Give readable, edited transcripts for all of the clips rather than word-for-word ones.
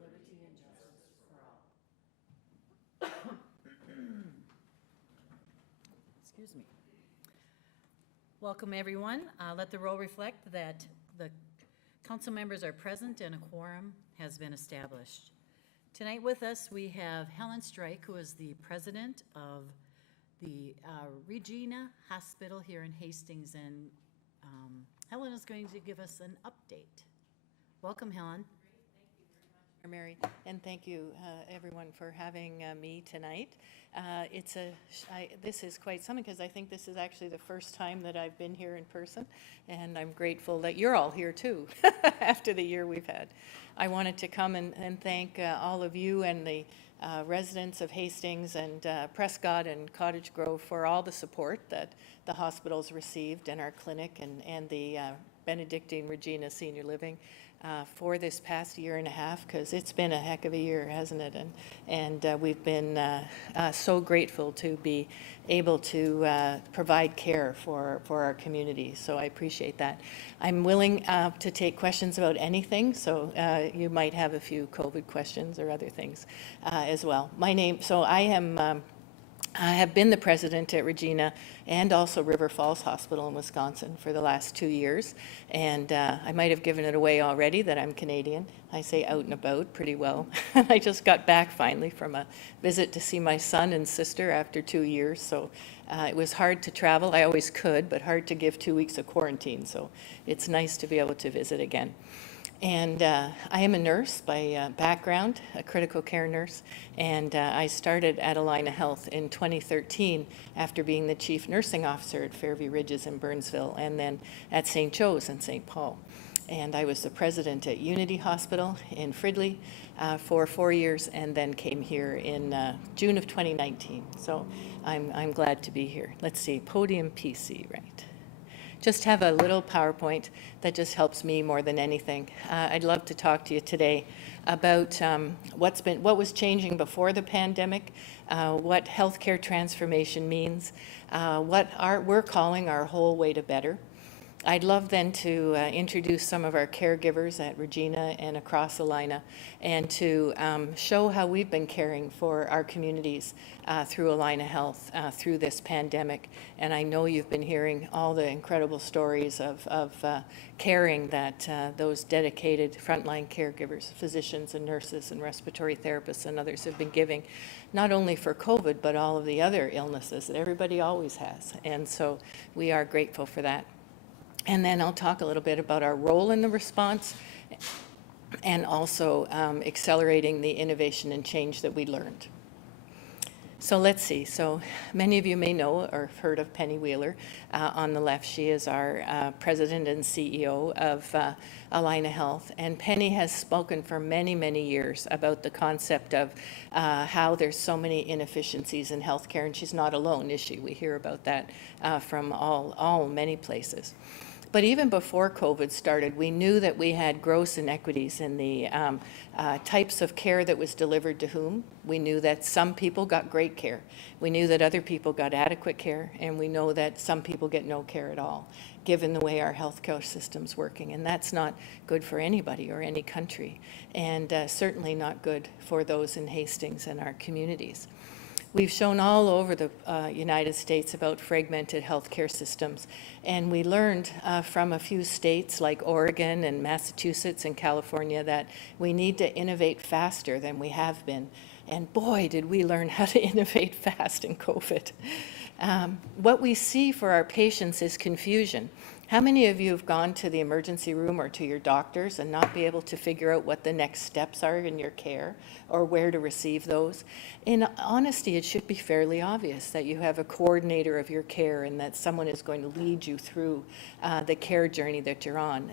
liberty and justice for all. Excuse me. Welcome, everyone. Let the roll reflect that the council members are present and a quorum has been established. Tonight with us, we have Helen Strike, who is the president of the Regina Hospital here in Hastings, and Helen is going to give us an update. Welcome, Helen. Mary, and thank you everyone for having me tonight. This is quite something because I think this is actually the first time that I've been here in person, and I'm grateful that you're all here too after the year we've had. I wanted to come and thank all of you and the residents of Hastings and Prescott and Cottage Grove for all the support that the hospitals received and our clinic and the Benedictine Regina Senior Living for this past year and a half, because it's been a heck of a year, hasn't it? And we've been so grateful to be able to provide care for our community. So I appreciate that. I'm willing to take questions about anything, so you might have a few COVID questions or other things as well. I have been the president at Regina and also River Falls Hospital in Wisconsin for the last 2 years. And I might have given it away already that I'm Canadian. I say out and about pretty well. I just got back finally from a visit to see my son and sister after 2 years. So it was hard to travel. I always could, but hard to give 2 weeks of quarantine. So it's nice to be able to visit again. And I am a nurse by background, a critical care nurse, and I started at Allina Health in 2013 after being the chief nursing officer at Fairview Ridges in Burnsville and then at St. Joe's in St. Paul. And I was the president at Unity Hospital in Fridley for 4 years and then came here in June of 2019. So I'm glad to be here. Let's see, podium PC, right? Just have a little PowerPoint that just helps me more than anything. I'd love to talk to you today about what was changing before the pandemic, what healthcare transformation means, what we're calling our whole way to better. I'd love then to introduce some of our caregivers at Regina and across Allina and to show how we've been caring for our communities through Allina Health through this pandemic. And I know you've been hearing all the incredible stories of caring that those dedicated frontline caregivers, physicians and nurses and respiratory therapists and others have been giving, not only for COVID, but all of the other illnesses that everybody always has. And so we are grateful for that. And then I'll talk a little bit about our role in the response and also accelerating the innovation and change that we learned. So let's see. So many of you may know or have heard of Penny Wheeler on the left. She is our president and CEO of Allina Health. And Penny has spoken for many, many years about the concept of how there's so many inefficiencies in healthcare. And she's not alone, is she? We hear about that from many places. But even before COVID started, we knew that we had gross inequities in the types of care that was delivered to whom. We knew that some people got great care. We knew that other people got adequate care, and we know that some people get no care at all, given the way our healthcare system's working. And that's not good for anybody or any country, and certainly not good for those in Hastings and our communities. We've shown all over the United States about fragmented healthcare systems, and we learned from a few states like Oregon and Massachusetts and California that we need to innovate faster than we have been. And boy, did we learn how to innovate fast in COVID. What we see for our patients is confusion. How many of you have gone to the emergency room or to your doctors and not be able to figure out what the next steps are in your care or where to receive those? In honesty, it should be fairly obvious that you have a coordinator of your care and that someone is going to lead you through the care journey that you're on.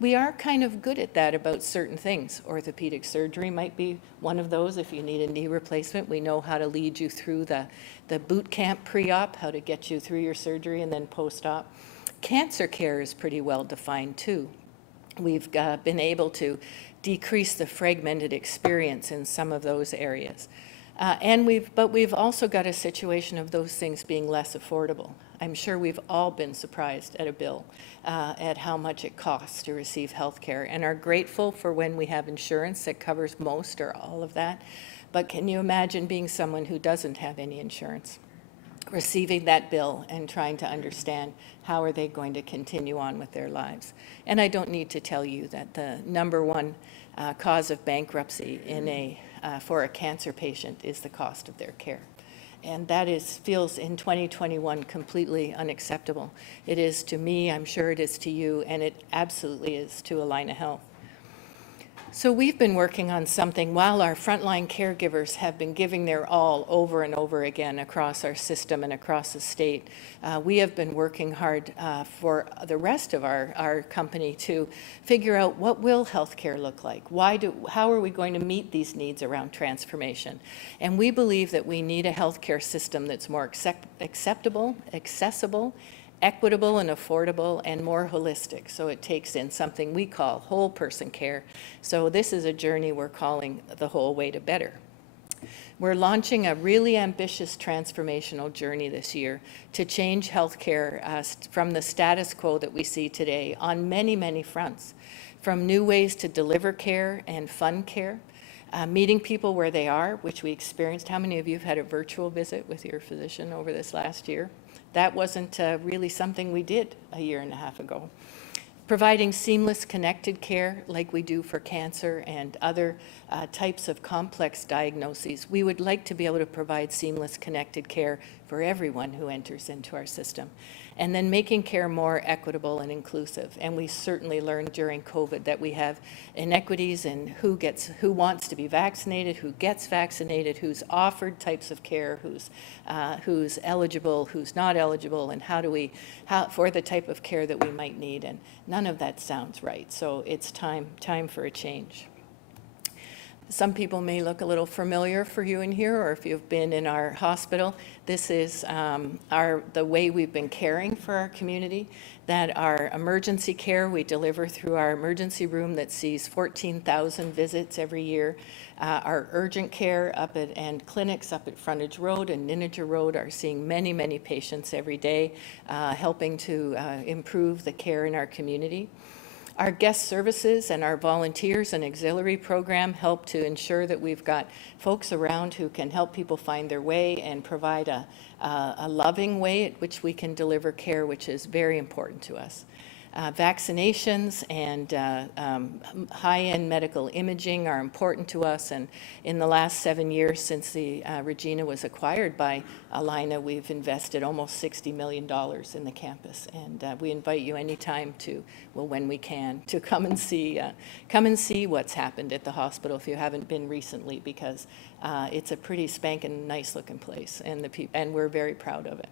We are kind of good at that about certain things. Orthopedic surgery might be one of those. If you need a knee replacement, we know how to lead you through the boot camp pre-op, how to get you through your surgery and then post-op. Cancer care is pretty well defined too. We've been able to decrease the fragmented experience in some of those areas. But we've also got a situation of those things being less affordable. I'm sure we've all been surprised at a bill, at how much it costs to receive health care, and are grateful for when we have insurance that covers most or all of that. But can you imagine being someone who doesn't have any insurance, receiving that bill and trying to understand how are they going to continue on with their lives? And I don't need to tell you that the number one cause of bankruptcy for a cancer patient is the cost of their care. And that feels in 2021 completely unacceptable. It is to me, I'm sure it is to you, and it absolutely is to Allina Health. So we've been working on something while our frontline caregivers have been giving their all over and over again across our system and across the state. We have been working hard for the rest of our company to figure out what will healthcare look like. How are we going to meet these needs around transformation? And we believe that we need a healthcare system that's more acceptable, accessible, equitable and affordable, and more holistic. So it takes in something we call whole person care. So this is a journey we're calling the whole way to better. We're launching a really ambitious transformational journey this year to change healthcare from the status quo that we see today on many, many fronts, from new ways to deliver care and fund care, meeting people where they are, which we experienced. How many of you have had a virtual visit with your physician over this last year? That wasn't really something we did a year and a half ago. Providing seamless connected care like we do for cancer and other types of complex diagnoses. We would like to be able to provide seamless connected care for everyone who enters into our system. And then making care more equitable and inclusive. And we certainly learned during COVID that we have inequities in who wants to be vaccinated, who gets vaccinated, who's offered types of care, who's eligible, who's not eligible, and for the type of care that we might need. And none of that sounds right. So it's time for a change. Some people may look a little familiar for you in here, or if you've been in our hospital. This is the way we've been caring for our community, that our emergency care we deliver through our emergency room that sees 14,000 visits every year. Our urgent care and clinics up at Frontage Road and Ninninger Road are seeing many, many patients every day, helping to improve the care in our community. Our guest services and our volunteers and auxiliary program help to ensure that we've got folks around who can help people find their way and provide a loving way at which we can deliver care, which is very important to us. Vaccinations and high-end medical imaging are important to us, and in the last 7 years since the Regina was acquired by Allina, we've invested almost $60 million in the campus, and we invite you anytime when we can, to come and see what's happened at the hospital if you haven't been recently, because it's a pretty spanking nice looking place, and we're very proud of it.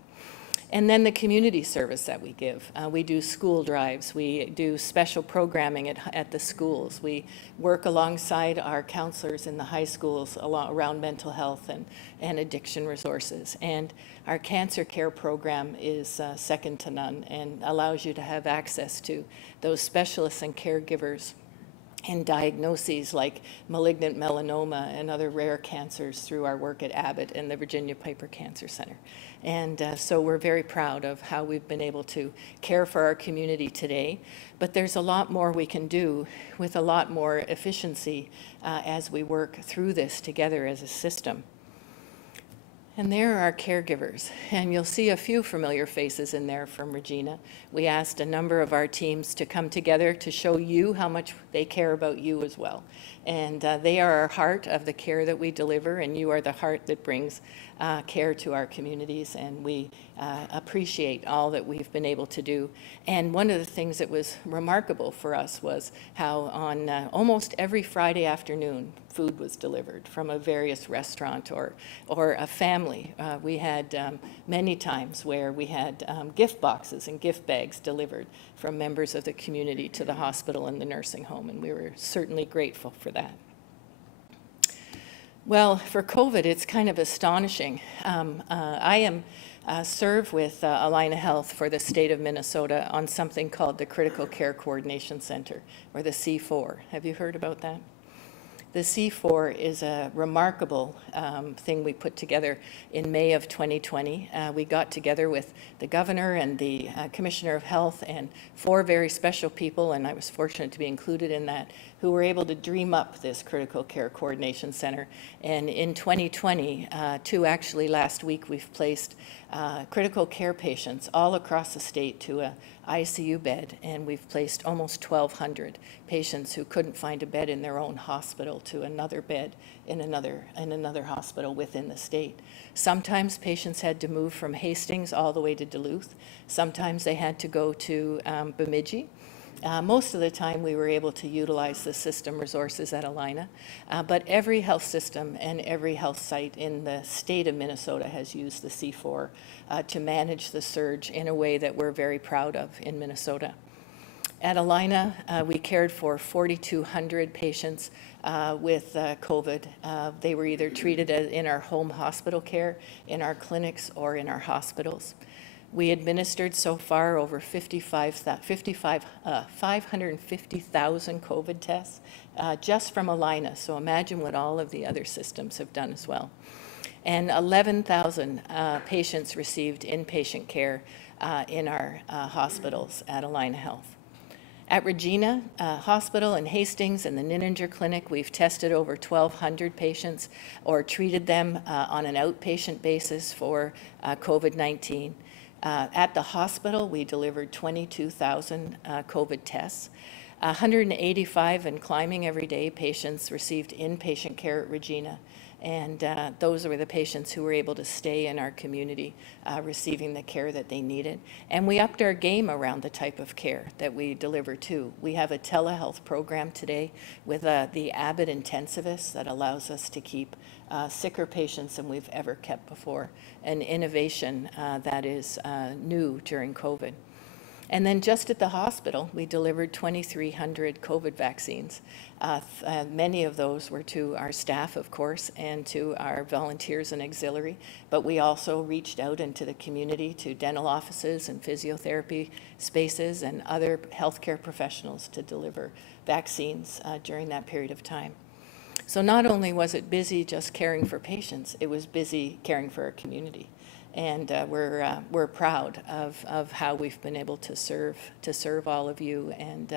And then the community service that we give. We do school drives. We do special programming at the schools. We work alongside our counselors in the high schools around mental health and addiction resources. And our cancer care program is second to none and allows you to have access to those specialists and caregivers and diagnoses like malignant melanoma and other rare cancers through our work at Abbott and the Virginia Piper Cancer Center. And so we're very proud of how we've been able to care for our community today. But there's a lot more we can do with a lot more efficiency as we work through this together as a system. And there are our caregivers, and you'll see a few familiar faces in there from Regina. We asked a number of our teams to come together to show you how much they care about you as well. And they are our heart of the care that we deliver, and you are the heart that brings care to our communities, and we appreciate all that we've been able to do. And one of the things that was remarkable for us was how on almost every Friday afternoon, food was delivered from a various restaurant or a family. We had many times where we had gift boxes and gift bags delivered from members of the community to the hospital and the nursing home, and we were certainly grateful for that. Well, for COVID, it's kind of astonishing. I am serve with Allina Health for the state of Minnesota on something called the Critical Care Coordination Center, or the C4. Have you heard about that? The C4 is a remarkable thing we put together in May of 2020. We got together with the governor and the commissioner of health and 4 very special people, and I was fortunate to be included in that, who were able to dream up this critical care coordination center. And in 2020, actually last week, we've placed critical care patients all across the state to a ICU bed, and we've placed almost 1,200 patients who couldn't find a bed in their own hospital to another bed in another hospital within the state. Sometimes patients had to move from Hastings all the way to Duluth. Sometimes they had to go to Bemidji. Most of the time, we were able to utilize the system resources at Alina, but every health system and every health site in the state of Minnesota has used the C4 to manage the surge in a way that we're very proud of in Minnesota. At Alina, we cared for 4,200 patients with COVID. They were either treated in our home hospital care, in our clinics, or in our hospitals. We administered so far over 550,000 COVID tests just from Alina, so imagine what all of the other systems have done as well. And 11,000 patients received inpatient care in our hospitals at Alina Health. At Regina Hospital in Hastings and the Nininger Clinic, we've tested over 1,200 patients or treated them on an outpatient basis for COVID-19. At the hospital, we delivered 22,000 COVID tests. 185 and climbing every day patients received inpatient care at Regina. And those were the patients who were able to stay in our community receiving the care that they needed. And we upped our game around the type of care that we deliver too. We have a telehealth program today with the Abbott intensivist that allows us to keep sicker patients than we've ever kept before, an innovation that is new during COVID. And then just at the hospital, we delivered 2,300 COVID vaccines. Many of those were to our staff, of course, and to our volunteers and auxiliary, but we also reached out into the community to dental offices and physiotherapy spaces and other healthcare professionals to deliver vaccines during that period of time. So not only was it busy just caring for patients, it was busy caring for our community. And we're proud of how we've been able to serve all of you and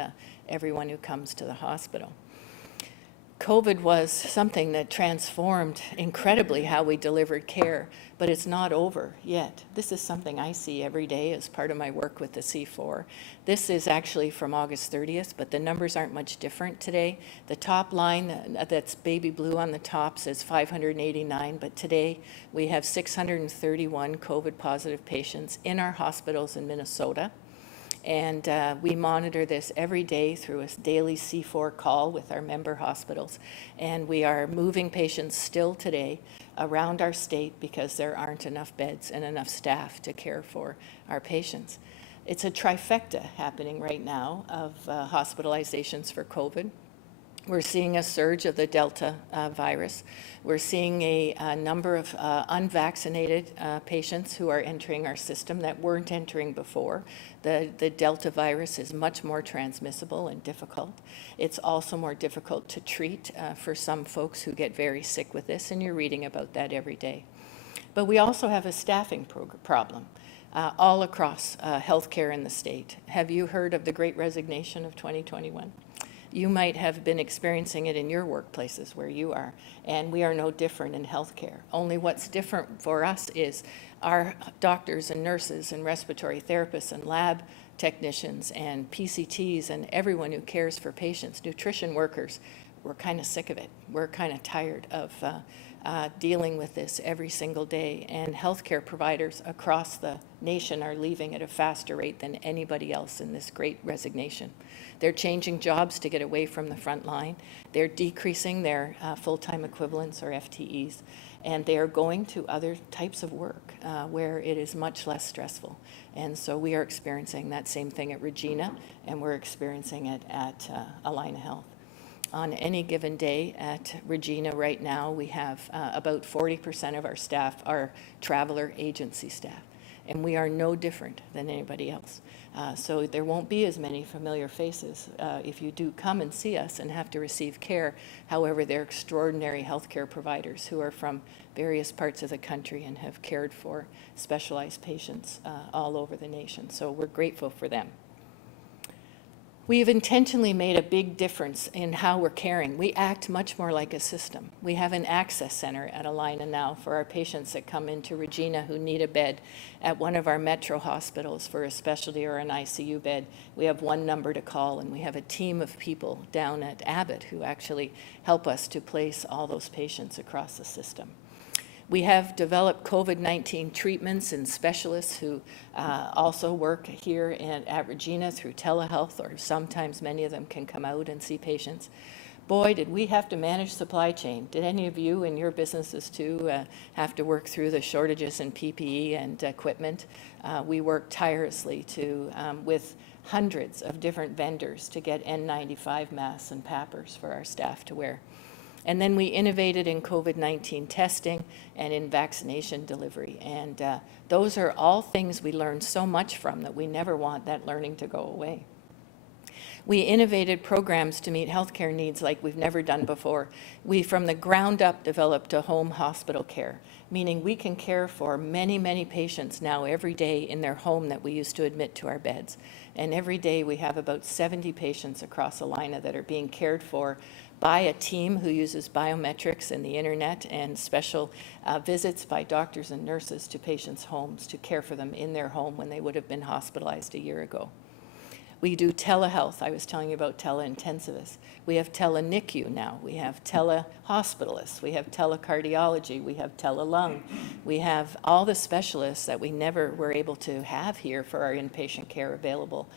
everyone who comes to the hospital. COVID was something that transformed incredibly how we delivered care, but it's not over yet. This is something I see every day as part of my work with the C4. This is actually from August 30th, but the numbers aren't much different today. The top line that's baby blue on the top says 589, but today we have 631 COVID positive patients in our hospitals in Minnesota. And we monitor this every day through a daily C4 call with our member hospitals. And we are moving patients still today around our state because there aren't enough beds and enough staff to care for our patients. It's a trifecta happening right now of hospitalizations for COVID. We're seeing a surge of the Delta virus. We're seeing a number of unvaccinated patients who are entering our system that weren't entering before. The Delta virus is much more transmissible and difficult. It's also more difficult to treat for some folks who get very sick with this, and you're reading about that every day. But we also have a staffing problem all across healthcare in the state. Have you heard of the Great Resignation of 2021? You might have been experiencing it in your workplaces where you are, and we are no different in healthcare. Only what's different for us is our doctors and nurses and respiratory therapists and lab technicians and PCTs and everyone who cares for patients, nutrition workers, we're kind of sick of it. We're kind of tired of dealing with this every single day, and healthcare providers across the nation are leaving at a faster rate than anybody else in this great resignation. They're changing jobs to get away from the front line. They're decreasing their full-time equivalents or FTEs, and they are going to other types of work where it is much less stressful. And so we are experiencing that same thing at Regina, and we're experiencing it at Alina Health. On any given day at Regina right now, we have about 40% of our staff are traveler agency staff. and we are no different than anybody else. So there won't be as many familiar faces if you do come and see us and have to receive care. However, they're extraordinary healthcare providers who are from various parts of the country and have cared for specialized patients all over the nation. So we're grateful for them. We have intentionally made a big difference in how we're caring. We act much more like a system. We have an access center at Alina now for our patients that come into Regina who need a bed at one of our metro hospitals for a specialty or an ICU bed. We have one number to call, and we have a team of people down at Abbott who actually help us to place all those patients across the system. We have developed COVID-19 treatments and specialists who also work here at Regina through telehealth, or sometimes many of them can come out and see patients. Boy, did we have to manage supply chain. Did any of you in your businesses too have to work through the shortages in PPE and equipment? We worked tirelessly with hundreds of different vendors to get N95 masks and PAPRs for our staff to wear. And then we innovated in COVID-19 testing and in vaccination delivery. And those are all things we learned so much from that we never want that learning to go away. We innovated programs to meet healthcare needs like we've never done before. We, from the ground up, developed a home hospital care, meaning we can care for many, many patients now every day in their home that we used to admit to our beds. And every day we have about 70 patients across Alina that are being cared for by a team who uses biometrics and the internet and special visits by doctors and nurses to patients' homes to care for them in their home when they would have been hospitalized a year ago. We do telehealth. I was telling you about tele-intensivists. We have tele-NICU now. We have tele-hospitalists. We have telecardiology. We have tele-lung. We have all the specialists that we never were able to have here for our inpatient care available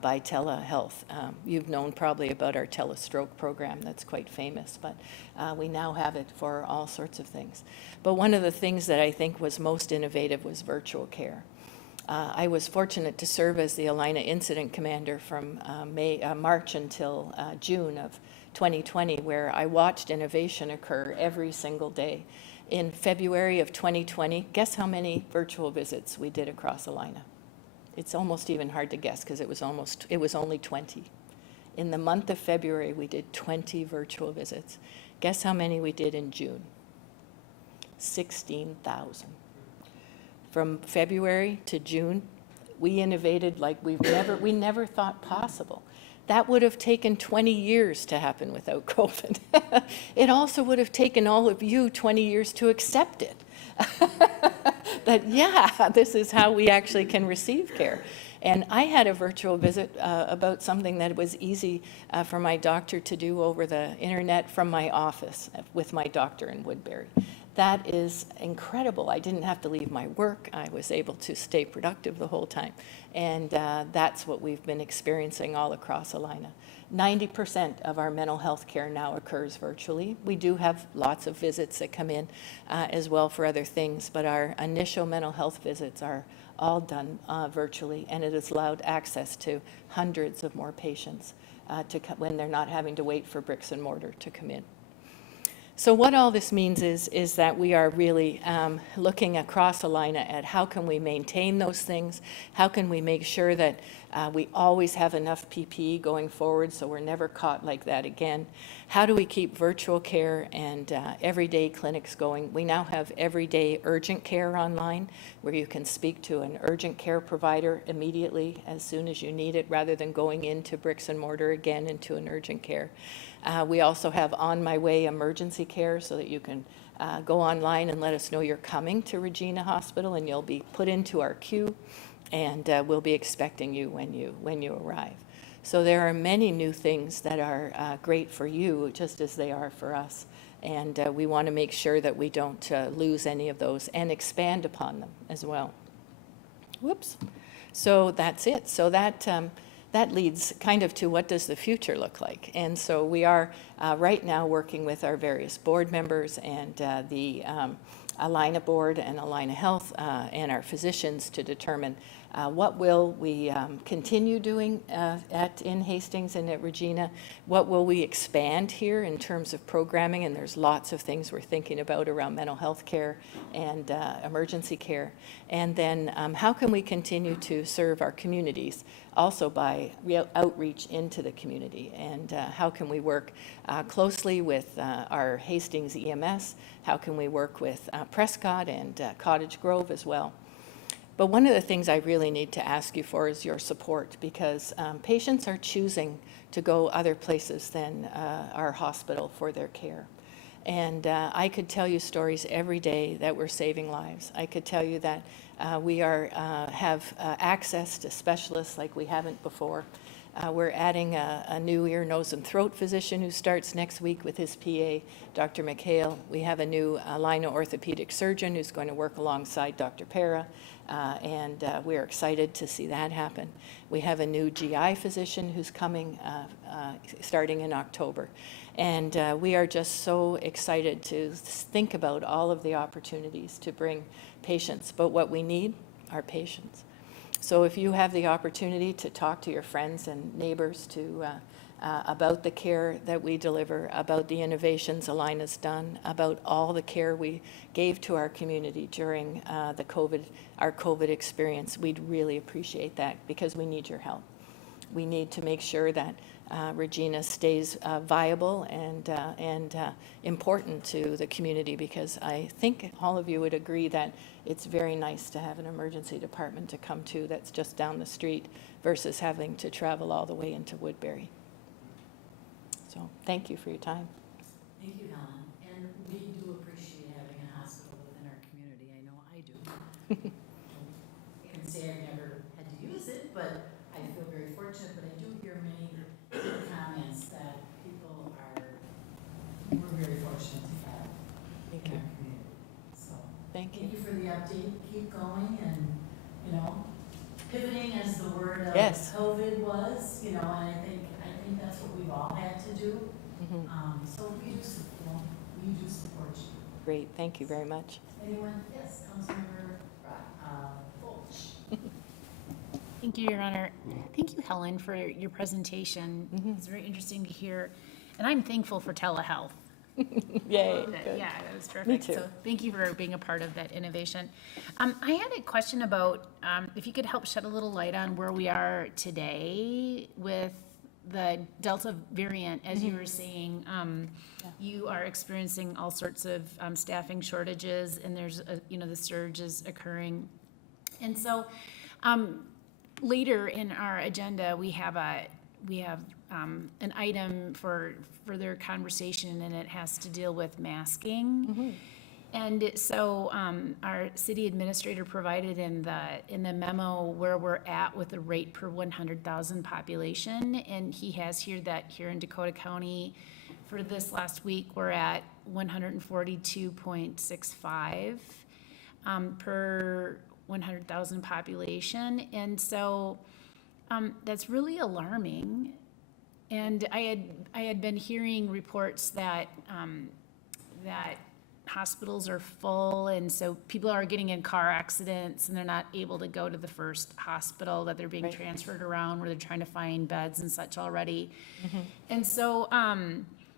by telehealth. You've known probably about our telestroke program that's quite famous, but we now have it for all sorts of things. But one of the things that I think was most innovative was virtual care. I was fortunate to serve as the Alina Incident Commander from March until June of 2020, where I watched innovation occur every single day. In February of 2020, guess how many virtual visits we did across Alina? It's almost even hard to guess because it was only 20. In the month of February, we did 20 virtual visits. Guess how many we did in June? 16,000. From February to June, we innovated like we never thought possible. That would have taken 20 years to happen without COVID. It also would have taken all of you 20 years to accept it. That, yeah, this is how we actually can receive care. And I had a virtual visit about something that was easy for my doctor to do over the internet from my office with my doctor in Woodbury. That is incredible. I didn't have to leave my work. I was able to stay productive the whole time. And that's what we've been experiencing all across Alina. 90% of our mental health care now occurs virtually. We do have lots of visits that come in as well for other things, but our initial mental health visits are all done virtually, and it has allowed access to hundreds of more patients when they're not having to wait for bricks and mortar to come in. So what all this means is that we are really looking across Alina at how can we maintain those things, how can we make sure that we always have enough PPE going forward so we're never caught like that again. How do we keep virtual care and everyday clinics going? We now have everyday urgent care online where you can speak to an urgent care provider immediately as soon as you need it rather than going into bricks and mortar again into an urgent care. We also have on my way emergency care so that you can go online and let us know you're coming to Regina Hospital and you'll be put into our queue and we'll be expecting you when you arrive. So there are many new things that are great for you just as they are for us. And we want to make sure that we don't lose any of those and expand upon them as well. Whoops. So that's it. So that leads kind of to what does the future look like. And so we are right now working with our various board members and the Alina board and Alina Health and our physicians to determine What will we continue doing in Hastings and at Regina? What will we expand here in terms of programming? And there's lots of things we're thinking about around mental health care and emergency care. And then how can we continue to serve our communities also by real outreach into the community? And how can we work closely with our Hastings EMS? How can we work with Prescott and Cottage Grove as well? But one of the things I really need to ask you for is your support, because patients are choosing to go other places than our hospital for their care. And I could tell you stories every day that we're saving lives. I could tell you that we have access to specialists like we haven't before. We're adding a new ear, nose, and throat physician who starts next week with his PA, Dr. McHale. We have a new orthopedic surgeon who's going to work alongside Dr. Para, and we're excited to see that happen. We have a new GI physician who's coming starting in October. And we are just so excited to think about all of the opportunities to bring patients. But what we need are patients. So if you have the opportunity to talk to your friends and neighbors about the care that we deliver, about the innovations Alina's done, about all the care we gave to our community during our COVID experience, we'd really appreciate that, because we need your help. We need to make sure that Regina stays viable and important to the community, because I think all of you would agree that it's very nice to have an emergency department to come to that's just down the street versus having to travel all the way into Woodbury. So thank you for your time. Thank you, Helen. And we do appreciate having a hospital within our community. I know I do. I can say I've never had to use it, but I feel very fortunate. But I do hear many comments that we're very fortunate to have Thank in you. our community. So Thank you. thank you for the update. Keep going, and pivoting as the word of Yes. COVID was, and I think that's what we've all had to do. Mhm. So we do support you. Great, thank you very much. Anyone? Yes, Councilmember Fulch. Thank you, Your Honor. Thank you, Helen, for your presentation. Mhm. It's very interesting to hear, and I'm thankful for telehealth. Yay, That- good. Yeah, that was terrific. Me too. So thank you for being a part of that innovation. I had a question about if you could help shed a little light on where we are today with the Delta variant. As you were saying, you are experiencing all sorts of staffing shortages, and there's the surge is occurring. And so later in our agenda, we have an item for further conversation, and it has to deal with masking. And so our city administrator provided in the memo where we're at with the rate per 100,000 population, and he has here that here in Dakota County for this last week we're at 142.65 per 100,000 population, and so that's really alarming. And I had been hearing reports that hospitals are full, and so people are getting in car accidents and they're not able to go to the first hospital, that they're being Right. transferred around where they're trying to find beds and such already. And so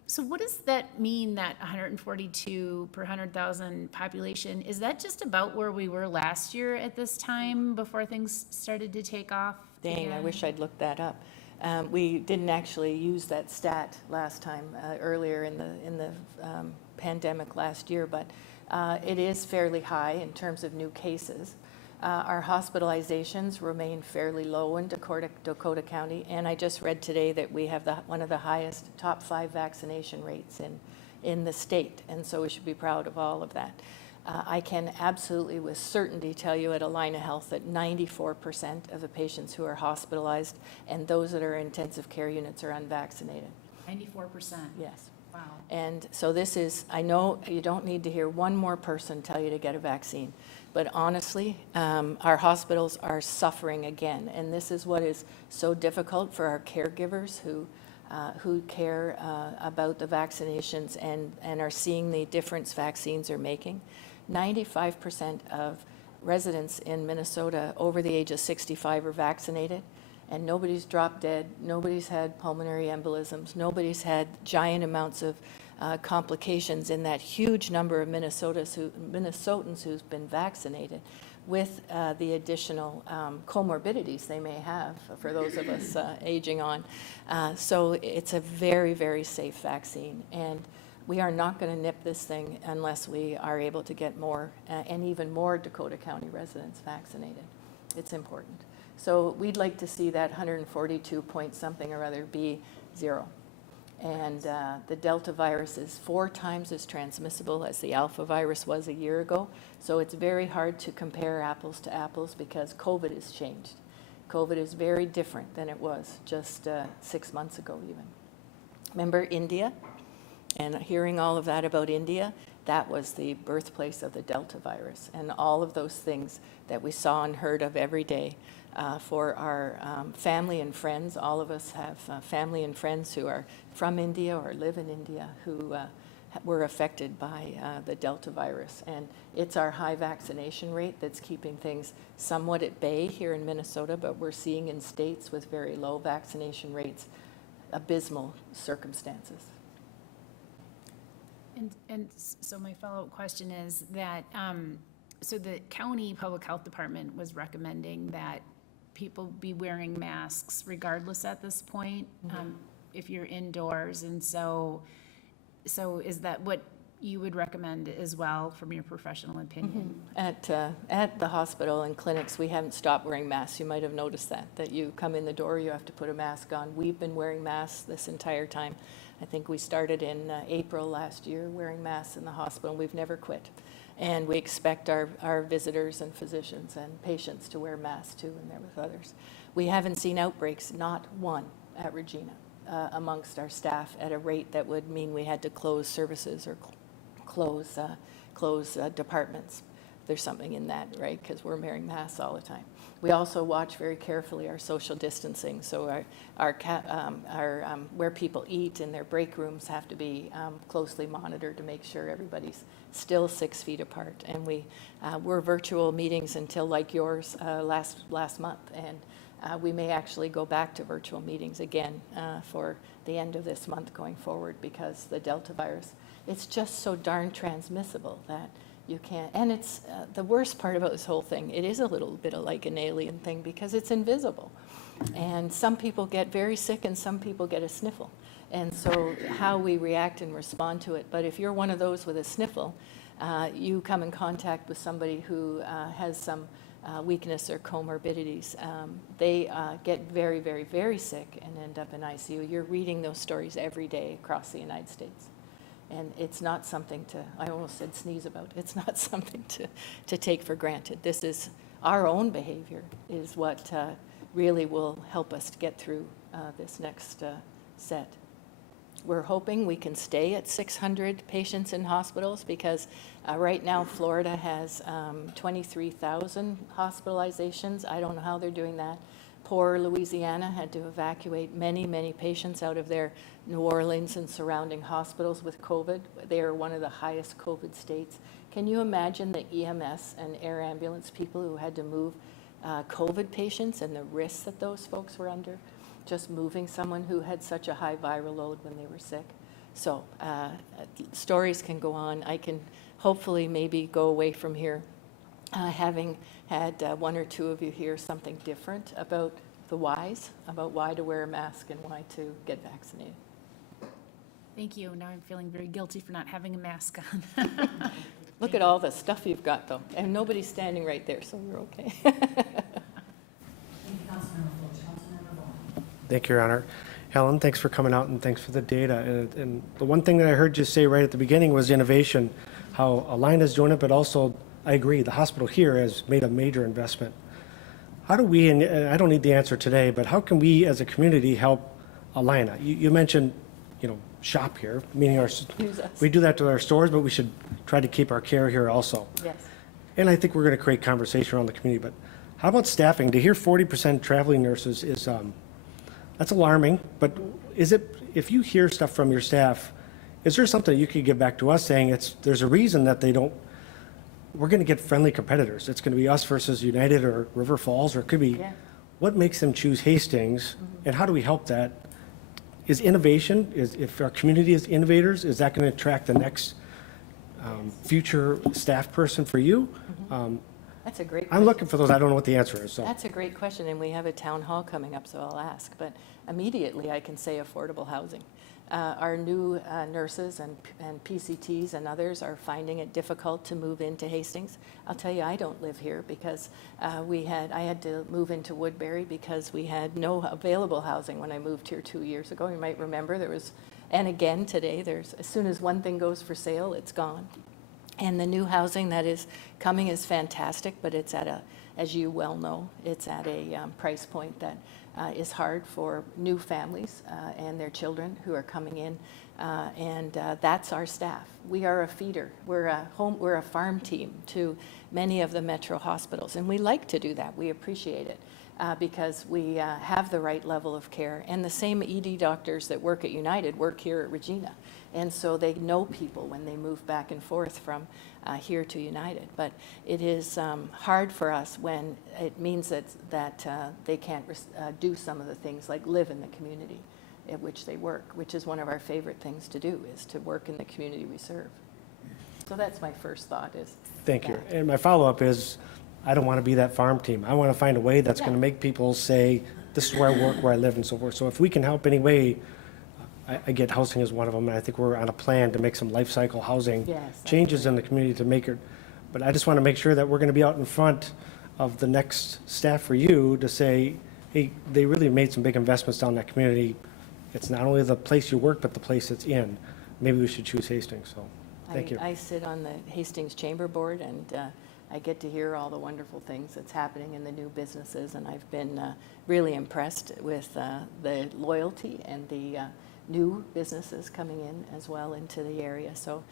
so what does that mean, that 142 per 100,000 population? Is that just about where we were last year at this time before things started to take off Dang, I again? wish I'd looked that up. We didn't actually use that stat last time, earlier in the pandemic last year, but it is fairly high in terms of new cases. Our hospitalizations remain fairly low in Dakota County, and I just read today that we have one of the highest top 5 vaccination rates in the state, and so we should be proud of all of that. I can absolutely with certainty tell you at Alina Health that 94% of the patients who are hospitalized and those that are in intensive care units are unvaccinated. 94%. Yes. Wow. And so this is, I know you don't need to hear one more person tell you to get a vaccine, but honestly, our hospitals are suffering again. And this is what is so difficult for our caregivers who care about the vaccinations and are seeing the difference vaccines are making. 95% of residents in Minnesota over the age of 65 are vaccinated, and nobody's dropped dead, nobody's had pulmonary embolisms, nobody's had giant amounts of complications in that huge number of Minnesotans who's been vaccinated with the additional comorbidities they may have for those of us aging on. So it's a very, very safe vaccine. And we are not going to nip this thing unless we are able to get more and even more Dakota County residents vaccinated. It's important. So we'd like to see that 142 point something or other be 0. And the Delta virus is 4 times as transmissible as the Alpha virus was a year ago. So it's very hard to compare apples to apples because COVID has changed. COVID is very different than it was just 6 months ago even. Remember India? And hearing all of that about India, that was the birthplace of the Delta virus. And all of those things that we saw and heard of every day for our family and friends. All of us have family and friends who are from India or live in India who were affected by the Delta virus. And it's our high vaccination rate that's keeping things somewhat at bay here in Minnesota, but we're seeing in states with very low vaccination rates abysmal circumstances. And so my follow-up question is that, so the county public health department was recommending that people be wearing masks regardless at this point, if you're indoors. And so is that what you would recommend as well from your professional opinion? At the hospital and clinics, we haven't stopped wearing masks. You might have noticed that you come in the door, you have to put a mask on. We've been wearing masks this entire time. I think we started in April last year wearing masks in the hospital, and we've never quit. And we expect our visitors and physicians and patients to wear masks too, and they're with others. We haven't seen outbreaks, not one, at Regina amongst our staff at a rate that would mean we had to close services or close departments. There's something in that, right? Because we're wearing masks all the time. We also watch very carefully our social distancing. So where people eat in their break rooms have to be closely monitored to make sure everybody's still 6 feet apart. And we're virtual meetings until like yours last month. And we may actually go back to virtual meetings again for the end of this month going forward because the Delta virus, it's just so darn transmissible that you can't, and it's the worst part about this whole thing, it is a little bit of like an alien thing because it's invisible. And some people get very sick and some people get a sniffle. And so how we react and respond to it. But if you're one of those with a sniffle, you come in contact with somebody who has some weakness or comorbidities. They get very, very, very sick and end up in ICU. You're reading those stories every day across the United States. And it's not something to, I almost said sneeze about, it's not something to take for granted. This is our own behavior is what really will help us to get through this next set. We're hoping we can stay at 600 patients in hospitals because right now Florida has 23,000 hospitalizations. I don't know how they're doing that. Poor Louisiana had to evacuate many, many patients out of their New Orleans and surrounding hospitals with COVID. They are one of the highest COVID states. Can you imagine the EMS and air ambulance people who had to move COVID patients and the risks that those folks were under? Just moving someone who had such a high viral load when they were sick. So stories can go on. I can hopefully maybe go away from here having had one or two of you hear something different about the whys, about why to wear a mask and why to get vaccinated. Thank you. Now I'm feeling very guilty for not having a mask on. Look at all the stuff you've got though, and nobody's standing right there, so we're okay. Thank you, Your Honor. Helen, thanks for coming out and thanks for the data. And the one thing that I heard you say right at the beginning was innovation, how Alina has joined it, but also, I agree, the hospital here has made a major investment. How do we, and I don't need the answer today, but how can we as a community help Alina? You mentioned, shop here, meaning we do that to our stores, but we should try to keep our care here also. Yes. And I think we're going to create conversation around the community, but how about staffing? To hear 40% traveling nurses is, that's alarming, but is it, if you hear stuff from your staff, is there something you could give back to us saying there's a reason that they don't we're going to get friendly competitors. It's going to be us versus United or River Falls, or it could be, Yeah. what makes them choose Hastings, and how do we help that? Is innovation, if our community is innovators, is that going to attract the next future staff person for you? That's a great I'm question. looking for those. I don't know what the answer is, so. That's a great question, and we have a town hall coming up, so I'll ask. But immediately, I can say affordable housing. Our new nurses and PCTs and others are finding it difficult to move into Hastings. I'll tell you, I don't live here because I had to move into Woodbury because we had no available housing when I moved here 2 years ago. You might remember there was, and again today, as soon as one thing goes for sale, it's gone. And the new housing that is coming is fantastic, but it's at as you well know, it's at a price point that is hard for new families and their children who are coming in. And that's our staff. We are a feeder. We're a farm team to many of the metro hospitals. And we like to do that. We appreciate it because we have the right level of care. And the same ED doctors that work at United work here at Regina. And so they know people when they move back and forth from here to United. But it is hard for us when it means that they can't do some of the things like live in the community at which they work, which is one of our favorite things to do, is to work in the community we serve. So that's my first thought is Thank you. that. And my follow-up is, I don't want to be that farm team. I want to find a way that's going to Yeah. make people say, this is where I work, where I live, and so forth. So if we can help any way, I get housing as one of them, and I think we're on a plan to make some life cycle housing Yes, I changes in the community to make it. But I just want to make sure that we're going to be out in front of the next staff for you to say, hey, they really made some big investments down in that community. It's not only the place you work, but the place it's in. Maybe we should choose Hastings, so, thank you. I sit on the Hastings Chamber Board, and I get to hear all the wonderful things that's happening in the new businesses, and I've been really impressed with the loyalty and the new businesses coming in as well into the area. So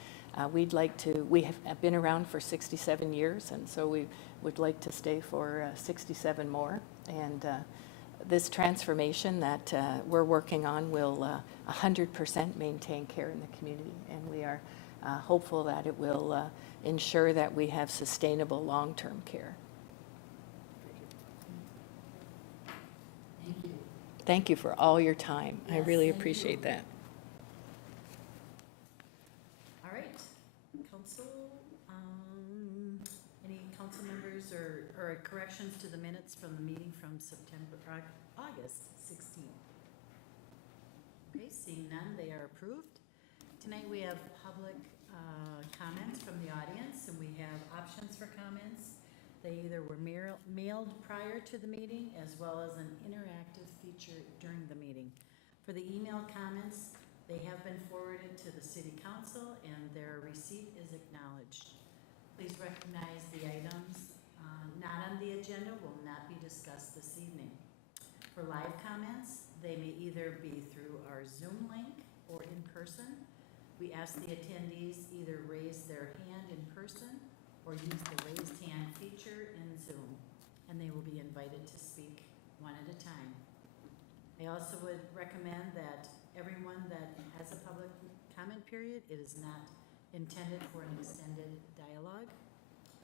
we have been around for 67 years, and so we would like to stay for 67 more. And this transformation that we're working on will 100% maintain care in the community, and we are hopeful that it will ensure that we have sustainable long-term care. Thank you for all your time. I really appreciate that. All right, council, any council members or corrections to the minutes from the meeting from August 16th? Okay, seeing none, they are approved. Tonight we have public comments from the audience, and we have options for comments. They either were mailed prior to the meeting as well as an interactive feature during the meeting. For the email comments, they have been forwarded to the city council and their receipt is acknowledged. Please recognize the items not on the agenda will not be discussed this evening. For live comments, they may either be through our Zoom link or in person. We ask the attendees either raise their hand in person or use the raised hand feature in Zoom, and they will be invited to speak one at a time. I also would recommend that everyone that has a public comment period, it is not intended for an extended dialogue.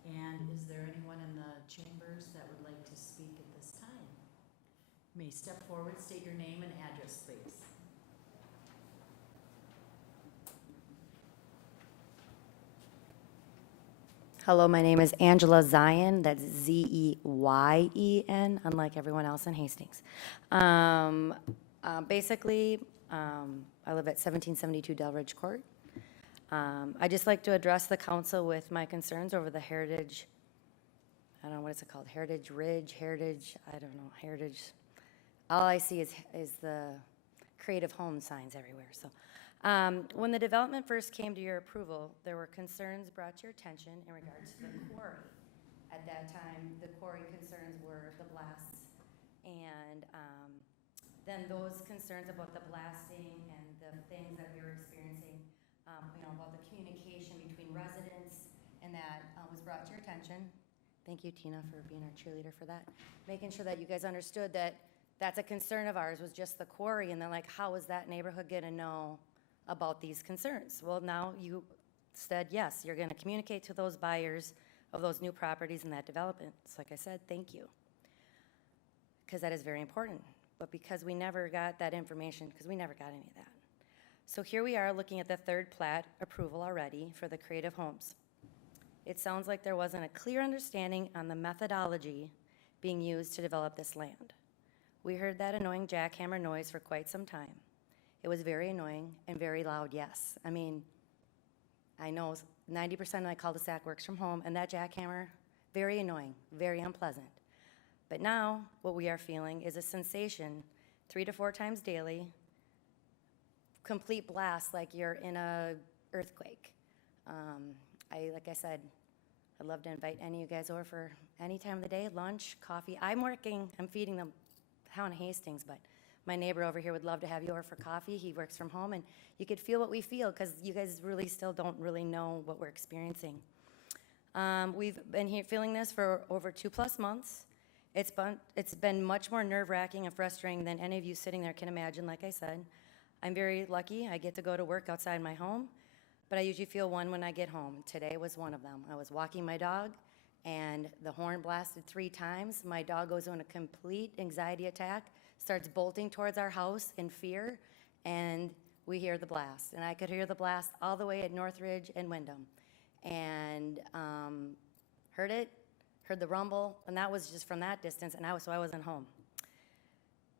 And is there anyone in the chambers that would like to speak at this time? You may step forward, state your name and address, please. Hello, my name is Angela Zion. That's Zeyen, unlike everyone else in Hastings. Basically, I live at 1772 Delridge Court. I just like to address the council with my concerns over the Heritage, I don't know, what is it called? Heritage Ridge, Heritage, I don't know, Heritage. All I see is the Creative Home signs everywhere, so. When the development first came to your approval, there were concerns brought to your attention in regards to the quarry. At that time, the quarry concerns were the blasts, and then those concerns about the blasting and the things that we were experiencing, about the communication between residents, and that was brought to your attention. Thank you, Tina, for being our cheerleader for that. Making sure that you guys understood that that's a concern of ours, was just the quarry, and then like, how is that neighborhood gonna know about these concerns? Well, now you said, yes, you're gonna communicate to those buyers of those new properties and that development. So like I said, thank you. Because that is very important. But because we never got that information, because we never got any of that. So here we are looking at the third plat approval already for the Creative Homes. It sounds like there wasn't a clear understanding on the methodology being used to develop this land. We heard that annoying jackhammer noise for quite some time. It was very annoying and very loud, yes. I mean, I know 90% of my cul-de-sac works from home, and that jackhammer, very annoying, very unpleasant. But now, what we are feeling is a sensation 3 to 4 times daily, complete blast like you're in a earthquake. Like I said, I'd love to invite any of you guys over for any time of the day, lunch, coffee. I'm feeding them town of Hastings, but my neighbor over here would love to have you over for coffee. He works from home, and you could feel what we feel, because you guys really still don't really know what we're experiencing. We've been here feeling this for over 2+ months. It's been much more nerve-wracking and frustrating than any of you sitting there can imagine, like I said. I'm very lucky. I get to go to work outside my home, but I usually feel one when I get home. Today was one of them. I was walking my dog, and the horn blasted 3 times. My dog goes on a complete anxiety attack, starts bolting towards our house in fear, and we hear the blast. And I could hear the blast all the way at Northridge and Wyndham. And heard the rumble, and that was just from that distance, and so I wasn't home.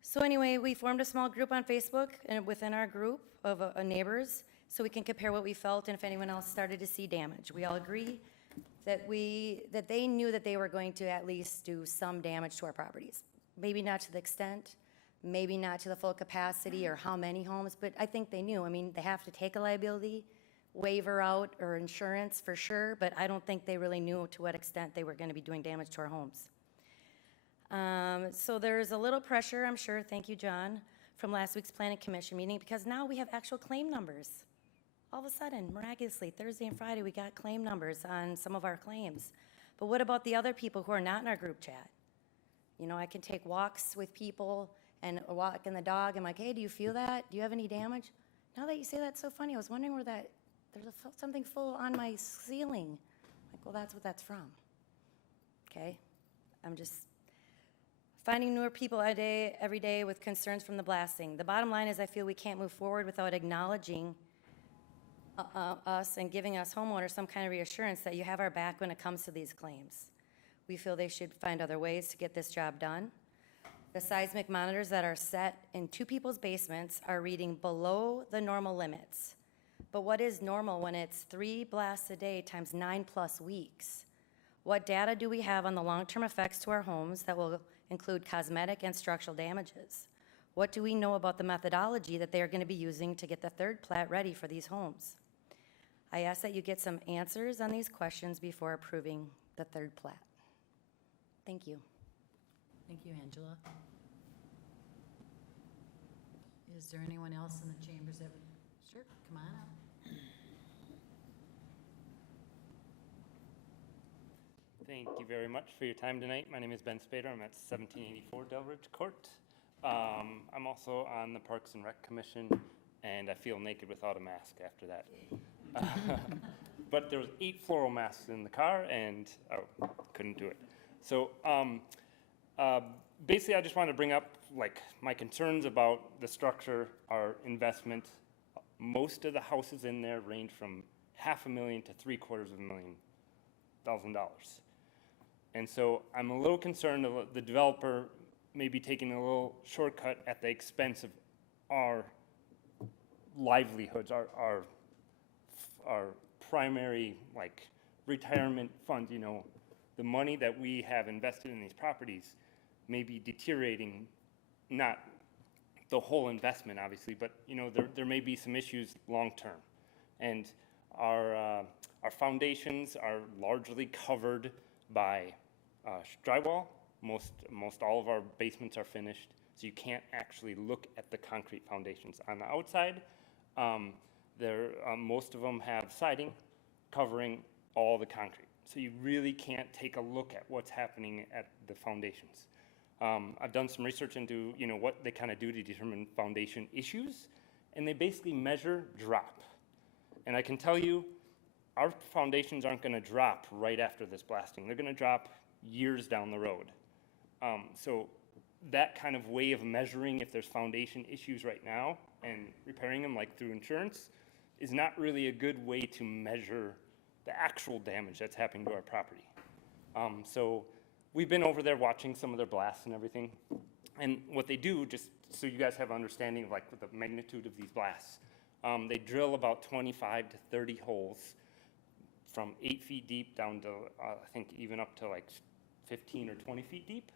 So anyway, we formed a small group on Facebook and within our group of neighbors, so we can compare what we felt and if anyone else started to see damage. We all agree that they knew that they were going to at least do some damage to our properties. Maybe not to the extent, maybe not to the full capacity or how many homes, but I think they knew. I mean, they have to take a liability waiver out or insurance for sure, but I don't think they really knew to what extent they were going to be doing damage to our homes. So there's a little pressure, I'm sure, thank you, John, from last week's Planning Commission meeting, because now we have actual claim numbers. All of a sudden, miraculously, Thursday and Friday, we got claim numbers on some of our claims. But what about the other people who are not in our group chat? You know, I can take walks with people and walking the dog. I'm like, hey, do you feel that? Do you have any damage? Now that you say that, it's so funny. I was wondering where there's something full on my ceiling. Like, well, that's what that's from. Okay? I'm just finding newer people every day with concerns from the blasting. The bottom line is I feel we can't move forward without acknowledging us and giving us homeowners some kind of reassurance that you have our back when it comes to these claims. We feel they should find other ways to get this job done. The seismic monitors that are set in 2 people's basements are reading below the normal limits. But what is normal when it's 3 blasts a day times 9+ weeks? What data do we have on the long-term effects to our homes that will include cosmetic and structural damages? What do we know about the methodology that they are going to be using to get the third plat ready for these homes? I ask that you get some answers on these questions before approving the third plat. Thank you. Thank you, Angela. Is there anyone else in the chambers that would, sure, come on up. Thank you very much for your time tonight. My name is Ben Spader. I'm at 1784 Delridge Court. I'm also on the Parks and Rec Commission, and I feel naked without a mask after that. But there was 8 floral masks in the car, and I couldn't do it. So basically, I just wanted to bring up my concerns about the structure, our investment. Most of the houses in there range from $500,000 to $750,000. And so I'm a little concerned of the developer maybe taking a little shortcut at the expense of our livelihoods, our primary retirement fund. You know, the money that we have invested in these properties may be deteriorating, not the whole investment obviously, but you know, there may be some issues long term. And our foundations are largely covered by drywall. Most all of our basements are finished, so you can't actually look at the concrete foundations. On the outside, most of them have siding covering all the concrete, so you really can't take a look at what's happening at the foundations. I've done some research into what they kind of do to determine foundation issues, and they basically measure drop. And I can tell you, our foundations aren't gonna drop right after this blasting. They're gonna drop years down the road. So that kind of way of measuring if there's foundation issues right now and repairing them, like through insurance, is not really a good way to measure the actual damage that's happening to our property. So we've been over there watching some of their blasts and everything. And what they do, just so you guys have an understanding of like the magnitude of these blasts, they drill about 25 to 30 holes from 8 feet deep down to, I think even up to like 15 or 20 feet deep.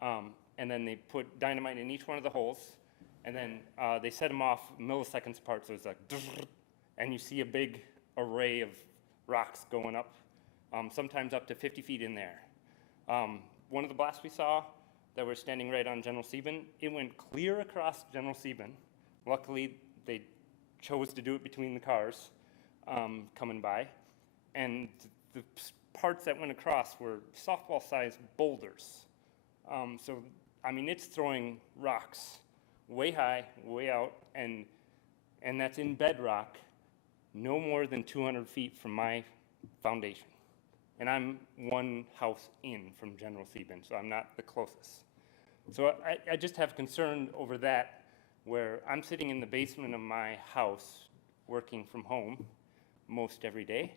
And then they put dynamite in each one of the holes, and then they set them off milliseconds apart, so it's like, and you see a big array of rocks going up, sometimes up to 50 feet in there. One of the blasts we saw that were standing right on General Sieben, it went clear across General Sieben. Luckily, they chose to do it between the cars coming by, and the parts that went across were softball-sized boulders. So, I mean, it's throwing rocks way high, way out, and that's in bedrock, no more than 200 feet from my foundation. And I'm one house in from General Sieben, so I'm not the closest. So I just have concern over that, where I'm sitting in the basement of my house working from home most every day.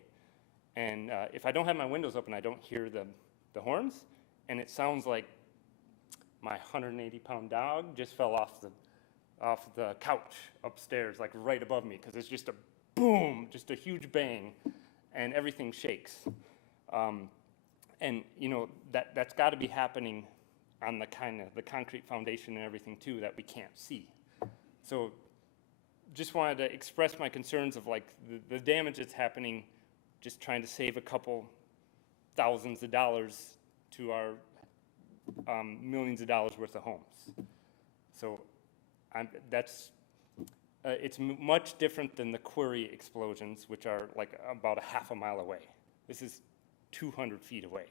And if I don't have my windows open, I don't hear the horns, and it sounds like my 180-pound dog just fell off the couch upstairs, like right above me, because it's just a boom, just a huge bang, and everything shakes. And you know, that's got to be happening on the concrete foundation and everything too that we can't see. So just wanted to express my concerns of like the damage that's happening, just trying to save a couple thousands of dollars to our millions of dollars worth of homes. So it's much different than the quarry explosions, which are like about a half a mile away. This is 200 feet away,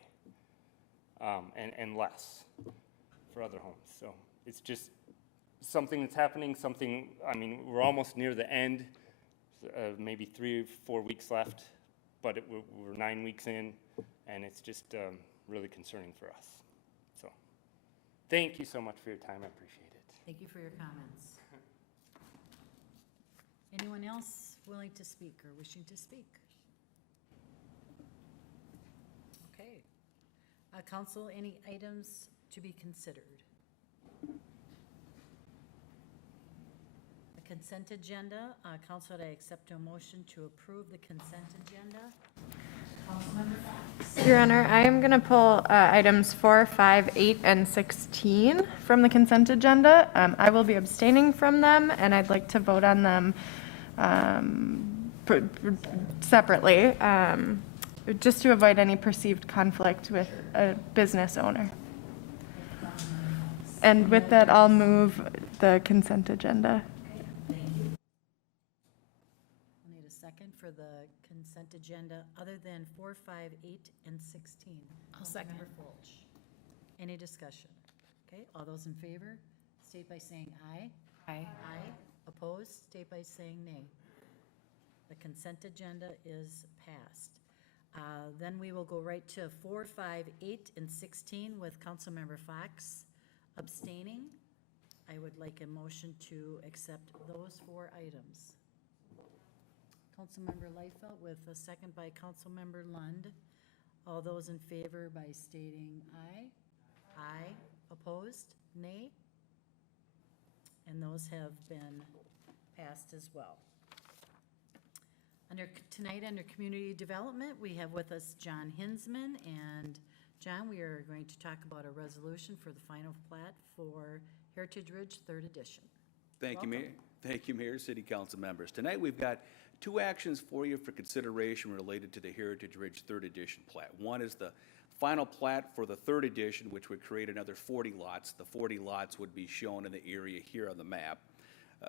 and less for other homes. So it's just something that's happening, I mean, we're almost near the end, maybe 3 or 4 weeks left, but we're 9 weeks in, and it's just really concerning for us. So thank you so much for your time. I appreciate it. Thank you for your comments. Anyone else willing to speak or wishing to speak? Okay. Council, any items to be considered? The consent agenda, council, I accept a motion to approve the consent agenda. Councilmember Fox. Your Honor, I am going to pull items 4, 5, 8, and 16 from the consent agenda. I will be abstaining from them, and I'd like to vote on them separately, just to avoid any perceived conflict with a business owner. And with that, I'll move the consent agenda. Thank you. I need a second for the consent agenda, other than 4, 5, 8, and 16. I'll second. Councilmember Fulch. Any discussion? Okay, all those in favor, state by saying aye. Aye. Aye. Opposed, state by saying nay. The consent agenda is passed. Then we will go right to 4, 5, 8, and 16 with Councilmember Fox abstaining. I would like a motion to accept those 4 items. Councilmember Lightfoot with a second by Councilmember Lund. All those in favor by stating aye. Aye. Opposed, nay. And those have been passed as well. Tonight, under community development, we have with us John Hinsman. And John, we are going to talk about a resolution for the final plat for Heritage Ridge 3rd Edition. Thank you, Mayor. Thank you, Mayor, City Council members. Tonight, we've got 2 actions for you for consideration related to the Heritage Ridge 3rd Edition plat. One is the final plat for the 3rd edition, which would create another 40 lots. The 40 lots would be shown in the area here on the map.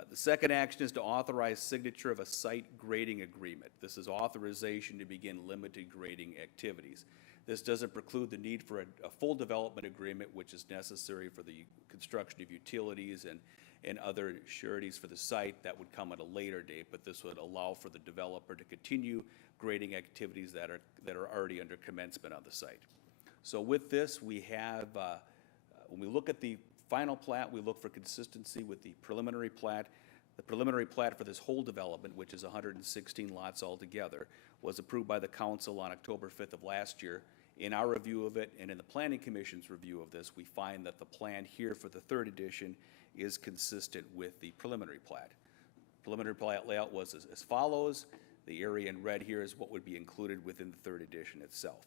The second action is to authorize signature of a site grading agreement. This is authorization to begin limited grading activities. This doesn't preclude the need for a full development agreement, which is necessary for the construction of utilities and other sureties for the site, that would come at a later date, but this would allow for the developer to continue grading activities that are already under commencement on the site. So with this, we have, when we look at the final plat, we look for consistency with the preliminary plat. The preliminary plat for this whole development, which is 116 lots altogether, was approved by the council on October 5th of last year. In our review of it and in the Planning Commission's review of this, we find that the plan here for the third edition is consistent with the preliminary plat. Preliminary plat layout was as follows. The area in red here is what would be included within the third edition itself.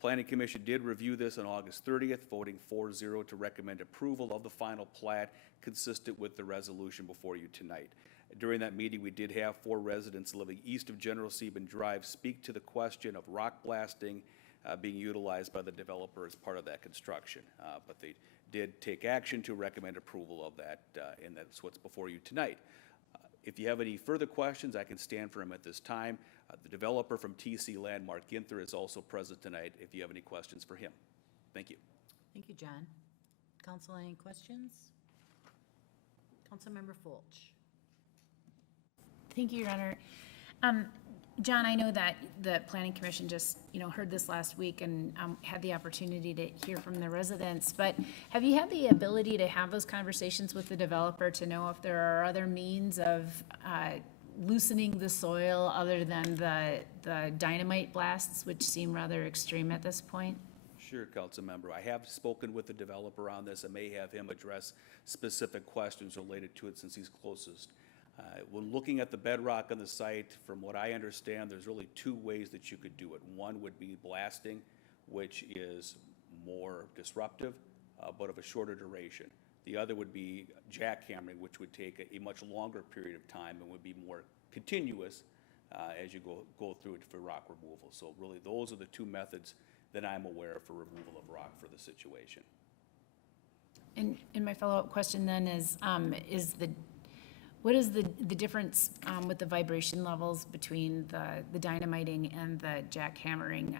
Planning Commission did review this on August 30th, voting 4-0 to recommend approval of the final plat consistent with the resolution before you tonight. During that meeting, we did have 4 residents living east of General Sieben Drive speak to the question of rock blasting being utilized by the developer as part of that construction. But they did take action to recommend approval of that, and that's what's before you tonight. If you have any further questions, I can stand for them at this time. The developer from TC Landmark, Ginther, is also present tonight if you have any questions for him. Thank you. Thank you, John. Council, any questions? Councilmember Fulch. Thank you, Your Honor. John, I know that the Planning Commission just, heard this last week and had the opportunity to hear from the residents, but have you had the ability to have those conversations with the developer to know if there are other means of loosening the soil other than the dynamite blasts, which seem rather extreme at this point? Sure, Council Member. I have spoken with the developer on this. I may have him address specific questions related to it since he's closest. When looking at the bedrock on the site, from what I understand, there's really 2 ways that you could do it. One would be blasting, which is more disruptive, but of a shorter duration. The other would be jackhammering, which would take a much longer period of time and would be more continuous as you go through it for rock removal. So really, those are the 2 methods that I'm aware of for removal of rock for the situation. And my follow-up question then is what is the difference with the vibration levels between the dynamiting and the jackhammering?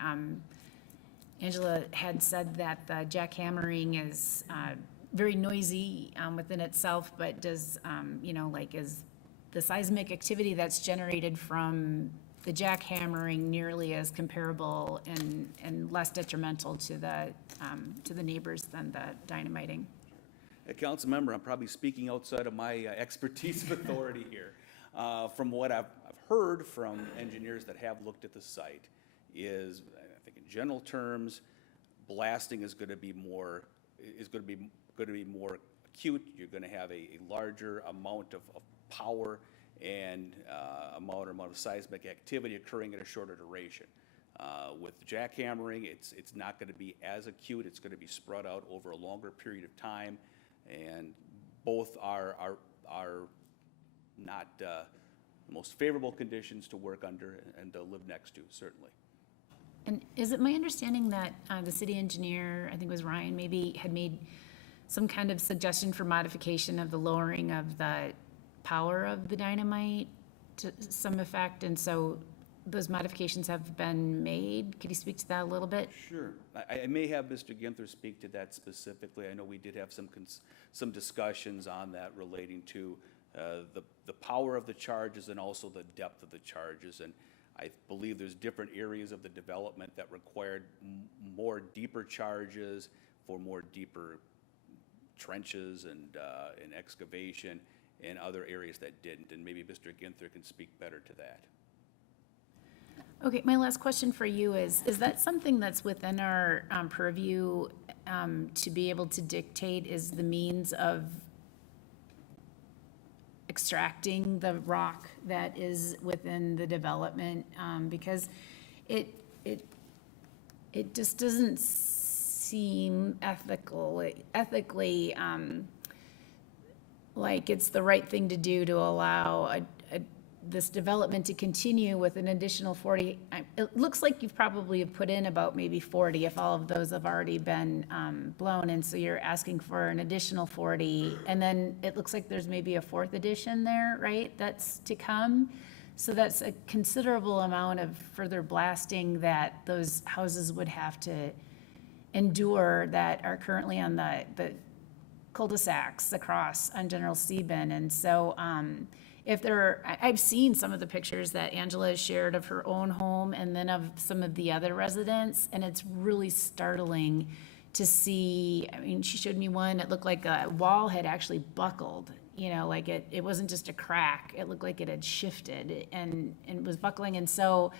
Angela had said that the jackhammering is very noisy within itself, but does, is the seismic activity that's generated from the jackhammering nearly as comparable and less detrimental to the neighbors than the dynamiting? Council Member, I'm probably speaking outside of my expertise of authority here. From what I've heard from engineers that have looked at the site is, I think in general terms, blasting is going to be more acute. You're going to have a larger amount of power and amount of seismic activity occurring at a shorter duration. With jackhammering, it's not going to be as acute. It's going to be spread out over a longer period of time. And both are not the most favorable conditions to work under and to live next to, certainly. And is it my understanding that the city engineer, I think it was Ryan, maybe had made some kind of suggestion for modification of the lowering of the power of the dynamite to some effect, and so those modifications have been made? Could you speak to that a little bit? Sure. I may have Mr. Ginther speak to that specifically. I know we did have some discussions on that relating to the power of the charges and also the depth of the charges. And I believe there's different areas of the development that required more deeper charges for more deeper trenches and excavation, and other areas that didn't. And maybe Mr. Ginther can speak better to that. Okay, my last question for you is that something that's within our purview to be able to dictate is the means of extracting the rock that is within the development? Because it just doesn't seem ethically like it's the right thing to do to allow this development to continue with an additional 40. It looks like you've probably put in about maybe 40 if all of those have already been blown, and so you're asking for an additional 40, and then it looks like there's maybe a 4th edition there, right, that's to come. So that's a considerable amount of further blasting that those houses would have to endure that are currently on the cul-de-sacs across on General Steben. And so, I've seen some of the pictures that Angela has shared of her own home and then of some of the other residents, and it's really startling to see. I mean, she showed me one, it looked like a wall had actually buckled, like it wasn't just a crack, it looked like it had shifted and was buckling. And so,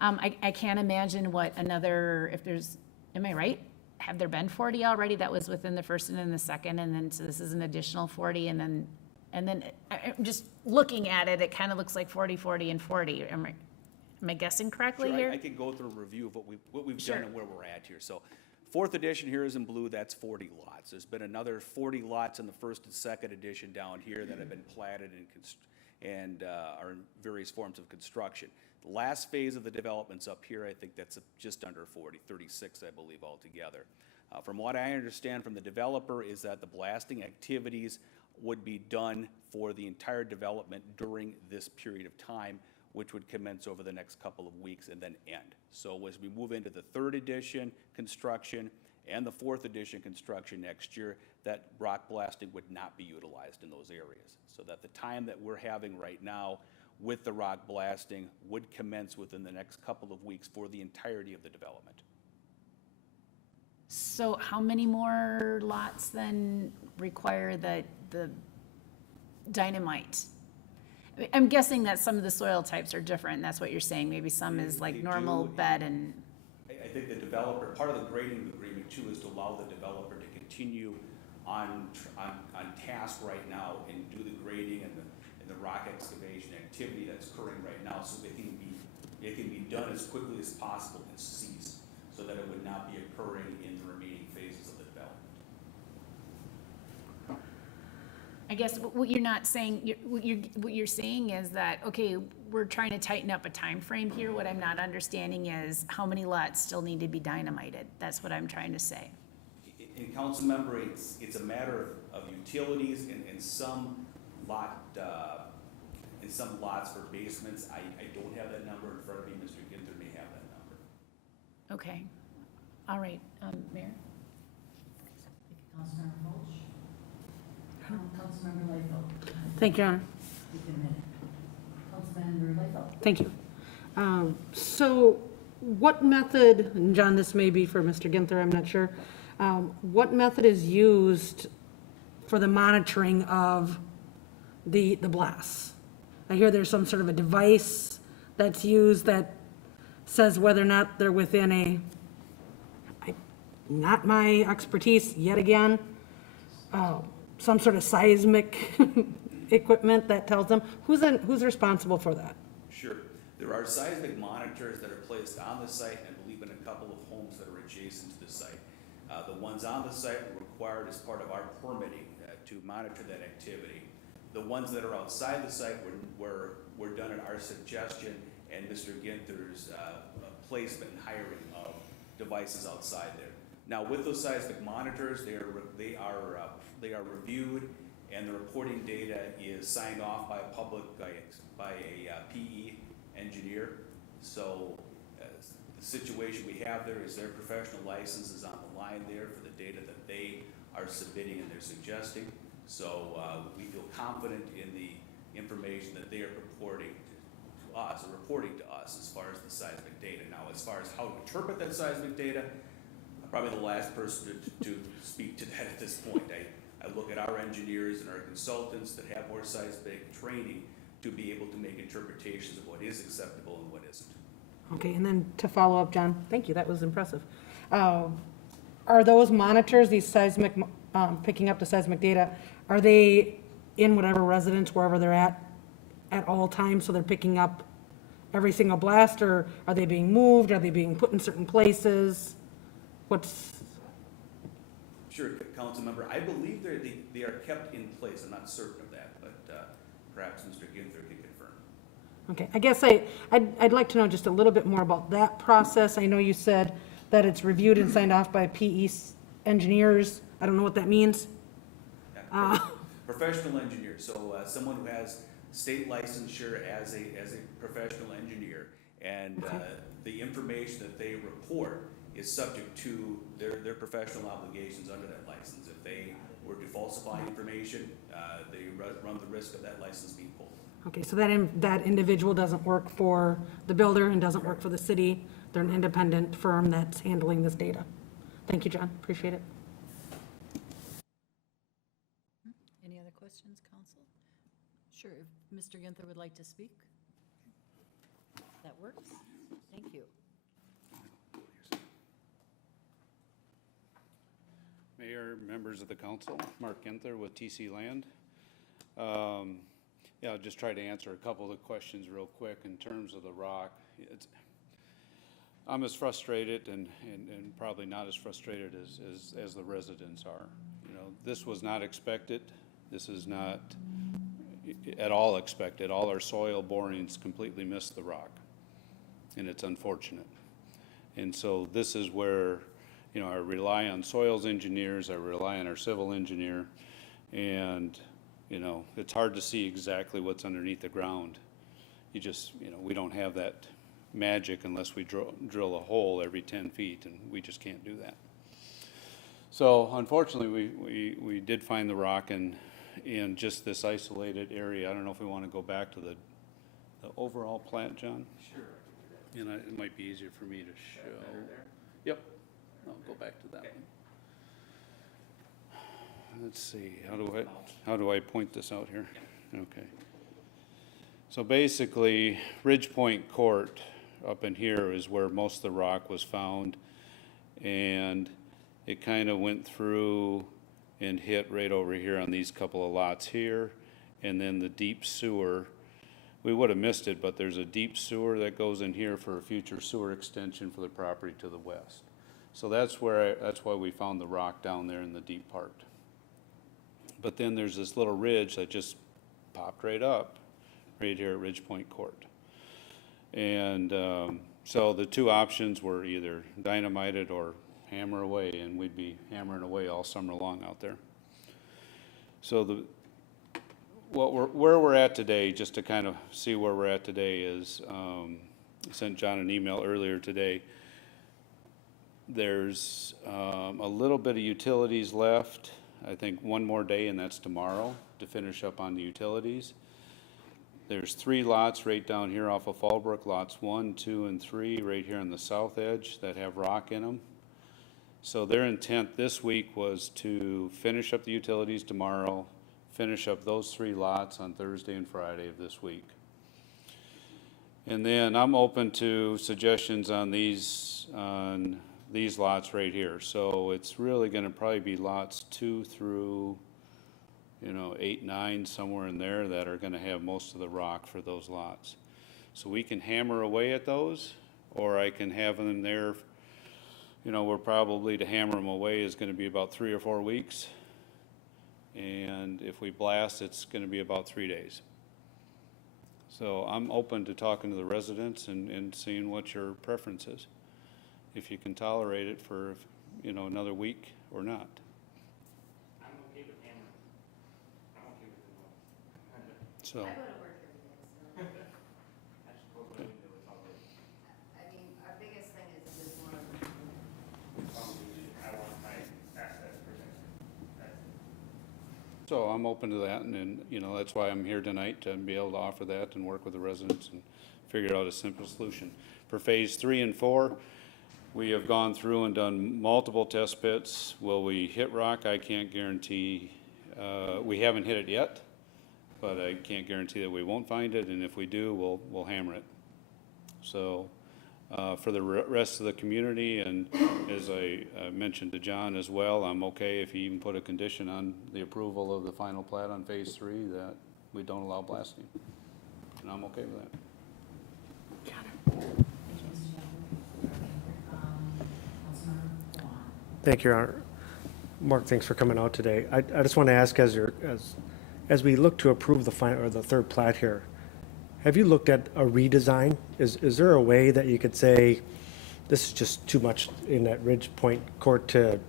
I can't imagine what another, am I right? Have there been 40 already? That was within the first and then the second, and then, so this is an additional 40, and then I'm just looking at it, it kind of looks like 40, 40, and 40. Am I guessing correctly Sure, here? I can go through a review of what we've Sure. done and where we're at here. So, fourth edition here is in blue, that's 40 lots. There's been another 40 lots in the first and second edition down here that have been platted and are in various forms of construction. The last phase of the development's up here, I think that's just under 40, 36, I believe, altogether. From what I understand from the developer is that the blasting activities would be done for the entire development during this period of time, which would commence over the next couple of weeks and then end. So as we move into the third edition construction and the fourth edition construction next year, that rock blasting would not be utilized in those areas. So that the time that we're having right now with the rock blasting would commence within the next couple of weeks for the entirety of the development. So how many more lots then require the dynamite? I'm guessing that some of the soil types are different, that's what you're saying, maybe some is like They normal do. bed and, I think the developer, part of the grading agreement too is to allow the developer to continue on task right now and do the grading and the rock excavation activity that's occurring right now, so it can be done as quickly as possible and cease, so that it would not be occurring in the remaining phases of the development. I guess what you're not saying, what you're saying is that, okay, we're trying to tighten up a time frame here. What I'm not understanding is how many lots still need to be dynamited. That's what I'm trying to say. In council member, it's a matter of utilities and some lots for basements. I don't have that number in front of me. Mr. Ginther may have that number. Okay, all right, Mayor? Councilmember Fulch. Councilmember Lightfoot. Thank you, Your Honor. You can minute. Councilmember Lightfoot. Thank you. So what method, and John, this may be for Mr. Ginther, I'm not sure. What method is used for the monitoring of the blasts? I hear there's some sort of a device that's used that says whether or not they're within not my expertise yet again, some sort of seismic equipment that tells them, who's responsible for that? Sure. There are seismic monitors that are placed on the site, and I believe in a couple of homes that are adjacent to the site. The ones on the site were required as part of our permitting to monitor that activity. The ones that are outside the site were done at our suggestion and Mr. Ginther's placement and hiring of devices outside there. Now, with those seismic monitors, they are reviewed, and the reporting data is signed off by a PE engineer. So the situation we have there is their professional license is on the line there for the data that they are submitting and they're suggesting. So we feel confident in the information that they are reporting to us as far as the seismic data. Now, as far as how to interpret that seismic data, I'm probably the last person to speak to that at this point. I look at our engineers and our consultants that have more seismic training to be able to make interpretations of what is acceptable and what isn't. Okay, and then to follow up, John, thank you, that was impressive. Are those monitors, these seismic, picking up the seismic data, are they in whatever residence, wherever they're at all times, so they're picking up every single blast, or are they being moved, are they being put in certain places? Sure, council member, I believe they are kept in place. I'm not certain of that, but perhaps Mr. Ginther can confirm. Okay, I guess I'd like to know just a little bit more about that process. I know you said that it's reviewed and signed off by PE engineers. I don't know what that means. Professional engineer, so someone who has state licensure as a professional engineer, and the information that they report is subject to their professional obligations under that license. If they were to falsify information, they run the risk of that license being pulled. Okay, so that individual doesn't work for the builder and doesn't work for the city. They're an independent firm that's handling this data. Thank you, John. Appreciate it. Any other questions, council? Sure, if Mr. Ginther would like to speak? That works. Thank you. Mayor, members of the council, Mark Ginther with TC Land. Yeah, I'll just try to answer a couple of the questions real quick in terms of the rock. I'm as frustrated and probably not as frustrated as the residents are. You know, this was not expected. This is not at all expected. All our soil borings completely missed the rock, and it's unfortunate. And so this is where, you know, I rely on soils engineers, I rely on our civil engineer, and, you know, it's hard to see exactly what's underneath the ground. You just, you know, we don't have that magic unless we drill a hole every 10 feet, and we just can't do that. So unfortunately, we did find the rock in just this isolated area. I don't know if we want to go back to the overall plat, John? Sure. And it might be easier for me to show. Yep, I'll go back to that one. Let's see, how do I point this out here? Okay. So basically, Ridge Point Court up in here is where most of the rock was found, and it kind of went through and hit right over here on these couple of lots here, and then the deep sewer. We would have missed it, but there's a deep sewer that goes in here for a future sewer extension for the property to the west. So that's why we found the rock down there in the deep part. But then there's this little ridge that just popped right up right here at Ridge Point Court. And so the two options were either dynamite it or hammer away, and we'd be hammering away all summer long out there. So where we're at today, just to kind of see where we're at today, is I sent John an email earlier today. There's a little bit of utilities left. I think one more day, and that's tomorrow, to finish up on the utilities. There's 3 lots right down here off of Fallbrook, lots 1, 2, and 3, right here on the south edge that have rock in them. So their intent this week was to finish up the utilities tomorrow, finish up those 3 lots on Thursday and Friday of this week. And then I'm open to suggestions on these lots right here. So it's really gonna probably be lots 2 through, 8, 9, somewhere in there, that are gonna have most of the rock for those lots. So we can hammer away at those, or I can have them there. We're probably, to hammer them away is gonna be about 3 or 4 weeks. And if we blast, it's gonna be about 3 days. So I'm open to talking to the residents and seeing what your preference is. If you can tolerate it for, another week or not. I'm okay with hammering. I'm okay with it. So, I mean, our biggest thing is just more of I want my assets protected. so I'm open to that, and that's why I'm here tonight, to be able to offer that and work with the residents and figure out a simple solution. For phase 3 and 4, we have gone through and done multiple test pits. Will we hit rock? I can't guarantee. We haven't hit it yet, but I can't guarantee that we won't find it, and if we do, we'll hammer it. So for the rest of the community, and as I mentioned to John as well, I'm okay if he even put a condition on the approval of the final plat on phase 3 that we don't allow blasting, and I'm okay with that. Thank you, Your Honor. Mark, thanks for coming out today. I just want to ask, as we look to approve the third plat here, have you looked at a redesign? Is there a way that you could say, this is just too much in that Ridge Point Court to,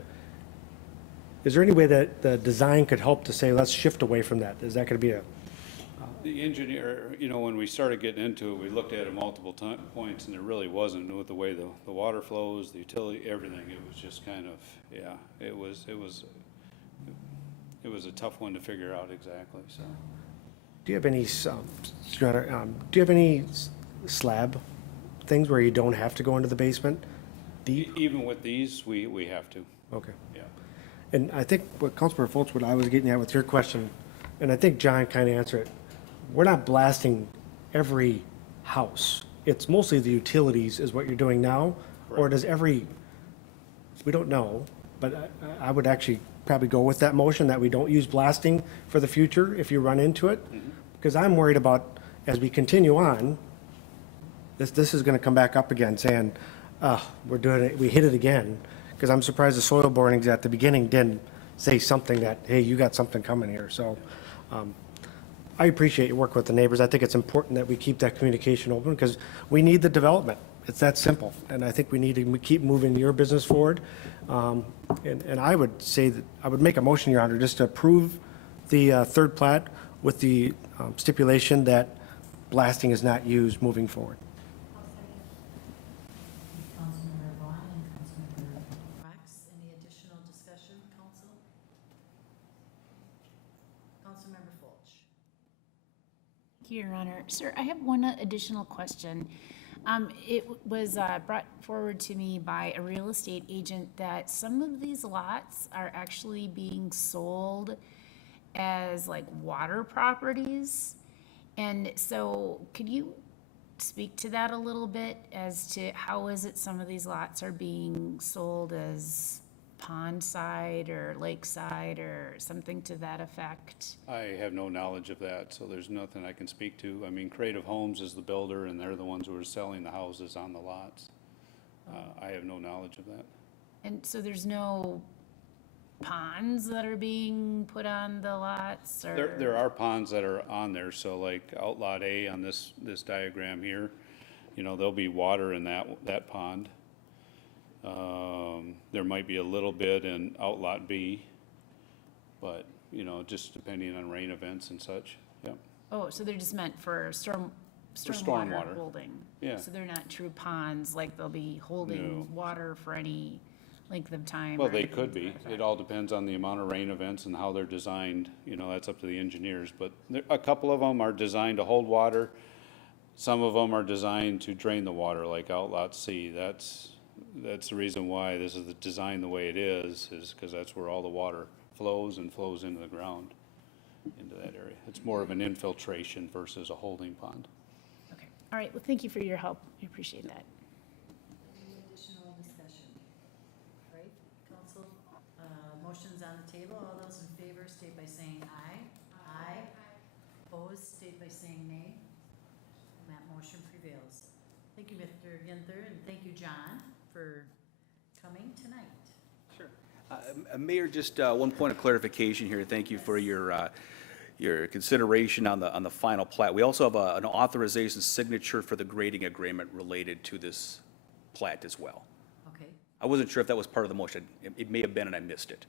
is there any way that the design could help to say, let's shift away from that? Is that going to be The engineer, when we started getting into it, we looked at it multiple points, and there really wasn't, with the way the water flows, the utility, everything. It was just kind of, yeah, it was it was a tough one to figure out exactly, so. Do you have any, Strata, do you have any slab things where you don't have to go into the basement? Deep? Even with these, we have to, Okay. yeah. And I think what Councilmember Fultz, what I was getting at with your question, and I think John kind of answered it, we're not blasting every house. It's mostly the utilities is what you're doing now, or does every, we don't know, but I would actually probably go with that motion that we don't use blasting for the future if you run into it. Because I'm worried about, as we continue on, this is going to come back up again saying, we're doing it, we hit it again. Because I'm surprised the soil borings at the beginning didn't say something that, hey, you got something coming here. So I appreciate your work with the neighbors. I think it's important that we keep that communication open because we need the development. It's that simple. And I think we need to keep moving your business forward. And I would say that, I would make a motion, Your Honor, just to approve the third plat with the stipulation that blasting is not used moving forward. Councilmember Vaughn and Councilmember Fox, any additional discussion, council? Councilmember Fulch. Thank you, Your Honor. Sir, I have one additional question. It was brought forward to me by a real estate agent that some of these lots are actually being sold as like water properties. And so could you speak to that a little bit as to how is it some of these lots are being sold as pond side or lakeside or something to that effect? I have no knowledge of that, so there's nothing I can speak to. I mean, Creative Homes is the builder, and they're the ones who are selling the houses on the lots. I have no knowledge of that. And so there's no ponds that are being put on the lots or? There are ponds that are on there, so like Outlot A on this diagram here, you know, there'll be water in that pond. There might be a little bit in Outlot B, but, you know, just depending on rain events and such, yep. Oh, so they're just meant for stormwater stormwater. holding? Yeah. So they're not true ponds, like they'll be holding No. water for any length of time? Well, or they anything could to be. that effect? It all depends on the amount of rain events and how they're designed, you know, that's up to the engineers. But a couple of them are designed to hold water. Some of them are designed to drain the water, like Outlot C. That's the reason why this is designed the way it is because that's where all the water flows and flows into the ground, into that area. It's more of an infiltration versus a holding pond. Okay, all right, well, thank you for your help, I appreciate that. Any additional discussion? All right, council, motion's on the table. All those in favor state by saying aye. Aye. Opposed, state by saying nay. And that motion prevails. Thank you, Mr. Ginther, and thank you, John, for coming tonight. Sure. Mayor, just one point of clarification here. Thank you for your consideration on the final plat. We also have an authorization signature for the grading agreement related to this plat as well. Okay, I wasn't sure if that was part of the motion. It may have been and I missed it.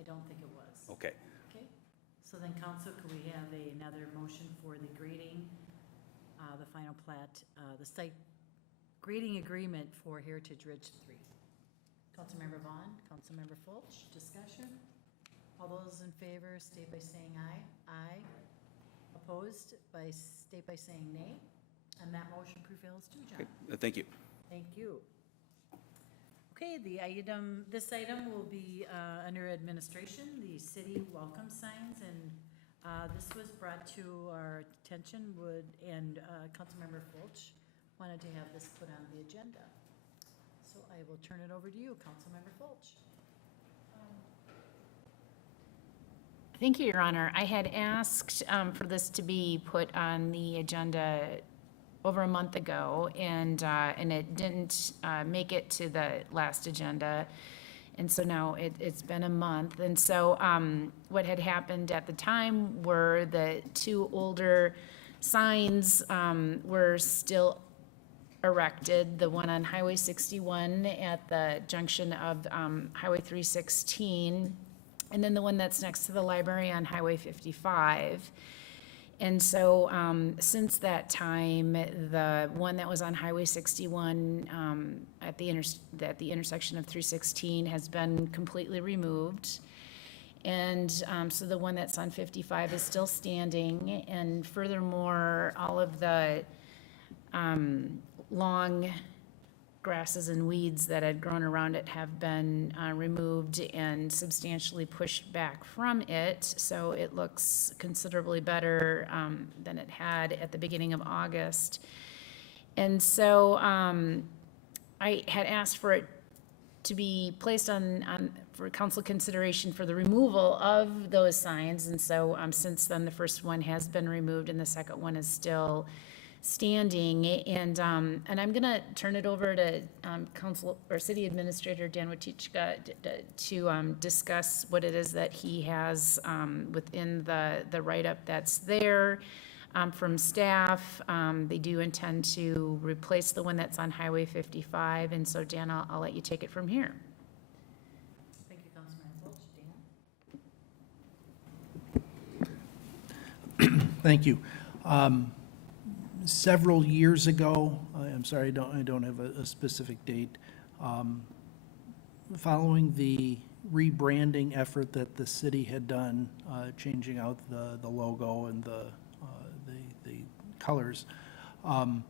I don't think it was. Okay. Okay, so then council, could we have another motion for the grading, the final plat, the site grading agreement for Heritage Ridge 3? Councilmember Vaughn, Councilmember Fulch, discussion? All those in favor state by saying aye. Aye. Opposed, state by saying nay. And that motion prevails too, John. Okay. Thank you. Thank you. Okay, this item will be under administration, the city welcome signs, and this was brought to our attention, and Councilmember Fulch wanted to have this put on the agenda. So I will turn it over to you, Councilmember Fulch. Thank you, Your Honor. I had asked for this to be put on the agenda over a month ago, and it didn't make it to the last agenda. And so now it's been a month. And so what had happened at the time were the two older signs were still erected, the one on Highway 61 at the junction of Highway 316, and then the one that's next to the library on Highway 55. And so since that time, the one that was on Highway 61 at the intersection of 316 has been completely removed. And so the one that's on 55 is still standing. And furthermore, all of the long grasses and weeds that had grown around it have been removed and substantially pushed back from it. So it looks considerably better than it had at the beginning of August. And so I had asked for it to be placed for council consideration for the removal of those signs. And so since then, the first one has been removed and the second one is still standing. And I'm going to turn it over to Council or City Administrator Dan Watichka to discuss what it is that he has within the write-up that's there from staff. They do intend to replace the one that's on Highway 55. And so Dan, I'll let you take it from here. Thank you, Councilmember Fulch. Dan? Thank you. Several years ago, I'm sorry, I don't have a specific date, following the rebranding effort that the city had done, changing out the logo and the colors, and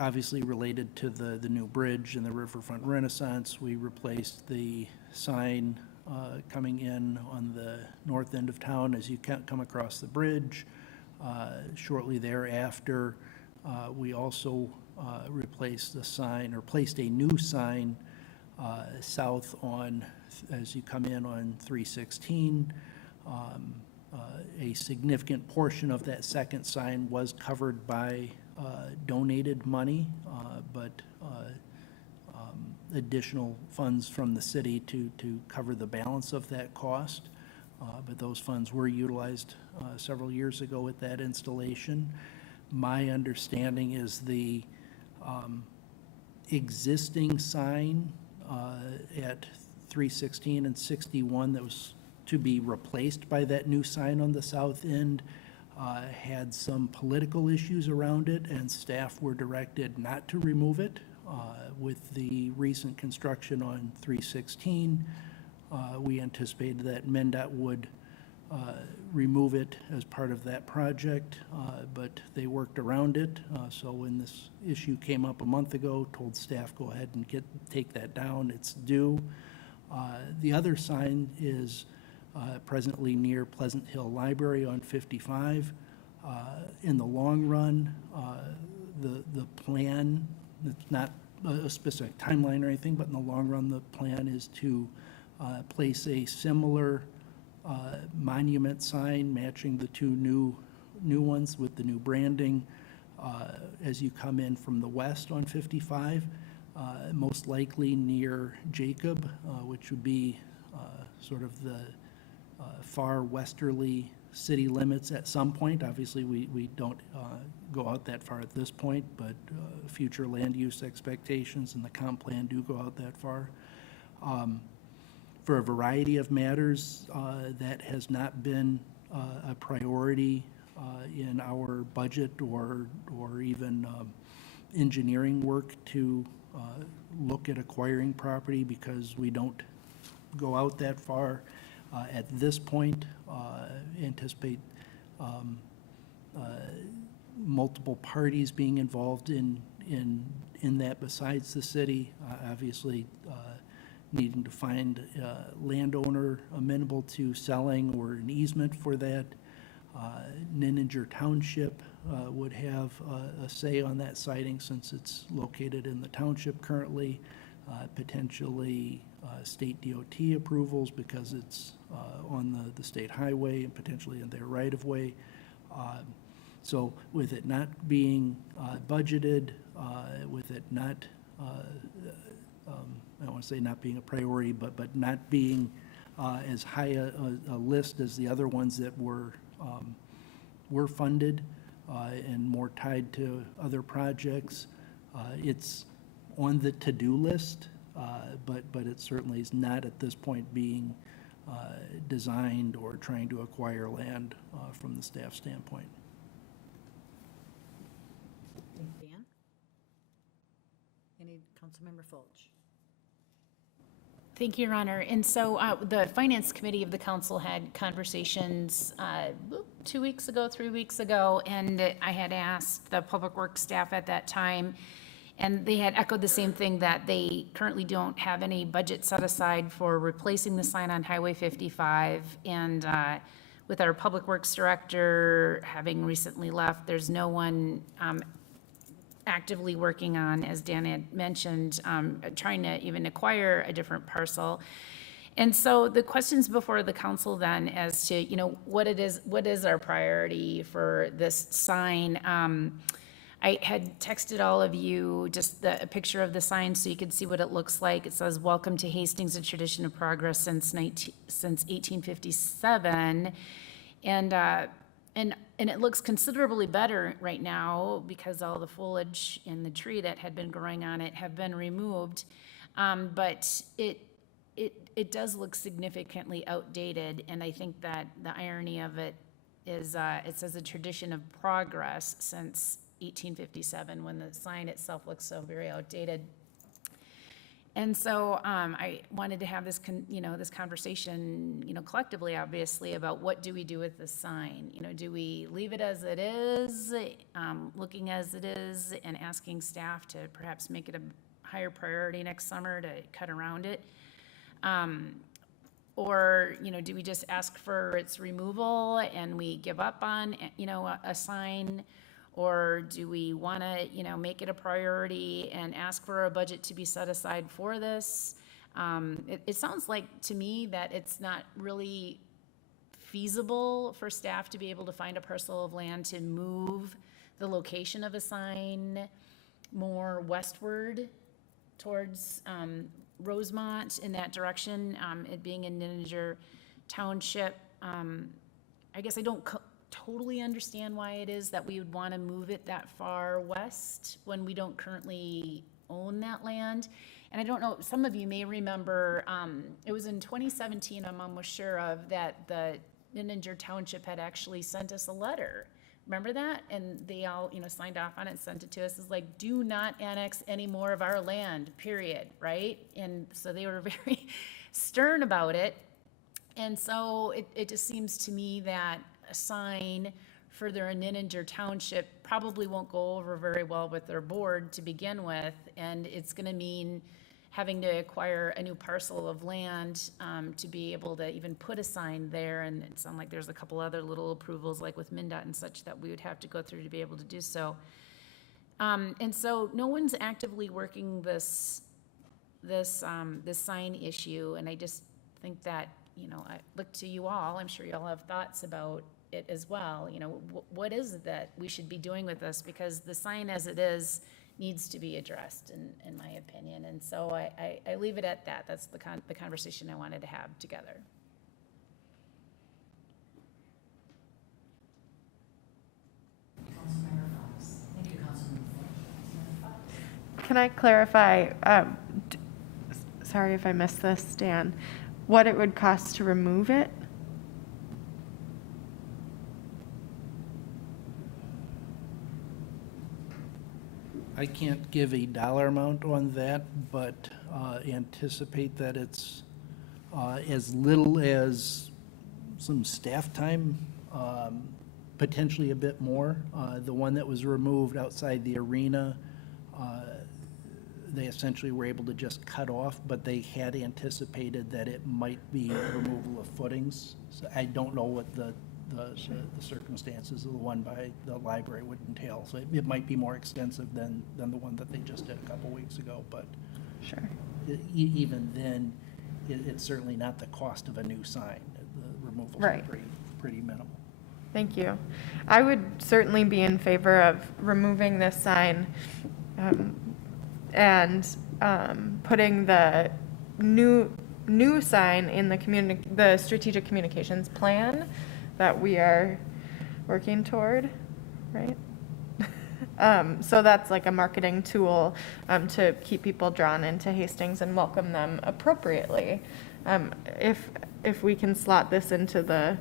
obviously related to the new bridge and the Riverfront Renaissance, we replaced the sign coming in on the north end of town as you come across the bridge. Shortly thereafter, we also replaced the sign, or placed a new sign south on, as you come in on 316. A significant portion of that second sign was covered by donated money, but additional funds from the city to cover the balance of that cost. But those funds were utilized several years ago with that installation. My understanding is the existing sign at 316 and 61 that was to be replaced by that new sign on the south end had some political issues around it, and staff were directed not to remove it. With the recent construction on 316, we anticipated that MnDOT would remove it as part of that project, but they worked around it. So when this issue came up a month ago, told staff, go ahead and take that down, it's due. The other sign is presently near Pleasant Hill Library on 55. In the long run, the plan, it's not a specific timeline or anything, but in the long run, the plan is to place a similar monument sign matching the two new ones with the new branding as you come in from the west on 55, most likely near Jacob, which would be sort of the far westerly city limits at some point. Obviously, we don't go out that far at this point, but future land use expectations and the comp plan do go out that far. For a variety of matters, that has not been a priority in our budget or even engineering work to look at acquiring property because we don't go out that far. At this point, anticipate multiple parties being involved in that besides the city. Obviously, needing to find a landowner amenable to selling or an easement for that. Nininger Township would have a say on that siting since it's located in the township currently. Potentially state DOT approvals because it's on the state highway and potentially in their right-of-way. So with it not being budgeted, with it not, I don't want to say not being a priority, but not being as high a list as the other ones that were funded and more tied to other projects. It's on the to-do list, but it certainly is not at this point being designed or trying to acquire land from the staff standpoint. Thank you, Dan. Any Councilmember Fulch? Thank you, Your Honor. And so the Finance Committee of the council had conversations 2 weeks ago, 3 weeks ago, and I had asked the Public Works staff at that time, and they had echoed the same thing, that they currently don't have any budget set aside for replacing the sign on Highway 55. And with our Public Works Director having recently left, there's no one actively working on, as Dan had mentioned, trying to even acquire a different parcel. And so the questions before the council then as to, what is our priority for this sign? I had texted all of you just a picture of the sign so you could see what it looks like. It says, "Welcome to Hastings, a tradition of progress since 1857. And it looks considerably better right now because all the foliage and the tree that had been growing on it have been removed. But it does look significantly outdated, and I think that the irony of it is it says a tradition of progress since 1857, when the sign itself looks so very outdated. And so I wanted to have this, this conversation, collectively, obviously, about what do we do with the sign? Do we leave it as it is, looking as it is, and asking staff to perhaps make it a higher priority next summer to cut around it? Or, do we just ask for its removal and we give up on, a sign? Or do we want to, make it a priority and ask for a budget to be set aside for this? It sounds like to me that it's not really feasible for staff to be able to find a parcel of land to move the location of a sign more westward towards Rosemont in that direction, it being in Ninninger Township. I guess I don't totally understand why it is that we would want to move it that far west when we don't currently own that land. And I don't know, some of you may remember, it was in 2017, I'm almost sure of, that the Ninninger Township had actually sent us a letter. Remember that? And they all, signed off on it and sent it to us. It's like, do not annex any more of our land, period, right? And so they were very stern about it. And so it just seems to me that a sign further in Ninninger Township probably won't go over very well with their board to begin with, and it's going to mean having to acquire a new parcel of land to be able to even put a sign there, and it sounds like there's a couple other little approvals, like with MnDOT and such, that we would have to go through to be able to do so. And so no one's actively working this sign issue, and I just think that, I look to you all, I'm sure you all have thoughts about it as well. What is it that we should be doing with this? Because the sign as it is needs to be addressed, in my opinion. And so I leave it at that. That's the conversation I wanted to have together. Can I clarify, sorry if I missed this, Dan, what it would cost to remove it? I can't give a dollar amount on that, but anticipate that it's as little as some staff time, potentially a bit more. The one that was removed outside the arena, they essentially were able to just cut off, but they had anticipated that it might be removal of footings. So I don't know what the circumstances of the one by the library would entail. So it might be more extensive than the one that they just did a couple weeks ago, but Sure. Even then, it's certainly not the cost of a new sign. The removals are Right. pretty minimal. Thank you. I would certainly be in favor of removing this sign and putting the new sign in the strategic communications plan that we are working toward, right? So that's like a marketing tool to keep people drawn into Hastings and welcome them appropriately. If we can slot this into the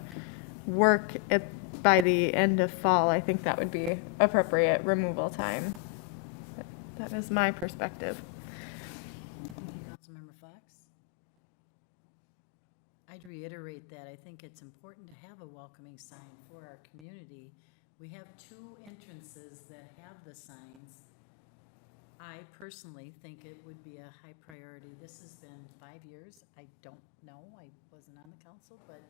work by the end of fall, I think that would be appropriate removal time. That is my perspective. Councilmember Fox? to reiterate that. I think it's important to have a welcoming sign for our community. We have 2 entrances that have the signs. I personally think it would be a high priority. This has been 5 years. I don't know. I wasn't on the council, but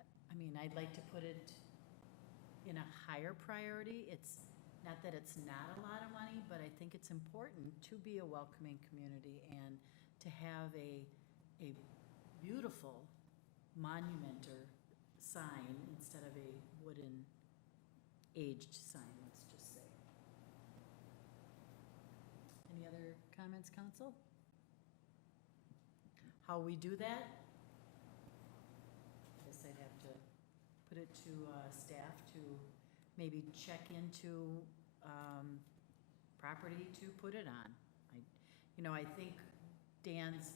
I mean, I'd like to put it in a higher priority. It's not that it's not a lot of money, but I think it's important to be a welcoming community and to have a beautiful monument or sign instead of a wooden aged sign, let's just say. Any other comments, council? How we do that? I guess I'd have to put it to staff to maybe check into property to put it on. I think Dan's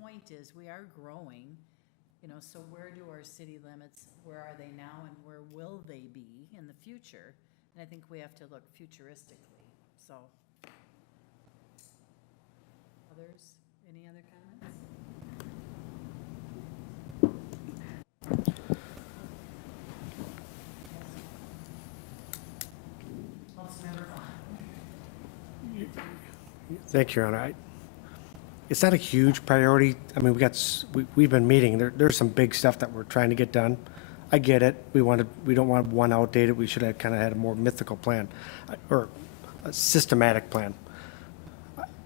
point is we are growing, so where do our city limits, where are they now and where will they be in the future? And I think we have to look futuristically, so. Others, any other comments? Councilmember Vaughn. Thank you, Your Honor. It's not a huge priority. I mean, we've been meeting. There's some big stuff that we're trying to get done. I get it. We don't want one outdated. We should have kind of had a more mythical plan or a systematic plan.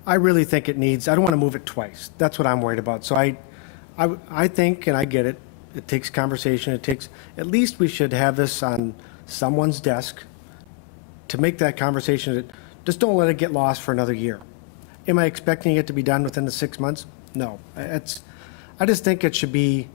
I really think it needs, I don't want to move it twice. That's what I'm worried about. So I think, and I get it, it takes conversation. At least we should have this on someone's desk to make that conversation. Just don't let it get lost for another year. Am I expecting it to be done within the 6 months? No. I just think it should be,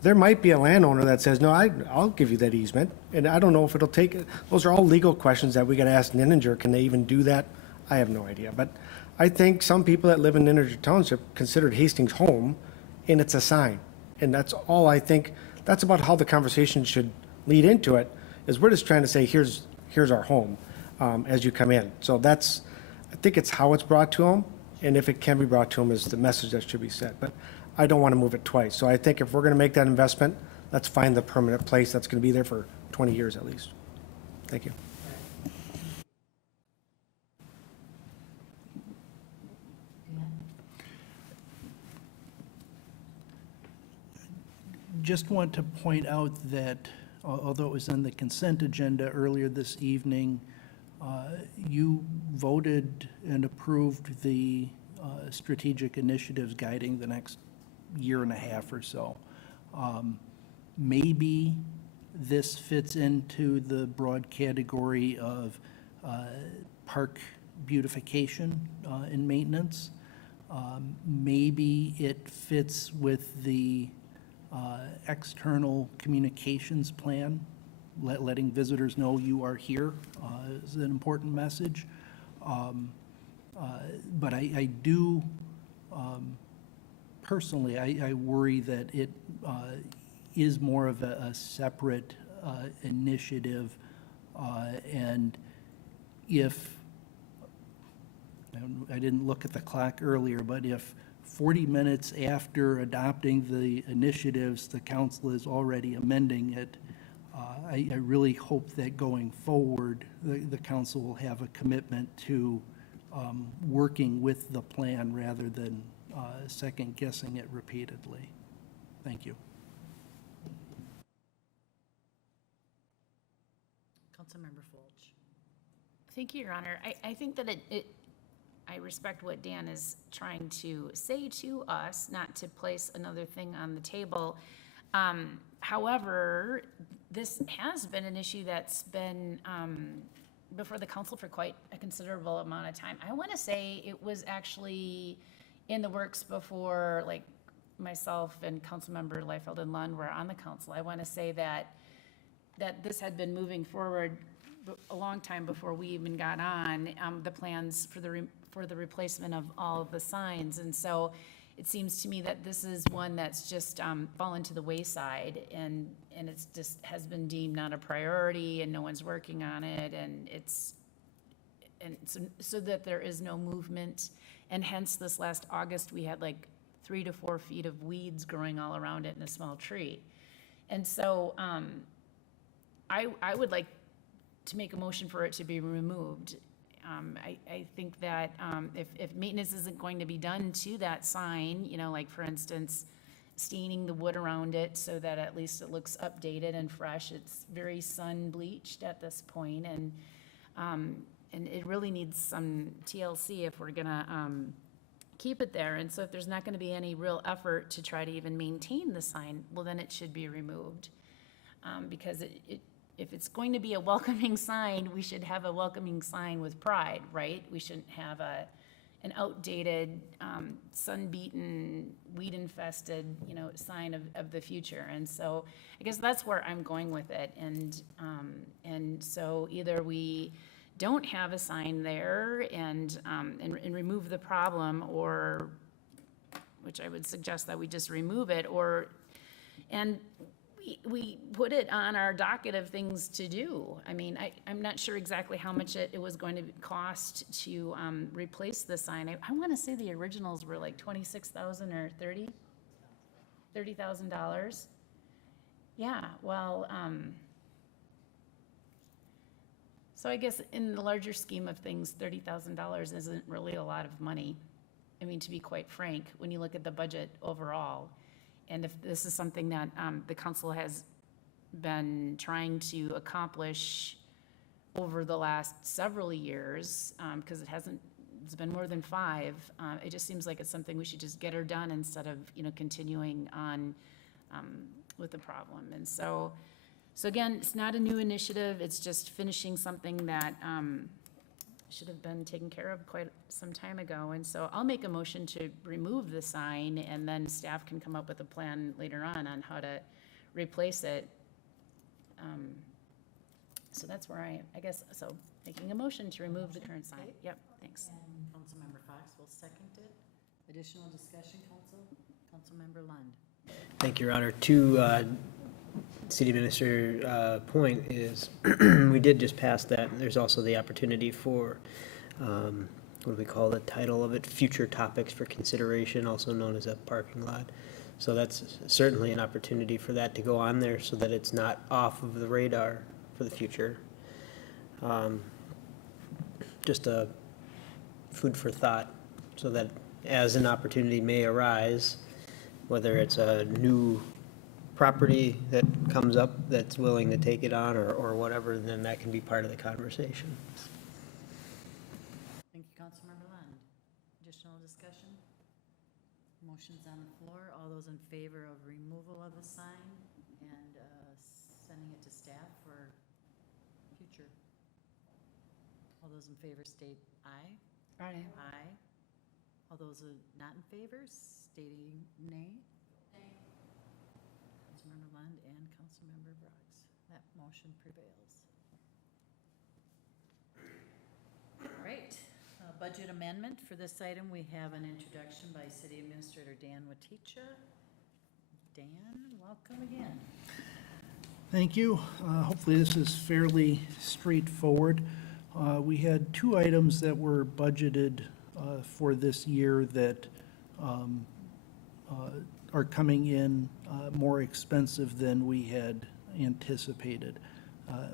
there might be a landowner that says, no, I'll give you that easement. And I don't know if it'll take, those are all legal questions that we got to ask Nininger. Can they even do that? I have no idea. But I think some people that live in Nininger Township considered Hastings home, and it's a sign. And that's all I think, that's about how the conversation should lead into it, is we're just trying to say, here's our home as you come in. So I think it's how it's brought to them, and if it can be brought to them is the message that should be said. But I don't want to move it twice. So I think if we're going to make that investment, let's find the permanent place that's going to be there for 20 years at least. Thank you. Just want to point out that although it was on the consent agenda earlier this evening, you voted and approved the strategic initiatives guiding the next year and a half or so. Maybe this fits into the broad category of park beautification and maintenance. Maybe it fits with the external communications plan, letting visitors know you are here is an important message. But I do, personally, I worry that it is more of a separate initiative. And if, I didn't look at the clock earlier, but if 40 minutes after adopting the initiatives, the council is already amending it, I really hope that going forward, the council will have a commitment to working with the plan rather than second guessing it repeatedly. Thank you. Councilmember Fulch. Thank you, Your Honor. I think that I respect what Dan is trying to say to us, not to place another thing on the table. However, this has been an issue that's been before the council for quite a considerable amount of time. I want to say it was actually in the works before, like, myself and Councilmember Liefeld and Lund were on the council. I want to say that this had been moving forward a long time before we even got on the plans for the replacement of all of the signs. And so it seems to me that this is one that's just fallen to the wayside, and it's just has been deemed not a priority, and no one's working on it, and so that there is no movement. And hence this last August, we had like 3 to 4 feet of weeds growing all around it and a small tree. And so I would like to make a motion for it to be removed. I think that if maintenance isn't going to be done to that sign, you know, like for instance, staining the wood around it so that at least it looks updated and fresh. It's very sun bleached at this point, and it really needs some TLC if we're gonna keep it there. And so if there's not gonna be any real effort to try to even maintain the sign, well, then it should be removed. Because if it's going to be a welcoming sign, we should have a welcoming sign with pride, right? We shouldn't have an outdated, sun-beaten, weed-infested, you know, sign of the future. And so I guess that's where I'm going with it. And so either we don't have a sign there and remove the problem, or, which I would suggest that we just remove it, and we put it on our docket of things to do. I mean, I'm not sure exactly how much it was going to cost to replace the sign. I want to say the originals were like $26,000 or $30,000. Yeah, well, so I guess in the larger scheme of things, $30,000 isn't really a lot of money. I mean, to be quite frank, when you look at the budget overall. And if this is something that the council has been trying to accomplish over the last several years, because it's been more than 5, it just seems like it's something we should just get her done instead of, you know, continuing on with the problem. And so again, it's not a new initiative, it's just finishing something that should have been taken care of quite some time ago. And so I'll make a motion to remove the sign, and then staff can come up with a plan later on how to replace it. So that's where I guess, so making a motion to remove the current sign. Yep, thanks. And Councilmember Fox will second it. Additional discussion, Councilmember Lund. Thank you, Your Honor. To City Administrator point is, we did just pass that. There's also the opportunity for, what do we call the title of it? Future topics for consideration, also known as a parking lot. So that's certainly an opportunity for that to go on there so that it's not off of the radar for the future. Just a food for thought, so that as an opportunity may arise, whether it's a new property that comes up that's willing to take it on or whatever, then that can be part of the conversation. Thank you, Councilmember Lund. Additional discussion? Motion's on the floor. All those in favor of removal of the sign and sending it to staff for future? All those in favor state aye. Aye. Aye. All those not in favor stating nay. Councilmember Lund and Councilmember Brooks. That motion prevails. All right, budget amendment. For this item, we have an introduction by City Administrator Dan Waticha. Dan, welcome again. Thank you. Hopefully this is fairly straightforward. We had 2 items that were budgeted for this year that are coming in more expensive than we had anticipated.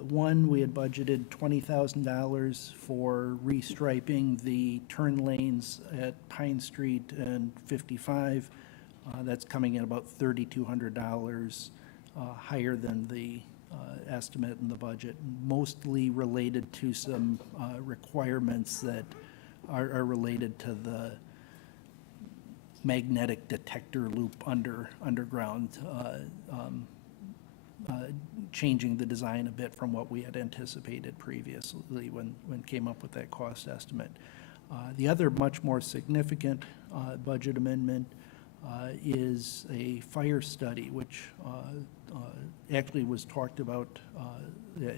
One, we had budgeted $20,000 for restriping the turn lanes at Pine Street and 55. That's coming in about $3,200 higher than the estimate in the budget, mostly related to some requirements that are related to the magnetic detector loop underground, changing the design a bit from what we had anticipated previously when came up with that cost estimate. The other much more significant budget amendment is a fire study, which actually was talked about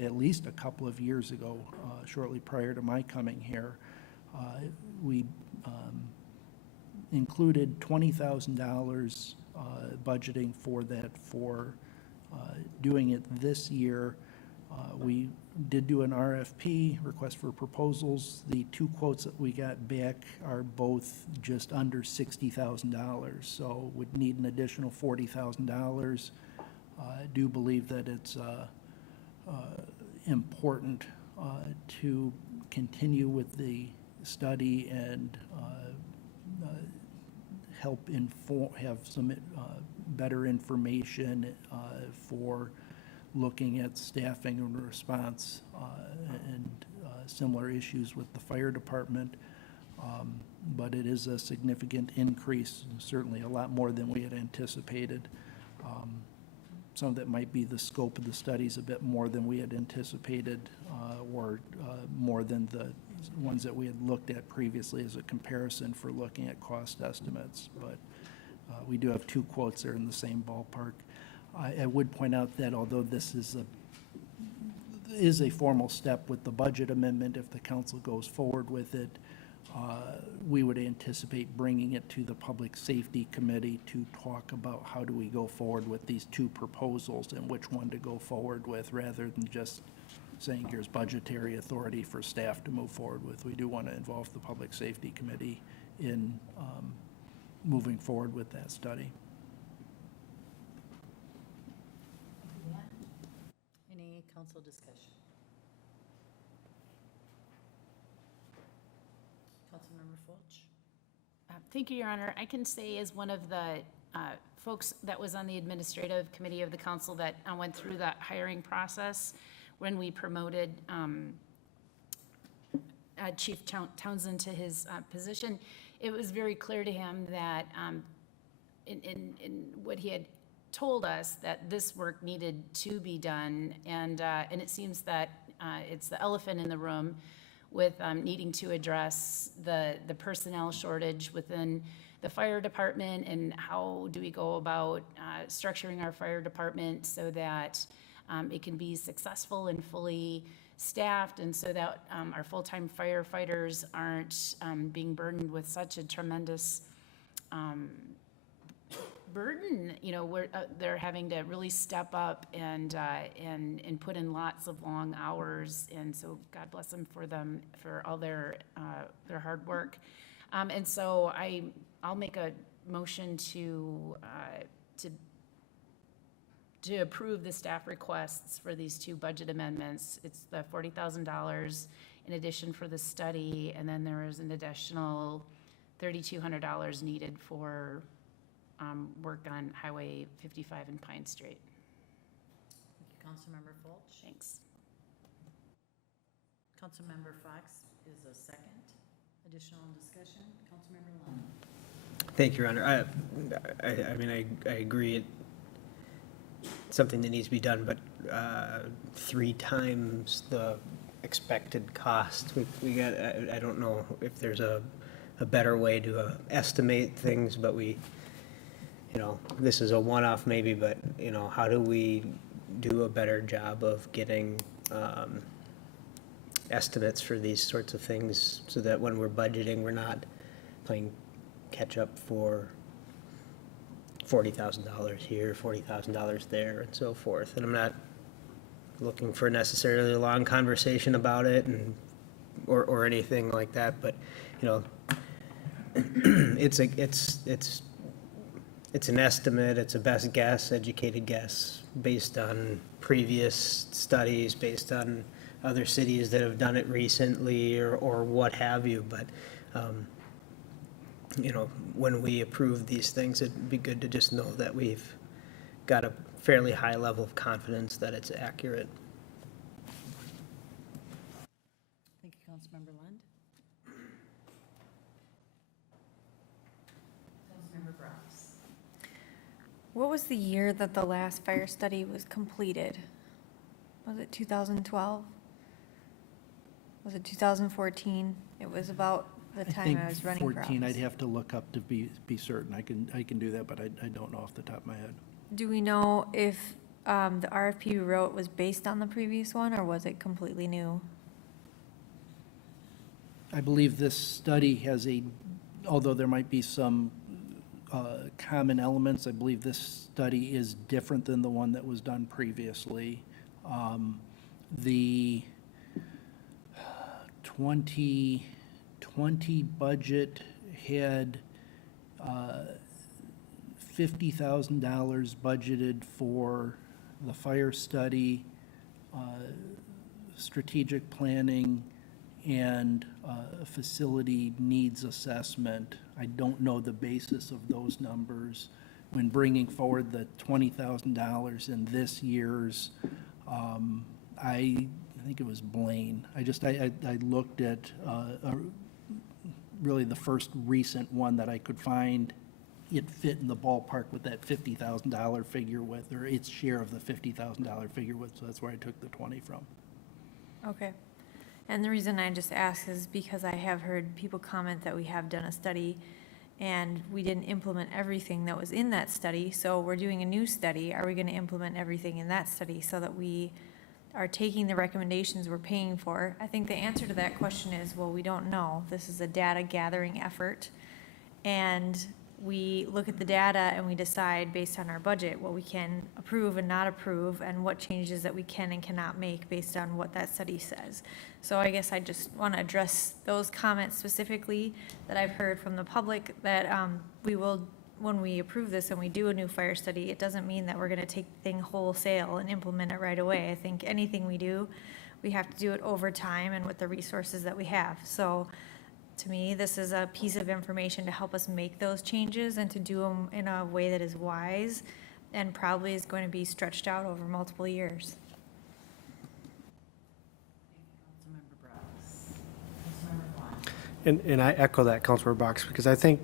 at least a couple of years ago, shortly prior to my coming here. We included $20,000 budgeting for that for doing it this year. We did do an RFP, request for proposals. The two quotes that we got back are both just under $60,000, so would need an additional $40,000. I do believe that it's important to continue with the study and help have some better information for looking at staffing and response and similar issues with the fire department. But it is a significant increase, certainly a lot more than we had anticipated. Some of that might be the scope of the studies a bit more than we had anticipated, or more than the ones that we had looked at previously as a comparison for looking at cost estimates. But we do have two quotes there in the same ballpark. I would point out that although this is a formal step with the budget amendment, if the council goes forward with it, we would anticipate bringing it to the Public Safety Committee to talk about how do we go forward with these two proposals and which one to go forward with, rather than just saying here's budgetary authority for staff to move forward with. We do want to involve the Public Safety Committee in moving forward with that study. Any council discussion? Councilmember Fulch? Thank you, Your Honor. I can say as one of the folks that was on the administrative committee of the council that went through that hiring process when we promoted Chief Townsend to his position, it was very clear to him that in what he had told us, that this work needed to be done, and it seems that it's the elephant in the room with needing to address the personnel shortage within the fire department, and how do we go about structuring our fire department so that it can be successful and fully staffed, and so that our full-time firefighters aren't being burdened with such a tremendous burden. You know, they're having to really step up and put in lots of long hours, and so God bless them for all their hard work. And so I'll make a motion to approve the staff requests for these two budget amendments. It's the $40,000 in addition for the study, and then there is an additional $3,200 needed for work on Highway 55 and Pine Street. Thank you, Councilmember Fulch. Thanks. Councilmember Fox is a second. Additional discussion, Councilmember Lund. Thank you, Your Honor. I mean, I agree. It's something that needs to be done, but 3 times the expected cost. We got. I don't know if there's a better way to estimate things, but you know, this is a one-off maybe, but, you know, how do we do a better job of getting estimates for these sorts of things so that when we're budgeting, we're not playing catch-up for $40,000 here, $40,000 there, and so forth. And I'm not looking for necessarily a long conversation about it or anything like that, but, you know, it's an estimate, it's a best guess, educated guess, based on previous studies, based on other cities that have done it recently, or what have you. But, you know, when we approve these things, it'd be good to just know that we've got a fairly high level of confidence that it's accurate. Thank you, Councilmember Lund. Councilmember Brooks. What was the year that the last fire study was completed? Was it 2012? Was it 2014? It was about the time I was running for office. 14, I'd have to look up to be certain. I can do that, but I don't know off the top of my head. Do we know if the RFP we wrote was based on the previous one, or was it completely new? I believe this study has although there might be some common elements, I believe this study is different than the one that was done previously. The 2020 budget had $50,000 budgeted for the fire study, strategic planning, and facility needs assessment. I don't know the basis of those numbers. When bringing forward the $20,000 in this year's, I think it was Blaine. I looked at really the first recent one that I could find. It fit in the ballpark with that $50,000 figure with, or its share of the $50,000 figure with, so that's where I took the 20 from. Okay. And the reason I just ask is because I have heard people comment that we have done a study and we didn't implement everything that was in that study. So we're doing a new study. Are we going to implement everything in that study so that we are taking the recommendations we're paying for? I think the answer to that question is, well, we don't know. This is a data gathering effort. And we look at the data and we decide based on our budget what we can approve and not approve and what changes that we can and cannot make based on what that study says. So I guess I just want to address those comments specifically that I've heard from the public that we will, when we approve this and we do a new fire study, it doesn't mean that we're going to take the thing wholesale and implement it right away. I think anything we do, we have to do it over time and with the resources that we have. So to me, this is a piece of information to help us make those changes and to do them in a way that is wise and probably is going to be stretched out over multiple years. Councilmember Brooks. Councilmember Vaughn. And I echo that, Councilmember Box, because I think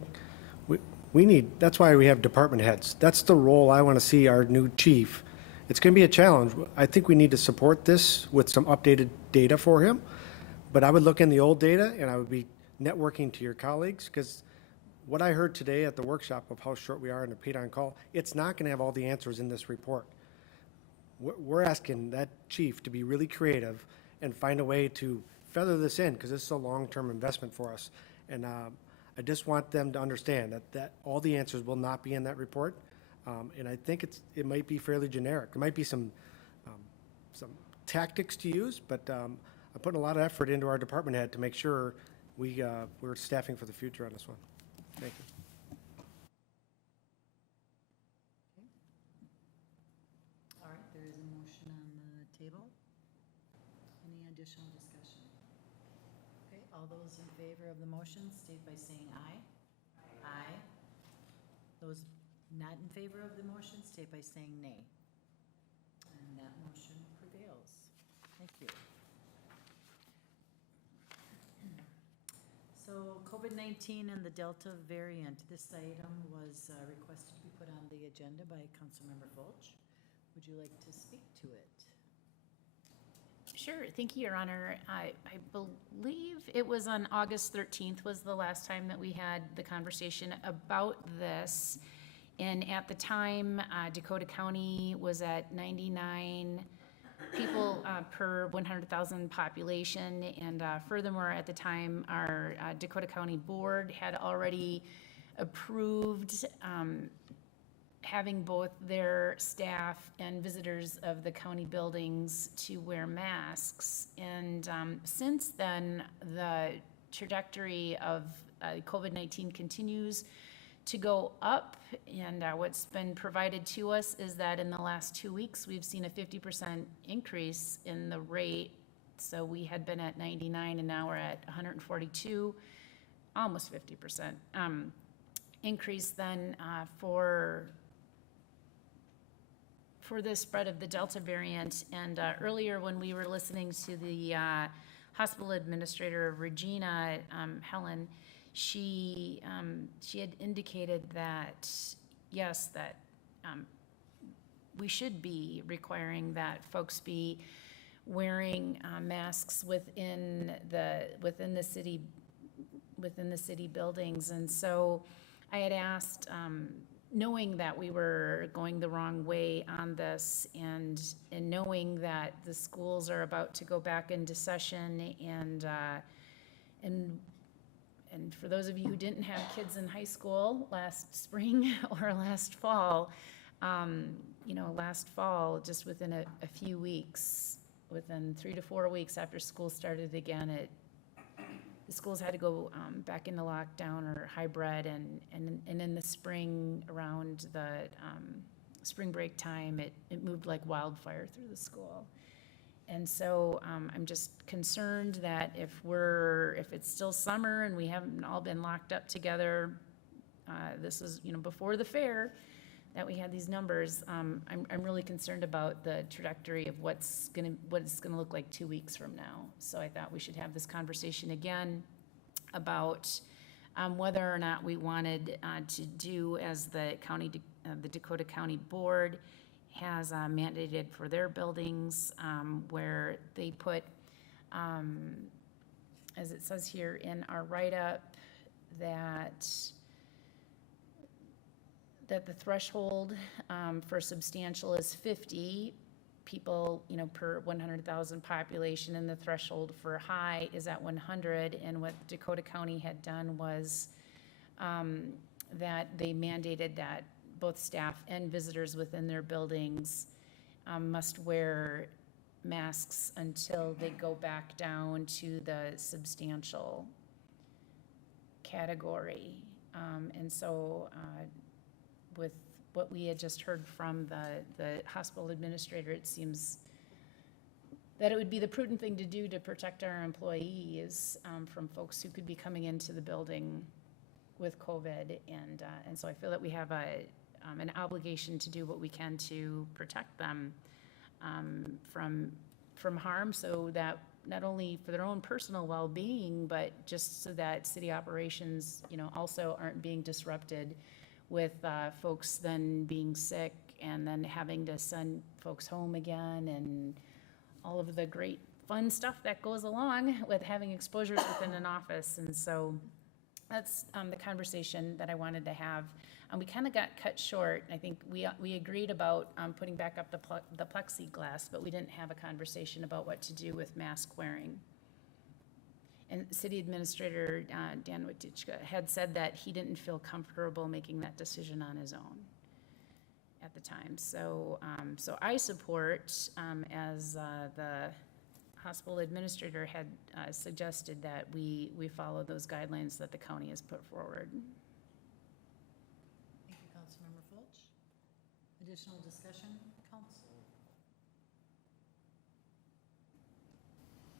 we need, that's why we have department heads. That's the role I want to see our new chief. It's going to be a challenge. I think we need to support this with some updated data for him. But I would look in the old data and I would be networking to your colleagues, because what I heard today at the workshop of how short we are in the paid on call, it's not going to have all the answers in this report. We're asking that chief to be really creative and find a way to feather this in, because this is a long-term investment for us. And I just want them to understand that all the answers will not be in that report. And I think it might be fairly generic. There might be some tactics to use, but I'm putting a lot of effort into our department head to make sure we're staffing for the future on this one. Thank you. All right, there is a motion on the table. Any additional discussion? Okay, all those in favor of the motion state by saying aye. Aye. Those not in favor of the motion state by saying nay. And that motion prevails. Thank you. So COVID-19 and the Delta variant, this item was requested to be put on the agenda by Councilmember Fulch. Would you like to speak to it? Sure, thank you, Your Honor. I believe it was on August 13th was the last time that we had the conversation about this. And at the time, Dakota County was at 99 people per 100,000 population. And furthermore, at the time, our Dakota County Board had already approved having both their staff and visitors of the county buildings to wear masks. And since then, the trajectory of COVID-19 continues to go up, and what's been provided to us is that in the last 2 weeks, we've seen a 50% increase in the rate. So we had been at 99 and now we're at 142, almost 50% increase then for the spread of the Delta variant. And earlier when we were listening to the hospital administrator, Regina, Helen, she had indicated that, yes, that we should be requiring that folks be wearing masks within the city buildings. And so I had asked, knowing that we were going the wrong way on this, and knowing that the schools are about to go back into session, and for those of you who didn't have kids in high school last spring or last fall, last fall, just within a few weeks, within 3 to 4 weeks after school started again, the schools had to go back into lockdown or hybrid, and in the spring, around the spring break time, it moved like wildfire through the school. And so I'm just concerned that if it's still summer and we haven't all been locked up together, this is, before the fair, that we had these numbers, I'm really concerned about the trajectory of what it's gonna look like 2 weeks from now. So I thought we should have this conversation again about whether or not we wanted to do as the Dakota County Board has mandated for their buildings, where they put, as it says here in our write-up, that the threshold for substantial is 50 people, per 100,000 population, and the threshold for high is at 100. And what Dakota County had done was that they mandated that both staff and visitors within their buildings must wear masks until they go back down to the substantial category. And so with what we had just heard from the hospital administrator, it seems that it would be the prudent thing to do to protect our employees from folks who could be coming into the building with COVID. And so I feel that we have an obligation to do what we can to protect them from harm, so that not only for their own personal well-being, but just so that city operations, also aren't being disrupted with folks then being sick and then having to send folks home again, and all of the great fun stuff that goes along with having exposures within an office. And so that's the conversation that I wanted to have. We kind of got cut short. I think we agreed about putting back up the plexiglass, but we didn't have a conversation about what to do with mask wearing. And City Administrator Dan Witichka had said that he didn't feel comfortable making that decision on his own at the time. So I support, as the hospital administrator had suggested, that we follow those guidelines that the county has put forward. Thank you, Councilmember Fulch. Additional discussion, Council?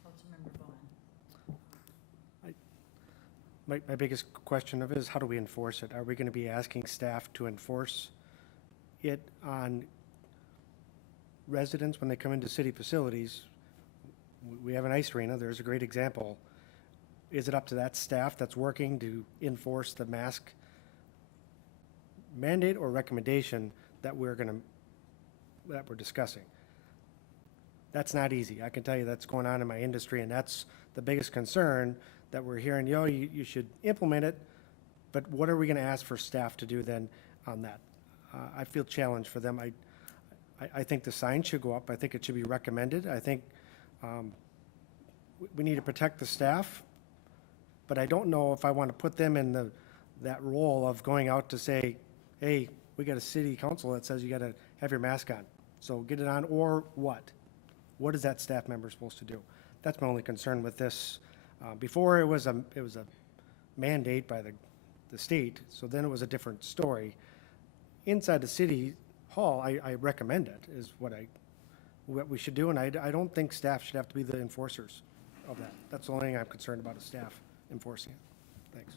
Councilmember Vaughn. My biggest question of it is, how do we enforce it? Are we going to be asking staff to enforce it on residents when they come into city facilities? We have an ice arena, there's a great example. Is it up to that staff that's working to enforce the mask mandate or recommendation that we're discussing? That's not easy. I can tell you that's going on in my industry, and that's the biggest concern that we're hearing. You should implement it, but what are we going to ask for staff to do then on that? I feel challenged for them. I think the sign should go up. I think it should be recommended. I think we need to protect the staff, but I don't know if I want to put them in that role of going out to say, hey, we got a city council that says you got to have your mask on, so get it on, or what? What is that staff member supposed to do? That's my only concern with this. Before it was a mandate by the state, so then it was a different story. Inside the city hall, I recommend it, is what we should do, and I don't think staff should have to be the enforcers of that. That's the only thing I'm concerned about, is staff enforcing it. Thanks.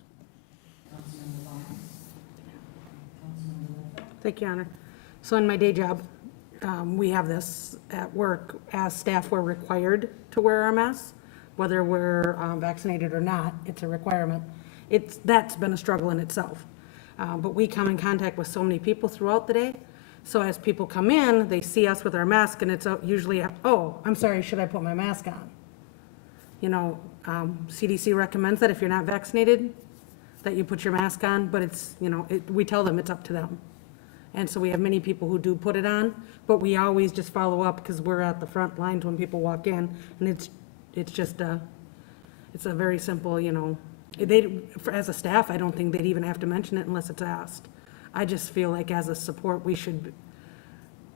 Thank you, Honor. So in my day job, we have this at work. As staff, we're required to wear our masks, whether we're vaccinated or not. It's a requirement. That's been a struggle in itself. But we come in contact with so many people throughout the day. So as people come in, they see us with our mask, and it's usually, oh, I'm sorry, should I put my mask on? CDC recommends that if you're not vaccinated, that you put your mask on, but it's, we tell them it's up to them. And so we have many people who do put it on, but we always just follow up because we're at the front lines when people walk in, and it's just it's a very simple, as a staff, I don't think they'd even have to mention it unless it's asked. I just feel like as a support,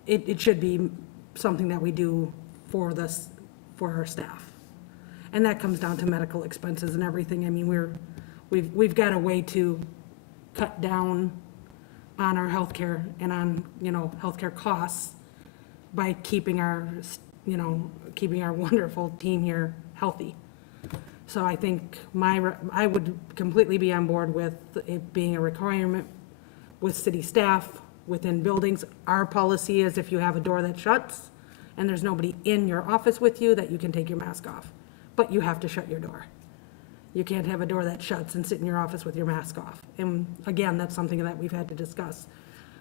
it should be something that we do for for our staff. And that comes down to medical expenses and everything. I mean, we've got a way to cut down on our healthcare and on, healthcare costs by keeping our wonderful team here healthy. So I think I would completely be on board with it being a requirement with city staff within buildings. Our policy is if you have a door that shuts and there's nobody in your office with you, that you can take your mask off, but you have to shut your door. You can't have a door that shuts and sit in your office with your mask off. And again, that's something that we've had to discuss.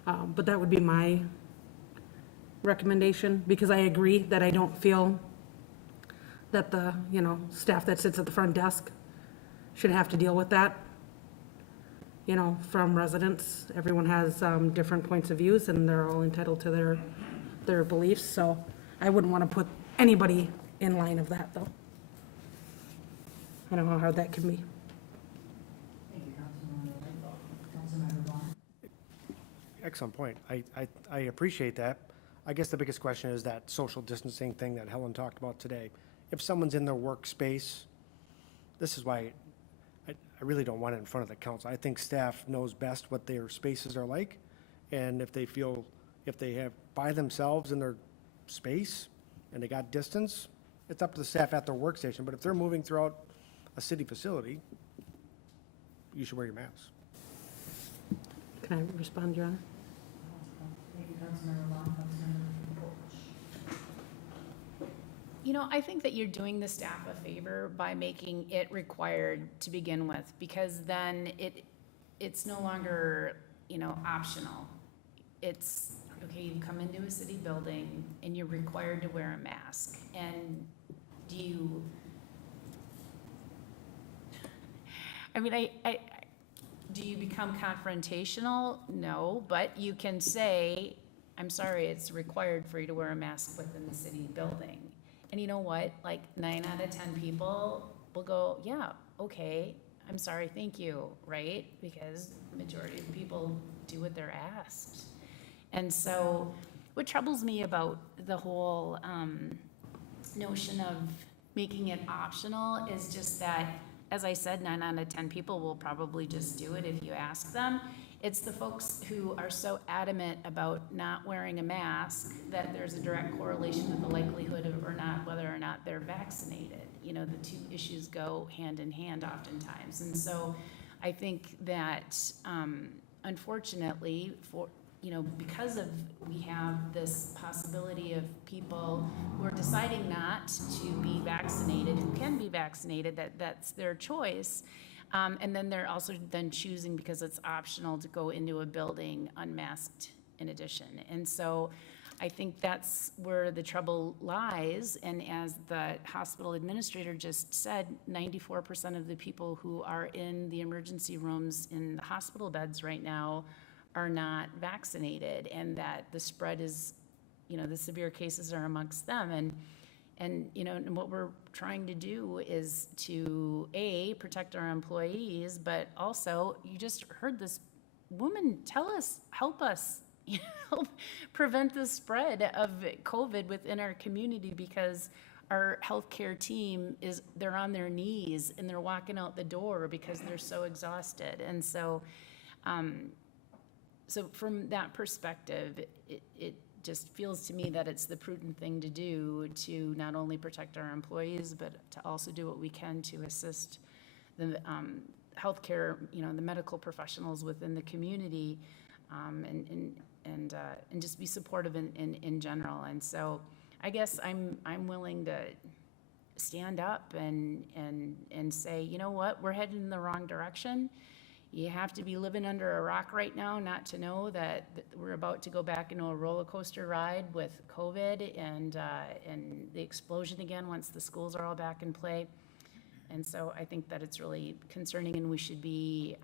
But that would be my recommendation, because I agree that I don't feel that the, staff that sits at the front desk should have to deal with that, from residents. Everyone has different points of views, and they're all entitled to their beliefs, so I wouldn't want to put anybody in line of that, though. I don't know how hard that can be. Excellent point. I appreciate that. I guess the biggest question is that social distancing thing that Helen talked about today. If someone's in their workspace, this is why I really don't want it in front of the council. I think staff knows best what their spaces are like, and if they have by themselves in their space and they got distance, it's up to the staff at their workstation. But if they're moving throughout a city facility, you should wear your mask. Can I respond, Your Honor? I think that you're doing the staff a favor by making it required to begin with, because then it's no longer, optional. It's, okay, you come into a city building and you're required to wear a mask. And do you, do you become confrontational? No, but you can say, I'm sorry, it's required for you to wear a mask within the city building. And you know what? Like 9 out of 10 people will go, yeah, okay, I'm sorry, thank you, right? Because the majority of people do what they're asked. And so what troubles me about the whole notion of making it optional is just that, as I said, 9 out of 10 people will probably just do it if you ask them. It's the folks who are so adamant about not wearing a mask that there's a direct correlation with the likelihood of whether or not they're vaccinated. The two issues go hand in hand oftentimes. And so I think that unfortunately because we have this possibility of people who are deciding not to be vaccinated, who can be vaccinated, that's their choice. And then they're also then choosing, because it's optional, to go into a building unmasked in addition. And so I think that's where the trouble lies. And as the hospital administrator just said, 94% of the people who are in the emergency rooms in the hospital beds right now are not vaccinated, and that the spread is, the severe cases are amongst them. And what we're trying to do is to, protect our employees, but also, you just heard this woman tell us, help us, help prevent the spread of COVID within our community, because our healthcare team they're on their knees and they're walking out the door because they're so exhausted. And so, so from that perspective, it just feels to me that it's the prudent thing to do to not only protect our employees, but to also do what we can to assist the healthcare, the medical professionals within the community, and just be supportive in general. And so I guess I'm willing to stand up and say, you know what, we're heading in the wrong direction. You have to be living under a rock right now not to know that we're about to go back into a roller coaster ride with COVID and the explosion again once the schools are all back in play. And so I think that it's really concerning, and we should be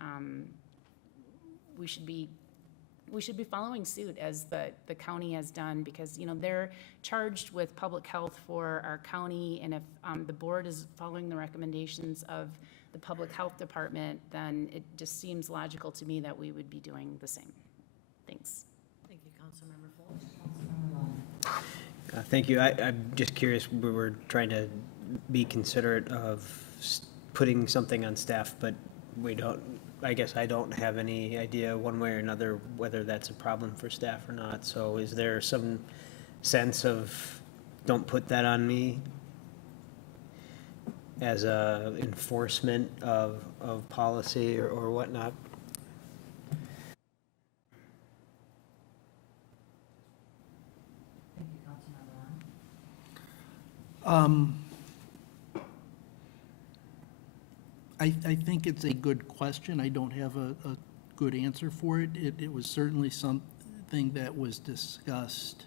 following suit as the county has done, because they're charged with public health for our county, and if the board is following the recommendations of the public health department, then it just seems logical to me that we would be doing the same. Thanks. Thank you, Councilmember Fultz. Councilmember Thank you. I'm just curious, we were trying to be considerate of putting something on staff, but we don't, I guess I don't have any idea one way or another whether that's a problem for staff or not. So is there some sense of, don't put that on me as a enforcement of policy or whatnot? I think it's a good question. I don't have a good answer for it. It was certainly something that was discussed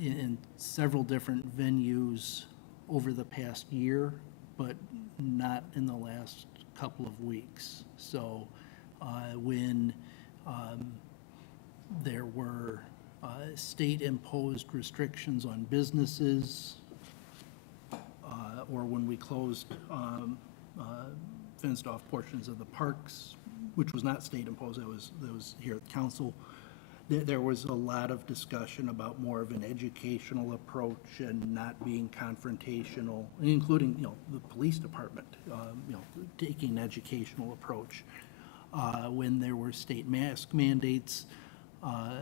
in several different venues over the past year, but not in the last couple of weeks. So when there were state-imposed restrictions on businesses, or when we closed fenced-off portions of the parks, which was not state-imposed, that was here at council. There was a lot of discussion about more of an educational approach and not being confrontational, including, the police department, taking an educational approach. When there were state mask mandates, I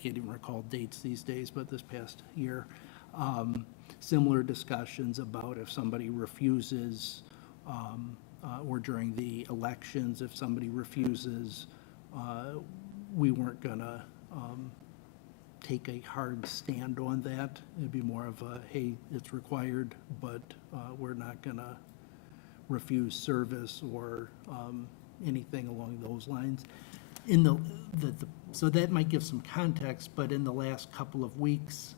can't even recall dates these days, but this past year, similar discussions about if somebody refuses, or during the elections, if somebody refuses, we weren't gonna take a hard stand on that. It'd be more of a, hey, it's required, but we're not gonna refuse service or anything along those lines. So that might give some context, but in the last couple of weeks,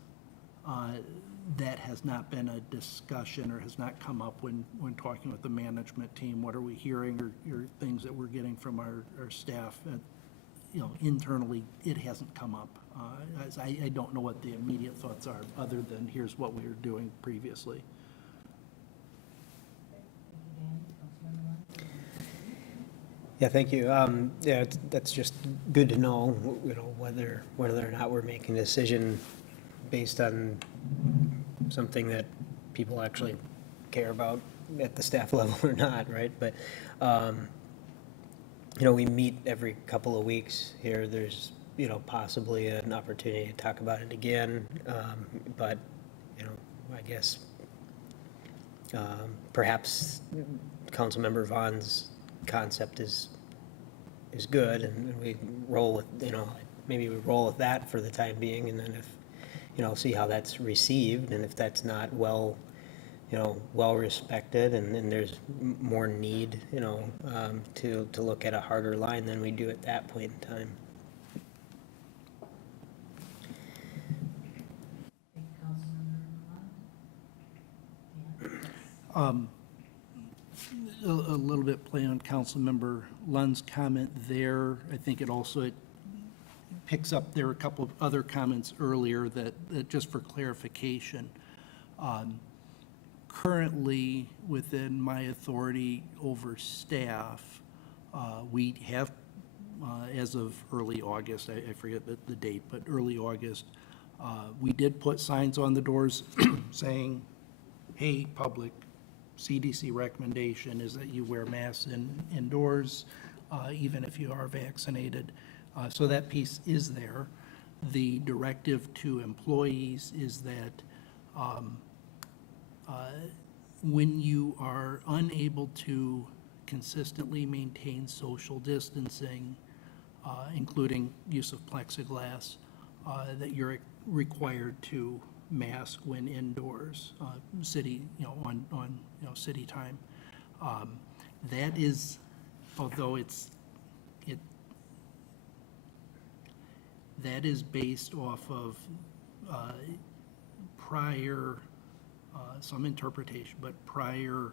that has not been a discussion or has not come up when talking with the management team. What are we hearing or things that we're getting from our staff? Internally, it hasn't come up. I don't know what the immediate thoughts are, other than here's what we were doing previously. Yeah, thank you. Yeah, that's just good to know, whether or not we're making a decision based on something that people actually care about at the staff level or not, right? But, we meet every couple of weeks here. There's, possibly an opportunity to talk about it again. But, I guess perhaps Councilmember Vaughn's concept is good, and we roll with, maybe we roll with that for the time being, and then if, see how that's received, and if that's not well respected, and then there's more need, to look at a harder line than we do at that point in time. A little bit play on Councilmember Lund's comment there. I think it picks up, there were a couple of other comments earlier that just for clarification. Currently, within my authority over staff, we have, as of early August, I forget the date, but early August, we did put signs on the doors saying, hey, public, CDC recommendation is that you wear masks indoors, even if you are vaccinated. So that piece is there. The directive to employees is that when you are unable to consistently maintain social distancing, including use of plexiglass, that you're required to mask when indoors, city, on city time. That is, although that is based off of prior, some interpretation, but prior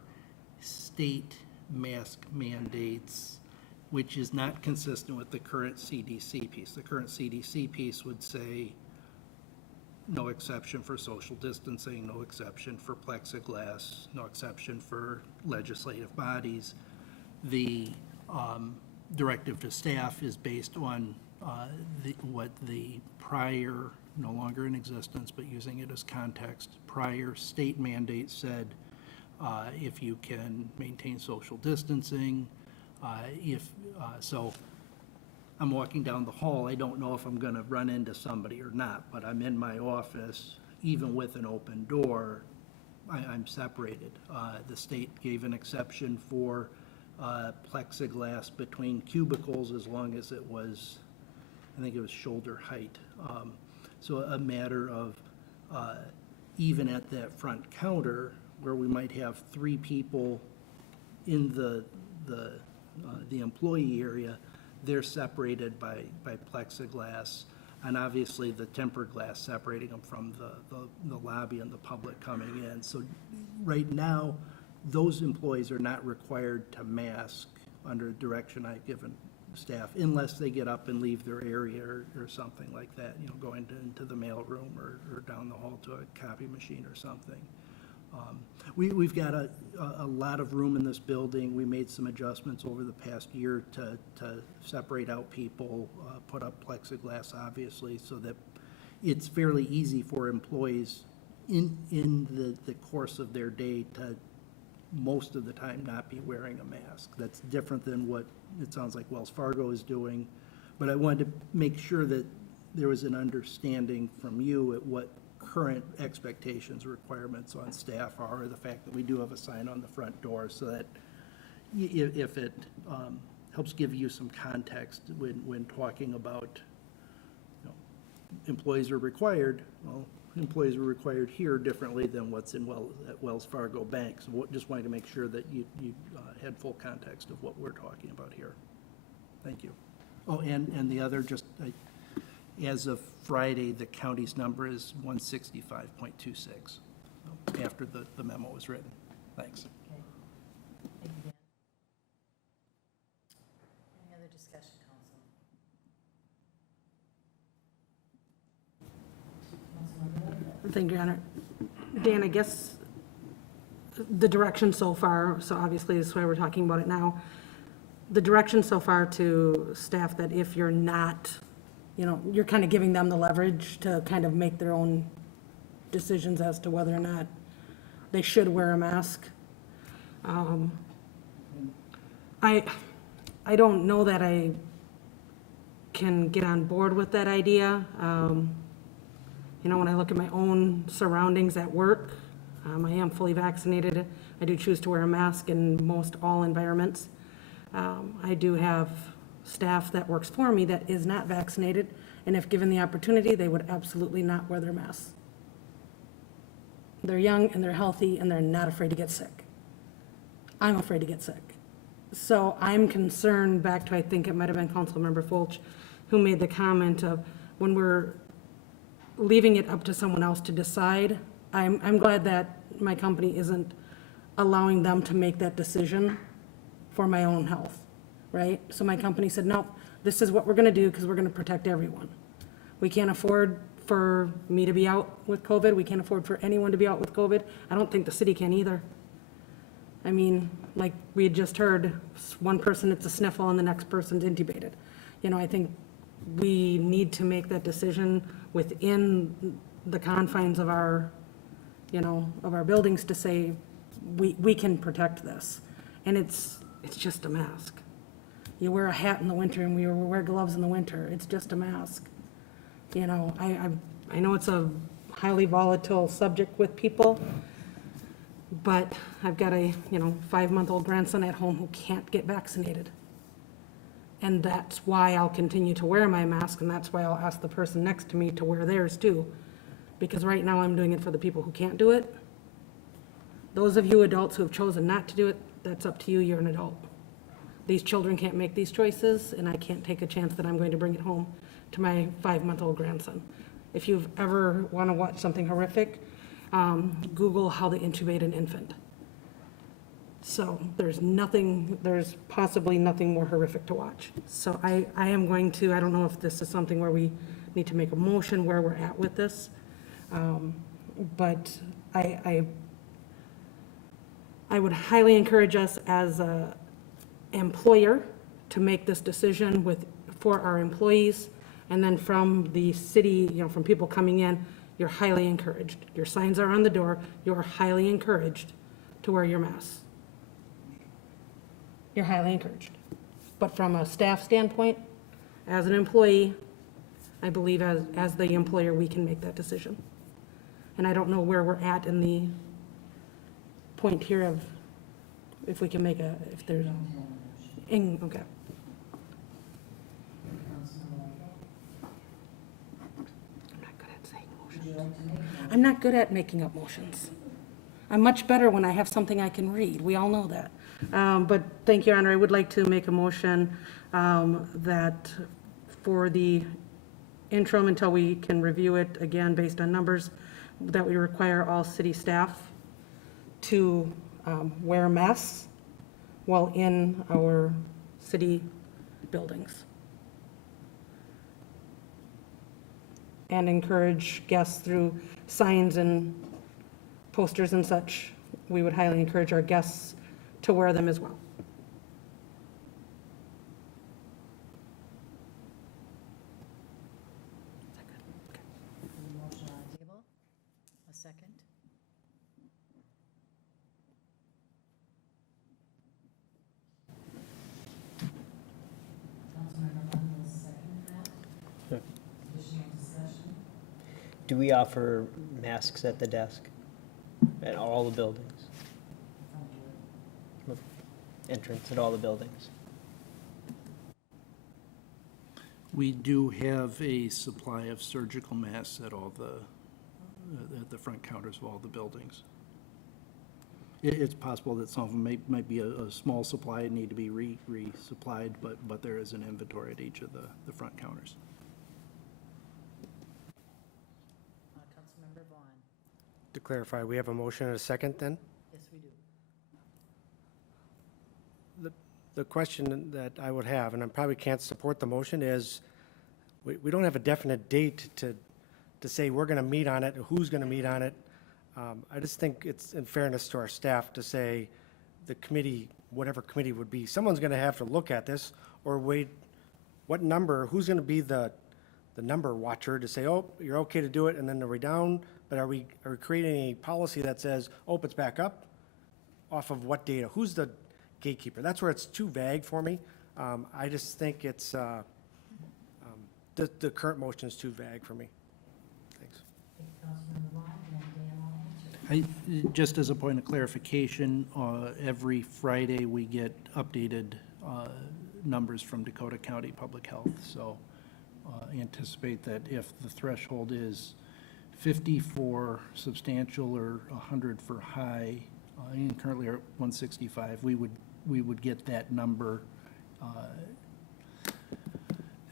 state mask mandates, which is not consistent with the current CDC piece. The current CDC piece would say no exception for social distancing, no exception for plexiglass, no exception for legislative bodies. The directive to staff is based on what the prior no longer in existence, but using it as context. Prior state mandate said if you can maintain social distancing, so I'm walking down the hall, I don't know if I'm gonna run into somebody or not, but I'm in my office, even with an open door, I'm separated. The state gave an exception for plexiglass between cubicles as long as it was, I think it was shoulder height. So a matter of, even at that front counter, where we might have 3 people in the employee area, they're separated by plexiglass, and obviously the tempered glass separating them from the lobby and the public coming in. So right now, those employees are not required to mask under direction I've given staff, unless they get up and leave their area or something like that, you know, going into the mail room or down the hall to a copy machine or something. We've got a lot of room in this building. We made some adjustments over the past year to separate out people, put up plexiglass, obviously, so that it's fairly easy for employees in the course of their day to most of the time not be wearing a mask. That's different than what it sounds like Wells Fargo is doing. But I wanted to make sure that there was an understanding from you at what current expectations, requirements on staff are, the fact that we do have a sign on the front door, so that if it helps give you some context when talking about, you know, employees are required, well, employees are required here differently than what's in at Wells Fargo Bank. So just wanted to make sure that you had full context of what we're talking about here. Thank you. Oh, and the other, just as of Friday, the county's number is 165.26, after the memo was written. Thanks. Okay. Thank you, Dan. Any other discussion, council? Thank you, Your Honor. Dan, I guess the direction so far, so obviously this is why we're talking about it now, the direction so far to staff that if you're not, you know, you're kind of giving them the leverage to kind of make their own decisions as to whether or not they should wear a mask. I don't know that I can get on board with that idea. You know, when I look at my own surroundings at work, I am fully vaccinated. I do choose to wear a mask in most all environments. I do have staff that works for me that is not vaccinated, and if given the opportunity, they would absolutely not wear their masks. They're young and they're healthy and they're not afraid to get sick. I'm afraid to get sick. So I'm concerned, back to, I think it might have been Councilmember Fulch, who made the comment of when we're leaving it up to someone else to decide. I'm glad that my company isn't allowing them to make that decision for my own health, right? So my company said, no, this is what we're gonna do because we're gonna protect everyone. We can't afford for me to be out with COVID. We can't afford for anyone to be out with COVID. I don't think the city can either. I mean, like we had just heard, one person it's a sniffle and the next person's intubated. You know, I think we need to make that decision within the confines of our, you know, of our buildings to say, we can protect this. And it's just a mask. You wear a hat in the winter and we wear gloves in the winter. It's just a mask. You know, I know it's a highly volatile subject with people, but I've got a, you know, 5-month-old grandson at home who can't get vaccinated. And that's why I'll continue to wear my mask, and that's why I'll ask the person next to me to wear theirs too. Because right now I'm doing it for the people who can't do it. Those of you adults who have chosen not to do it, that's up to you, you're an adult. These children can't make these choices, and I can't take a chance that I'm going to bring it home to my 5-month-old grandson. If you've ever want to watch something horrific, Google how to intubate an infant. So there's possibly nothing more horrific to watch. So I am going to, I don't know if this is something where we need to make a motion where we're at with this, but I would highly encourage us as a employer to make this decision for our employees. And then from the city, from people coming in, you're highly encouraged. Your signs are on the door, you're highly encouraged to wear your mask. You're highly encouraged. But from a staff standpoint, as an employee, I believe as the employer, we can make that decision. And I don't know where we're at in the point here of if we can make if there's, okay. I'm not good at making up motions. I'm much better when I have something I can read. We all know that. But thank you, Your Honor. I would like to make a motion that for the interim, until we can review it again based on numbers, that we require all city staff to wear masks while in our city buildings. And encourage guests through signs and posters and such. We would highly encourage our guests to wear them as well. Motion on the table. A second. Councilmember Lund will second that. Additional discussion? Do we offer masks at the desk? At all the buildings? Entrance at all the buildings? We do have a supply of surgical masks at all at the front counters of all the buildings. It's possible that some of them might be a small supply and need to be resupplied, but there is an inventory at each of the front counters. Councilmember Vaughn. To clarify, we have a motion and a second then? Yes, we do. The question that I would have, and I probably can't support the motion, is we don't have a definite date to say we're going to meet on it, or who's going to meet on it. I just think it's in fairness to our staff to say the committee, whatever committee would be, someone's going to have to look at this or wait, what number, who's going to be the number watcher to say, oh, you're okay to do it, and then are we down? But are we creating a policy that says, oh, it's back up? Off of what data? Who's the gatekeeper? That's where it's too vague for me. I just think it's, the current motion is too vague for me. Thanks. Councilmember Vaughn, and then Dan will answer. Just as a point of clarification, every Friday we get updated numbers from Dakota County Public Health. So anticipate that if the threshold is 50 for substantial or 100 for high, and currently are at 165, we would get that number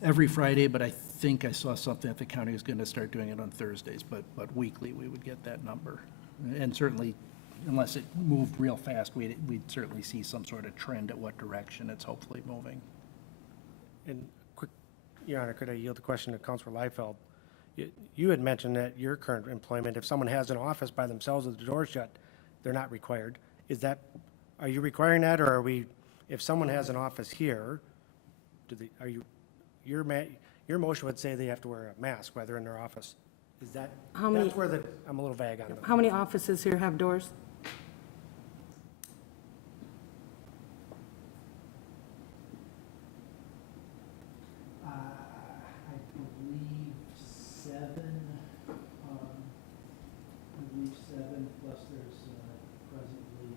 every Friday, but I think I saw something that the county is going to start doing it on Thursdays, but weekly we would get that number. And certainly, unless it moved real fast, we'd certainly see some sort of trend at what direction it's hopefully moving. And quick, Your Honor, could I yield the question to Councilor Liefeld? You had mentioned that your current employment, if someone has an office by themselves with the door shut, they're not required. Are you requiring that, or are we, if someone has an office here, your motion would say they have to wear a mask while they're in their office? Is that, How many- that's where I'm a little vague on How many offices here have doors? I believe seven, plus there's presently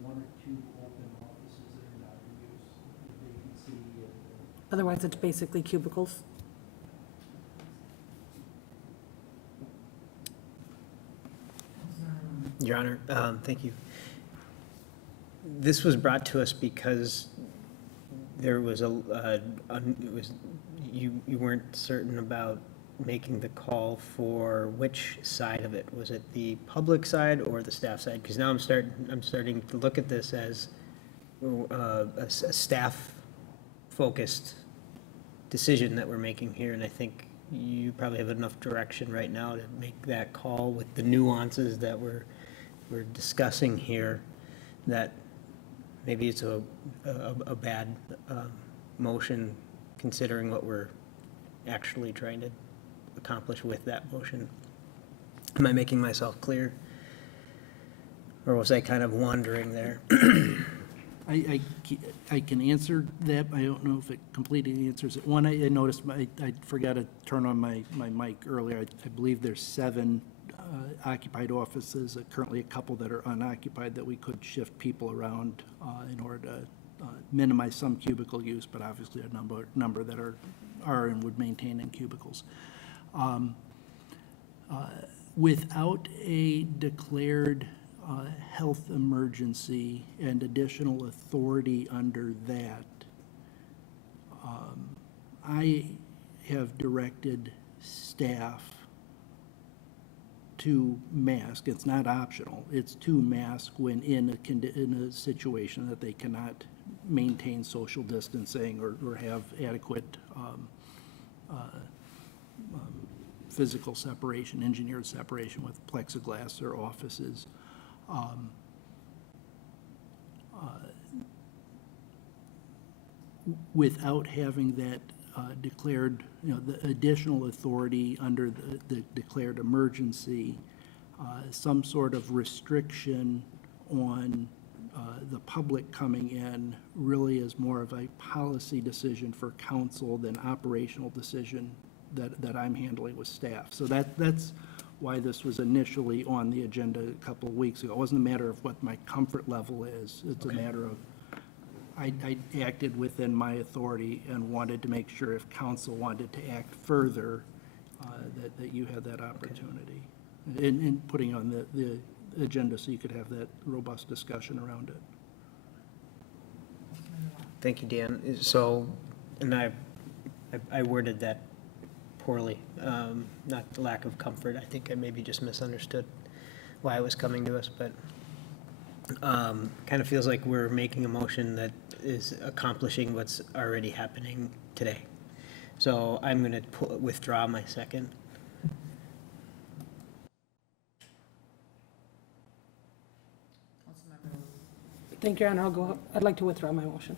one or two open offices that are not in use, the vacancy and Otherwise, it's basically cubicles. Your Honor, thank you. This was brought to us because there was you weren't certain about making the call for which side of it. Was it the public side or the staff side? Because now I'm starting to look at this as a staff-focused decision that we're making here, and I think you probably have enough direction right now to make that call with the nuances that we're discussing here, that maybe it's a bad motion considering what we're actually trying to accomplish with that motion. Am I making myself clear? Or was I kind of wandering there? I can answer that. I don't know if it completely answers it. One, I noticed, I forgot to turn on my mic earlier. I believe there's 7 occupied offices, currently a couple that are unoccupied, that we could shift people around in order to minimize some cubicle use, but obviously a number that are and would maintain in cubicles. Without a declared health emergency and additional authority under that, I have directed staff to mask. It's not optional. It's to mask when in a situation that they cannot maintain social distancing or have adequate physical separation, engineered separation with plexiglass or offices. Without having that declared, the additional authority under the declared emergency, some sort of restriction on the public coming in really is more of a policy decision for council than operational decision that I'm handling with staff. So that's why this was initially on the agenda a couple of weeks ago. It wasn't a matter of what my comfort level is. It's a matter of I acted within my authority and wanted to make sure if council wanted to act further, that you had that opportunity. In putting on the agenda so you could have that robust discussion around it. Thank you, Dan. So, and I worded that poorly, not the lack of comfort. I think I maybe just misunderstood why it was coming to us, but kind of feels like we're making a motion that is accomplishing what's already happening today. So I'm going to withdraw my second. Thank you, Your Honor. I'd like to withdraw my motion.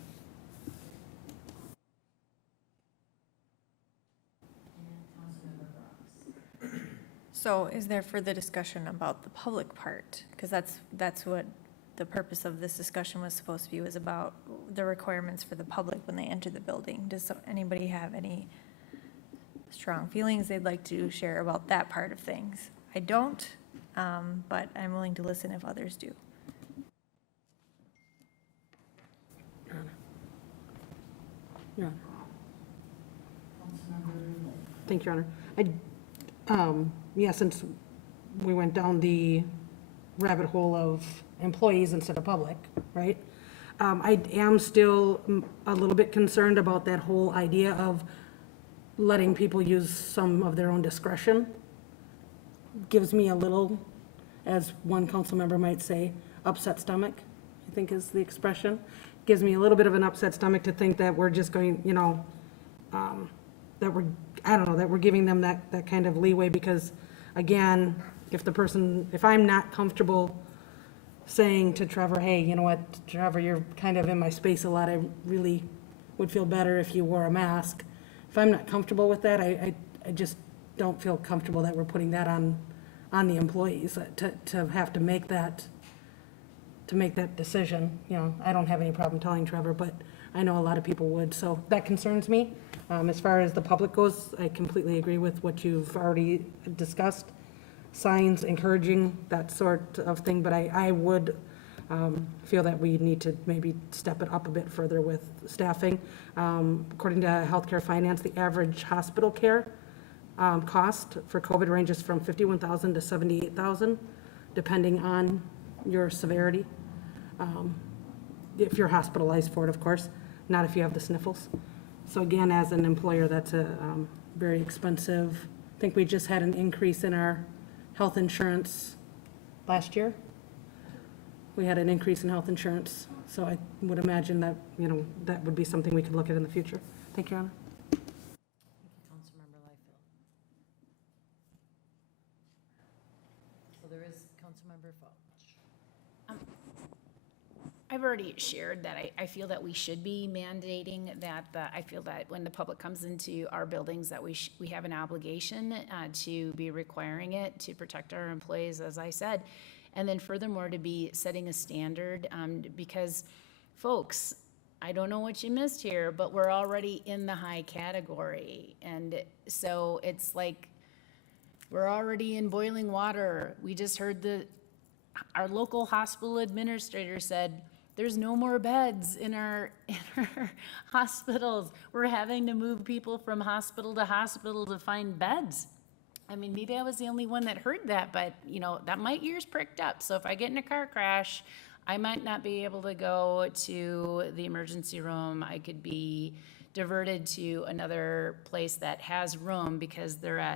So is there further discussion about the public part? Because that's what the purpose of this discussion was supposed to be, was about the requirements for the public when they enter the building. Does anybody have any strong feelings they'd like to share about that part of things? I don't, but I'm willing to listen if others do. Your Honor. Thank you, Your Honor. Yeah, since we went down the rabbit hole of employees instead of public, right? I am still a little bit concerned about that whole idea of letting people use some of their own discretion. Gives me a little, as one council member might say, upset stomach, I think is the expression. Gives me a little bit of an upset stomach to think that we're just going, that we're giving them that kind of leeway, because again, if I'm not comfortable saying to Trevor, hey, you know what, Trevor, you're kind of in my space a lot, I really would feel better if you wore a mask. If I'm not comfortable with that, I just don't feel comfortable that we're putting that on the employees to have to make that decision. I don't have any problem telling Trevor, but I know a lot of people would, so that concerns me. As far as the public goes, I completely agree with what you've already discussed. Signs encouraging that sort of thing, but I would feel that we need to maybe step it up a bit further with staffing. According to Healthcare Finance, the average hospital care cost for COVID ranges from $51,000 to $78,000, depending on your severity. If you're hospitalized for it, of course, not if you have the sniffles. So again, as an employer, that's a very expensive. I think we just had an increase in our health insurance last year. We had an increase in health insurance, so I would imagine that, that would be something we could look at in the future. Thank you, Your Honor. Councilmember Liefeld. So there is Councilmember Fauch. I've already shared that I feel that we should be mandating that, I feel that when the public comes into our buildings, that we have an obligation to be requiring it to protect our employees, as I said. And then furthermore, to be setting a standard, because folks, I don't know what you missed here, but we're already in the high category. And so it's like, we're already in boiling water. We just heard our local hospital administrator said, there's no more beds in our hospitals. We're having to move people from hospital to hospital to find beds. I mean, maybe I was the only one that heard that, but you know, that my ears pricked up. So if I get in a car crash, I might not be able to go to the emergency room. I could be diverted to another place that has room because the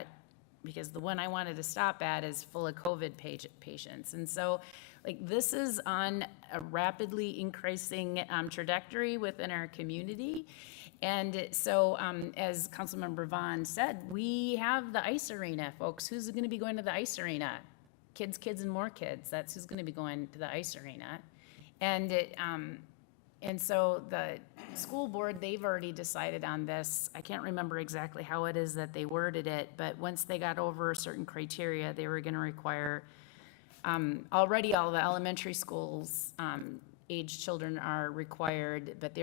one I wanted to stop at is full of COVID patients. And so, like, this is on a rapidly increasing trajectory within our community. And so, as Councilmember Vaughn said, we have the ice arena, folks. Who's going to be going to the ice arena? Kids, and more kids. That's who's going to be going to the ice arena. And so the school board, they've already decided on this. I can't remember exactly how it is that they worded it, but once they got over certain criteria, they were going to require, already all the elementary schools, age children are required, but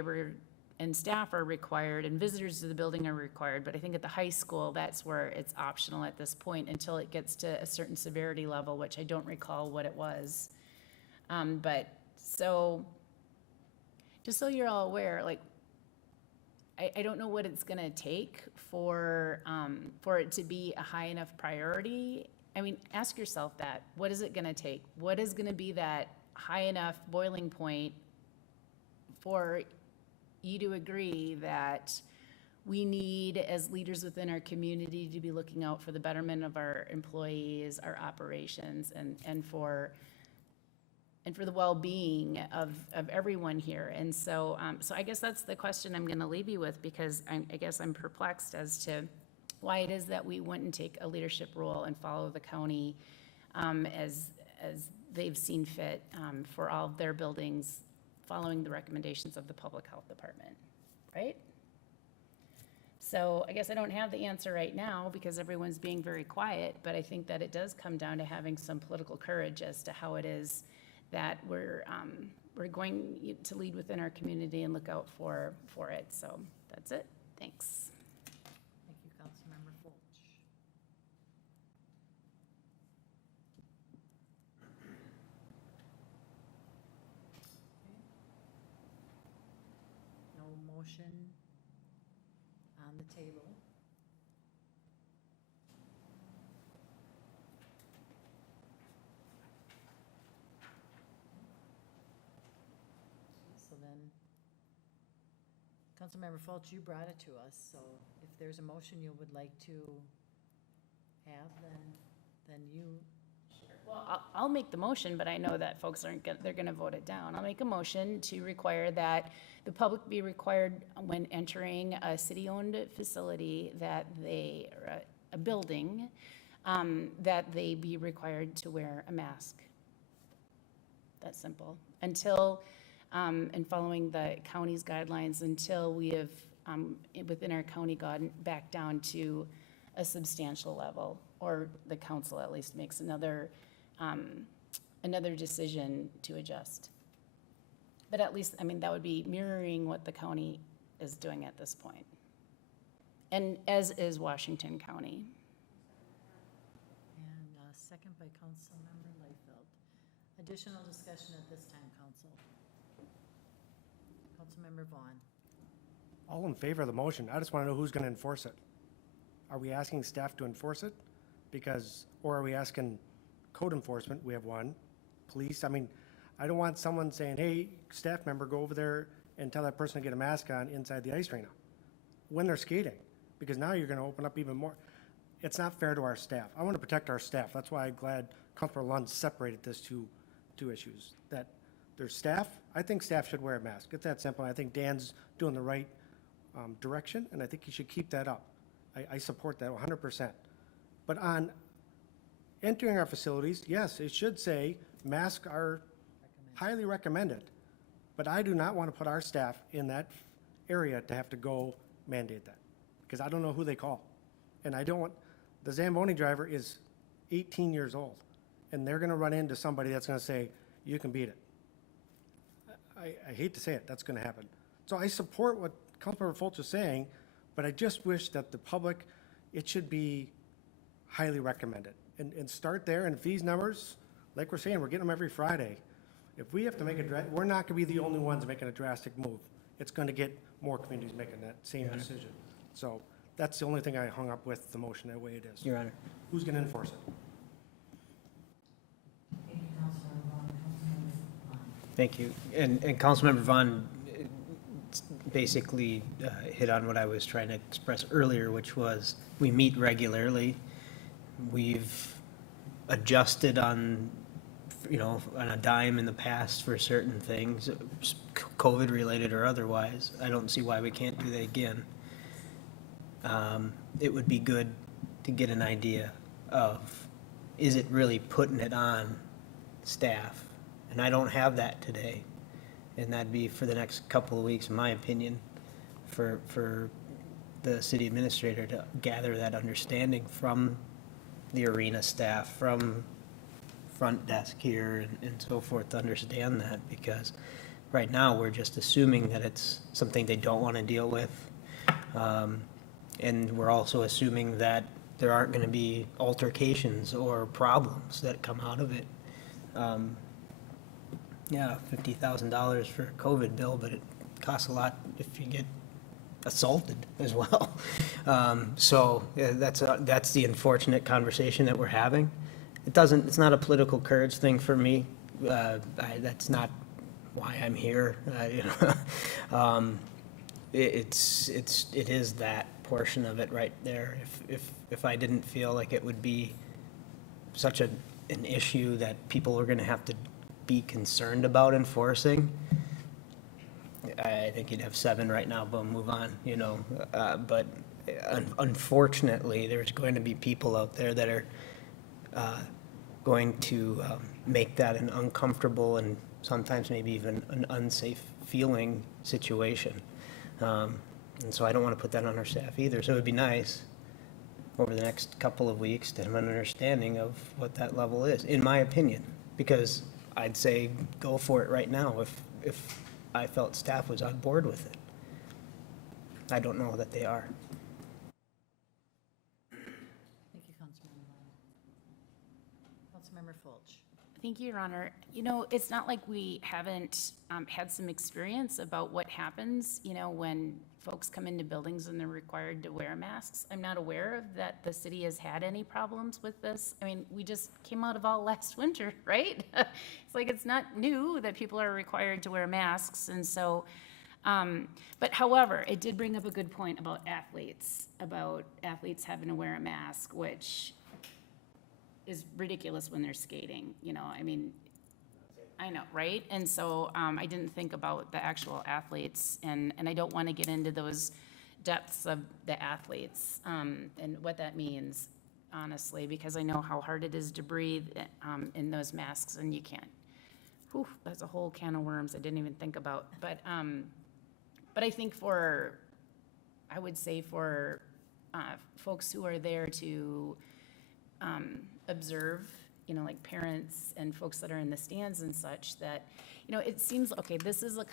and staff are required, and visitors to the building are required. But I think at the high school, that's where it's optional at this point until it gets to a certain severity level, which I don't recall what it was. But so, just so you're all aware, like, I don't know what it's gonna take for it to be a high enough priority. I mean, ask yourself that. What is it gonna take? What is gonna be that high enough boiling point for you to agree that we need, as leaders within our community, to be looking out for the betterment of our employees, our operations, and for the well-being of everyone here. And so, so I guess that's the question I'm gonna leave you with, because I guess I'm perplexed as to why it is that we wouldn't take a leadership role and follow the county as they've seen fit for all of their buildings, following the recommendations of the Public Health Department, right? So I guess I don't have the answer right now because everyone's being very quiet, but I think that it does come down to having some political courage as to how it is that we're going to lead within our community and look out for it. So that's it. Thanks. Thank you, Councilmember Fulch. No motion on the table. So then, Councilmember Fulch, you brought it to us, so if there's a motion you would like to have, then you, Well, I'll make the motion, but I know that folks they're gonna vote it down. I'll make a motion to require that the public be required when entering a city-owned facility that a building, that they be required to wear a mask. That's simple. Until, and following the county's guidelines, until we have, within our county, gone back down to a substantial level, or the council at least makes another decision to adjust. But at least, I mean, that would be mirroring what the county is doing at this point. And as is Washington County. and second by Councilmember Leifeld. Additional discussion at this time, council. Councilmember Vaughn. All in favor of the motion. I just want to know who's going to enforce it. Are we asking staff to enforce it? Or are we asking code enforcement? We have one. Police, I mean, I don't want someone saying, hey, staff member, go over there and tell that person to get a mask on inside the ice arena when they're skating, because now you're going to open up even more. It's not fair to our staff. I want to protect our staff. That's why I'm glad Councilor Lund separated this two issues. That there's staff, I think staff should wear a mask. It's that simple. I think Dan's doing the right direction, and I think he should keep that up. I support that 100%. But on entering our facilities, yes, it should say masks are highly recommended. But I do not want to put our staff in that area to have to go mandate that, because I don't know who they call. And I don't want, the Zamboni driver is 18 years old, and they're going to run into somebody that's going to say, you can beat it. I hate to say it, that's going to happen. So I support what Councilmember Fulch is saying, but I just wish that the public, it should be highly recommended. And start there, and if these numbers, like we're saying, we're getting them every Friday. If we have to make we're not going to be the only ones making a drastic move. It's going to get more communities making that same decision. So that's the only thing I hung up with the motion that way it is. Your Honor. Who's going to enforce it? Thank you. And Councilmember Vaughn basically hit on what I was trying to express earlier, which was we meet regularly. We've adjusted on, on a dime in the past for certain things, COVID related or otherwise. I don't see why we can't do that again. It would be good to get an idea of, is it really putting it on staff? And I don't have that today. And that'd be for the next couple of weeks, in my opinion, for the city administrator to gather that understanding from the arena staff, from front desk here and so forth, to understand that, because right now we're just assuming that it's something they don't want to deal with. And we're also assuming that there aren't going to be altercations or problems that come out of it. Yeah, $50,000 for a COVID bill, but it costs a lot if you get assaulted as well. So yeah, that's the unfortunate conversation that we're having. It's not a political courage thing for me. That's not why I'm here. It is that portion of it right there. If I didn't feel like it would be such an issue that people are going to have to be concerned about enforcing, I think you'd have 7 right now, but move on, but unfortunately, there's going to be people out there that are going to make that an uncomfortable and sometimes maybe even an unsafe feeling situation. And so I don't want to put that on our staff either. So it would be nice over the next couple of weeks to have an understanding of what that level is, in my opinion, because I'd say go for it right now if I felt staff was on board with it. I don't know that they are. Thank you, Councilmember Vaughn. Councilmember Fulch. Thank you, Your Honor. It's not like we haven't had some experience about what happens, when folks come into buildings and they're required to wear masks. I'm not aware of that the city has had any problems with this. I mean, we just came out of all last winter, right? It's like it's not new that people are required to wear masks. And so, but however, it did bring up a good point about athletes having to wear a mask, which is ridiculous when they're skating, I mean, I know, right? And so I didn't think about the actual athletes, and I don't want to get into those depths of the athletes and what that means, honestly, because I know how hard it is to breathe in those masks, and you can't. Whew, that's a whole can of worms I didn't even think about. But I think I would say for folks who are there to observe, like parents and folks that are in the stands and such, that, it seems, okay, this is a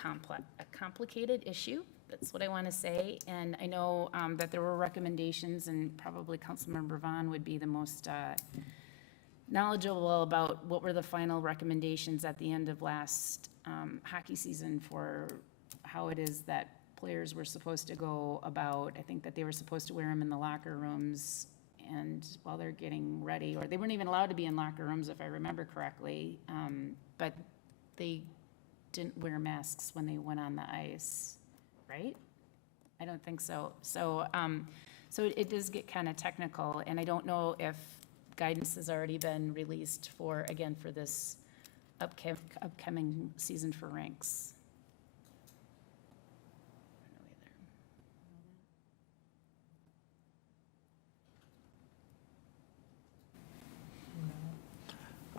complicated issue. That's what I want to say. And I know that there were recommendations, and probably Councilmember Vaughn would be the most knowledgeable about what were the final recommendations at the end of last hockey season for how it is that players were supposed to go about. I think that they were supposed to wear them in the locker rooms and while they're getting ready, or they weren't even allowed to be in locker rooms, if I remember correctly, but they didn't wear masks when they went on the ice, right? I don't think so. So it does get kind of technical, and I don't know if guidance has already been released for this upcoming season for rinks.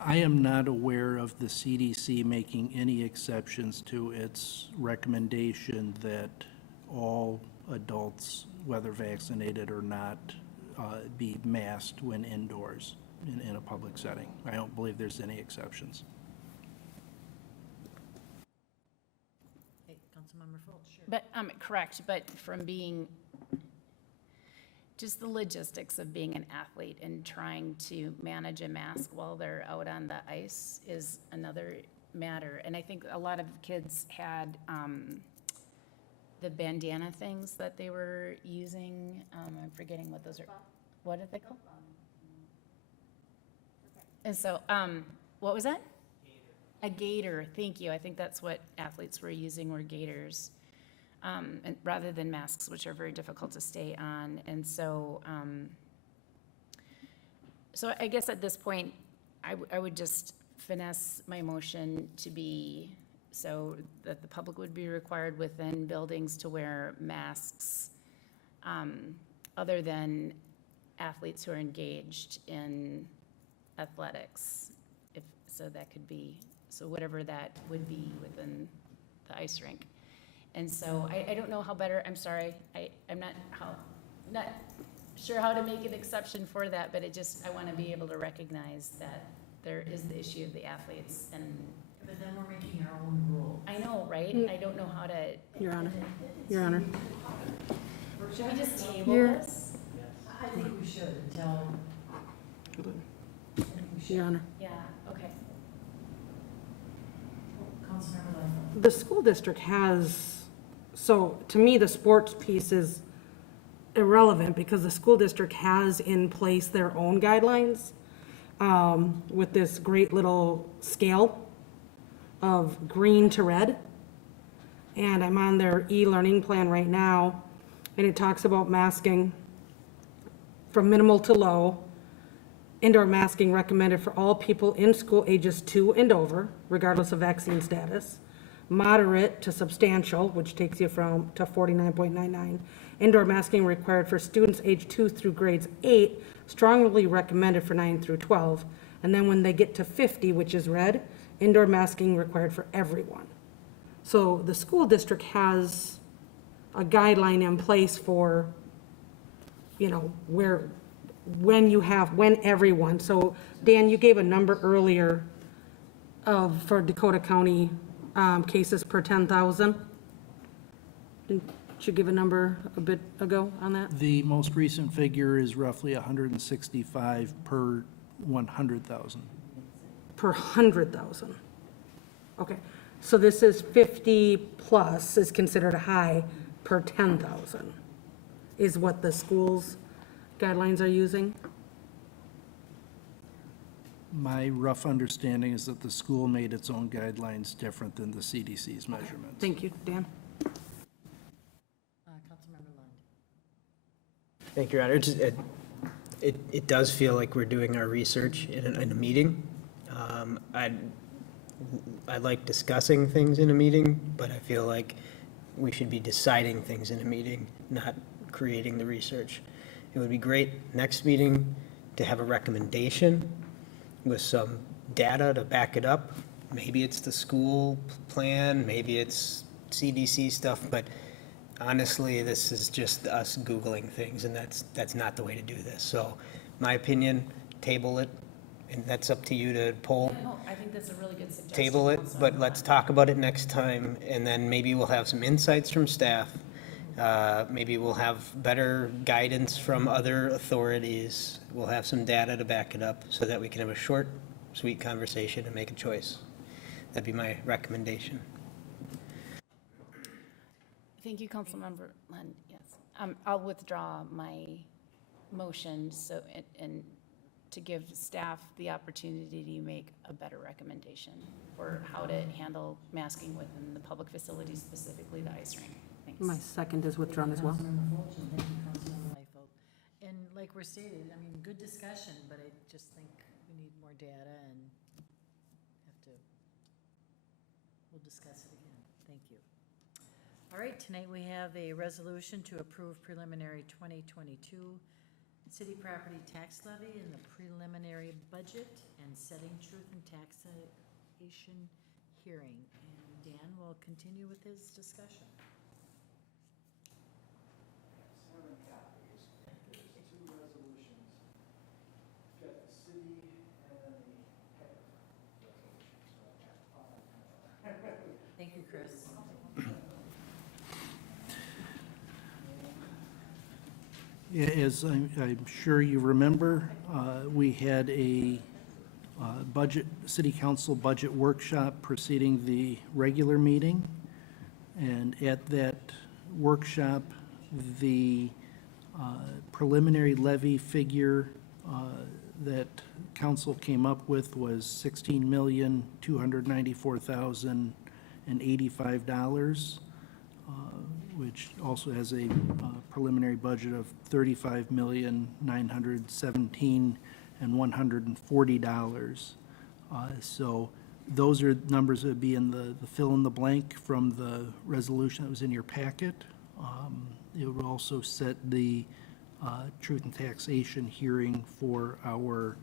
I am not aware of the CDC making any exceptions to its recommendation that all adults, whether vaccinated or not, be masked when indoors in a public setting. I don't believe there's any exceptions. Hey, Councilmember Fultz, sure. But, correct, but from being, just the logistics of being an athlete and trying to manage a mask while they're out on the ice is another matter. And I think a lot of kids had, the bandana things that they were using, I'm forgetting what those are. What are they called? And so, what was that? A gaiter, thank you. I think that's what athletes were using, were gaiters, and rather than masks, which are very difficult to stay on. And so, so I guess at this point, I would just finesse my motion to be so that the public would be required within buildings to wear masks, other than athletes who are engaged in athletics. If, so that could be, so whatever that would be within the ice rink. And so I don't know how better, I'm sorry, I'm not sure how to make an exception for that, but it just, I want to be able to recognize that there is the issue of the athletes and. But then we're making our own rule. I know, right? I don't know how to. Your Honor, Your Honor. Should we just table Your- this? I think we should until. Your Honor. Yeah, okay. Councilmember Lund. The school district has, so to me, the sports piece is irrelevant because the school district has in place their own guidelines with this great little scale of green to red. And I'm on their e-learning plan right now, and it talks about masking from minimal to low. Indoor masking recommended for all people in school ages 2 and over, regardless of vaccine status. Moderate to substantial, which takes you from to 49.99. Indoor masking required for students age 2 through grades 8, strongly recommended for 9 through 12. And then when they get to 50, which is red, indoor masking required for everyone. So the school district has a guideline in place for, you know, when everyone. So Dan, you gave a number earlier for Dakota County cases per 10,000. Didn't you give a number a bit ago on that? The most recent figure is roughly 165 per 100,000. Per 100,000. Okay, so this is 50 plus is considered a high per 10,000, is what the school's guidelines are using? My rough understanding is that the school made its own guidelines different than the CDC's measurements. Thank you, Dan. Councilmember Lund. Thank you, Your Honor. It does feel like we're doing our research in a meeting. I like discussing things in a meeting, but I feel like we should be deciding things in a meeting, not creating the research. It would be great next meeting to have a recommendation with some data to back it up. Maybe it's the school plan, maybe it's CDC stuff, but honestly, this is just us Googling things, and that's not the way to do this. So my opinion, table it, and that's up to you to poll. No, I think that's a really good suggestion. Table it, but let's talk about it next time, and then maybe we'll have some insights from staff. Maybe we'll have better guidance from other authorities. We'll have some data to back it up so that we can have a short, sweet conversation and make a choice. That'd be my recommendation. Thank you, Councilmember Lund, yes. I'll withdraw my motion so, and to give staff the opportunity to make a better recommendation for how to handle masking within the public facilities, specifically the ice rink. Thanks. My second is withdrawn as well. Councilmember Fultz, and thank you, Councilmember Liefeld. And like we're stated, I mean, good discussion, but I just think we need more data and we'll discuss it again. Thank you. All right, tonight we have a resolution to approve preliminary 2022 city property tax levy and the preliminary budget and setting truth and taxation hearing. And Dan will continue with his discussion. Seven copies. There's two resolutions. You've got the city and then the header resolution. So I've got five more. Thank you, Chris. As I'm sure you remember, we had a city council budget workshop preceding the regular meeting. And at that workshop, the preliminary levy figure that council came up with was $16,294,085, which also has a preliminary budget of $35,917,140. So those are numbers that would be in the fill in the blank from the resolution that was in your packet. It would also set the truth and taxation hearing for our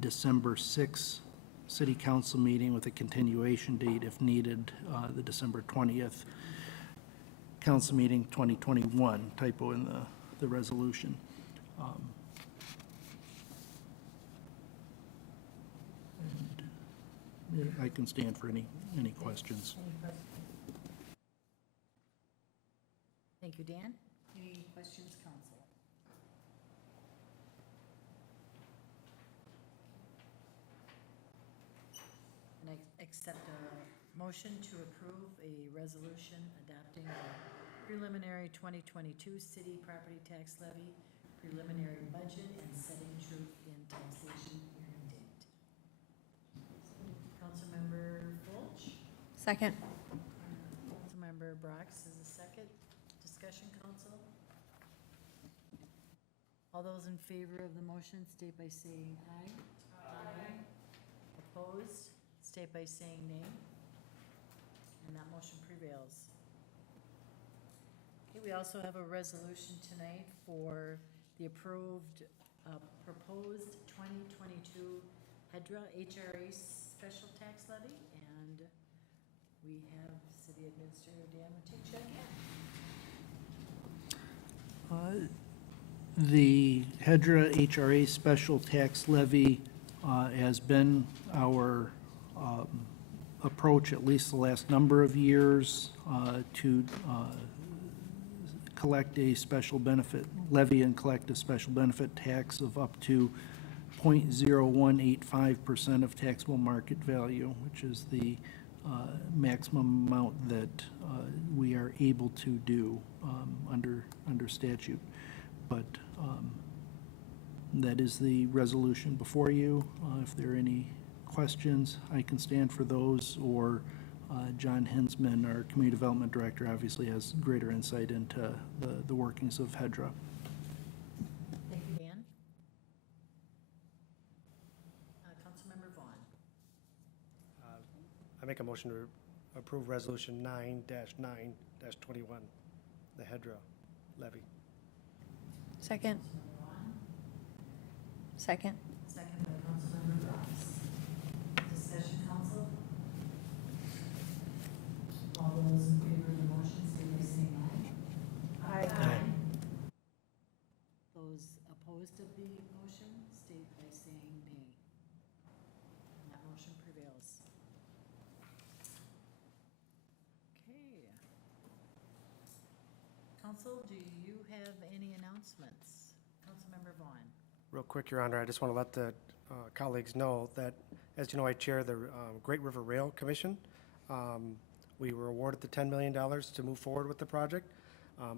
December 6th city council meeting with a continuation date if needed, the December 20th council meeting 2021, typo in the resolution. And I can stand for any questions. Thank you, Dan. Any questions, council? And I accept a motion to approve a resolution adopting the preliminary 2022 city property tax levy, preliminary budget, and setting truth in taxation hearing date. Councilmember Fulch? Second. Councilmember Brox is a second. Discussion, council? All those in favor of the motion state by saying aye. Aye. Opposed, state by saying nay. And that motion prevails. Okay, we also have a resolution tonight for the approved, proposed 2022 HEDRA HRA special tax levy, and we have City Administrator Dan Matejka. The HEDRA HRA special tax levy has been our approach at least the last number of years to collect a special benefit levy and collect a special benefit tax of up to 0.0185% of taxable market value, which is the maximum amount that we are able to do under statute. But that is the resolution before you. If there are any questions, I can stand for those, or John Hensman, our Community Development Director, obviously has greater insight into the workings of HEDRA. Thank you, Dan. Councilmember Vaughn. I make a motion to approve Resolution 9-9-21, the HEDRA levy. Second. Second. Second by Councilmember Brox. Discussion, council? All those in favor of the motion, state by saying aye. Aye. Those opposed of the motion, state by saying nay. And that motion prevails. Okay. Council, do you have any announcements? Councilmember Vaughn. Real quick, Your Honor, I just want to let the colleagues know that, as you know, I chair the Great River Rail Commission. We were awarded the $10 million to move forward with the project.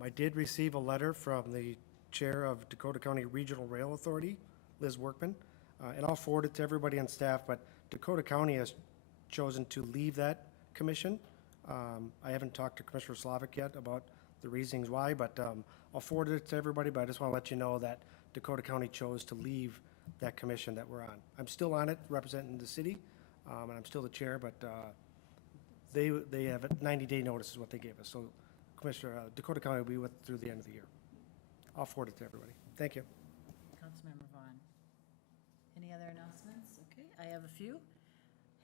I did receive a letter from the chair of Dakota County Regional Rail Authority, Liz Workman, and I'll forward it to everybody on staff, but Dakota County has chosen to leave that commission. I haven't talked to Commissioner Slavic yet about the reasons why, but I'll forward it to everybody, but I just want to let you know that Dakota County chose to leave that commission that we're on. I'm still on it, representing the city, and I'm still the chair, but they have a 90-day notice is what they gave us. So Commissioner, Dakota County will be with through the end of the year. I'll forward it to everybody. Thank you. Councilmember Vaughn. Any other announcements? Okay, I have a few.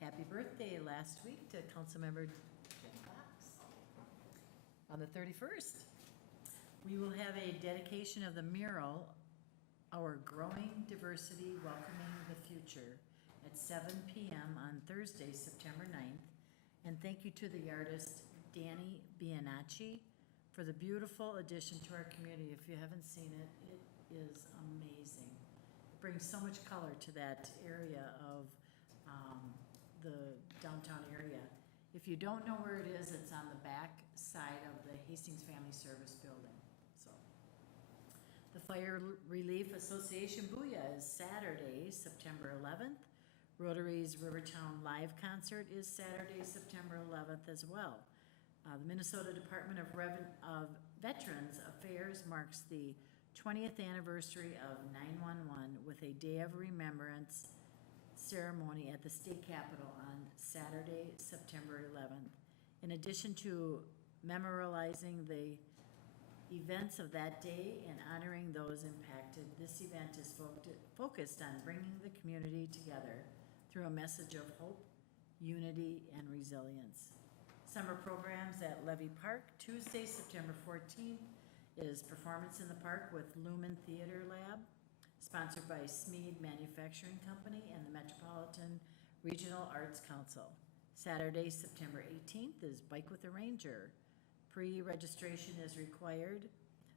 Happy birthday last week to Councilmember Jim Fox on the 31st. We will have a dedication of the mural, Our Growing Diversity Welcoming the Future, at 7 p.m. on Thursday, September 9th. And thank you to the artist Danny Bianacci for the beautiful addition to our community. If you haven't seen it, it is amazing. It brings so much color to that area of the downtown area. If you don't know where it is, it's on the back side of the Hastings Family Service Building. So, the Fire Relief Association Booyah is Saturday, September 11th. Rotary's Rivertown Live Concert is Saturday, September 11th as well. The Minnesota Department of Veterans Affairs marks the 20th anniversary of 911 with a Day of Remembrance ceremony at the state capitol on Saturday, September 11th. In addition to memorializing the events of that day and honoring those impacted, this event is focused on bringing the community together through a message of hope, unity, and resilience. Summer programs at Levy Park. Tuesday, September 14th is Performance in the Park with Lumen Theater Lab, sponsored by Smead Manufacturing Company and the Metropolitan Regional Arts Council. Saturday, September 18th is Bike with a Ranger. Pre-registration is required.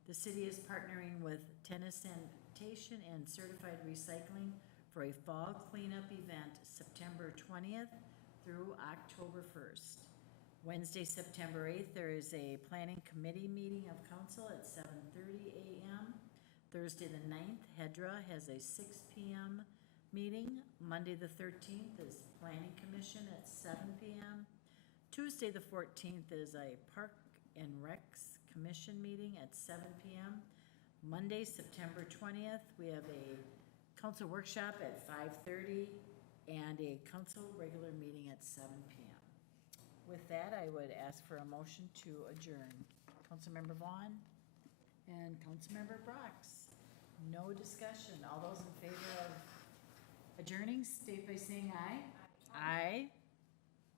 The city is partnering with Tennis Sanitation and Certified Recycling for a fall cleanup event September 20th through October 1st. Wednesday, September 8th, there is a planning committee meeting of council at 7:30 a.m. Thursday, the 9th, Hedra has a 6 p.m. meeting. Monday, the 13th, is planning commission at 7 p.m. Tuesday, the 14th, is a park and recs commission meeting at 7 p.m. Monday, September 20th, we have a council workshop at 5:30 and a council regular meeting at 7 p.m. With that, I would ask for a motion to adjourn. Councilmember Vaughn and Councilmember Brox. No discussion. All those in favor of adjourning, state by saying aye. Aye.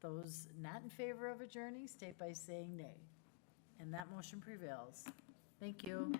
Those not in favor of adjourning, state by saying nay. And that motion prevails. Thank you.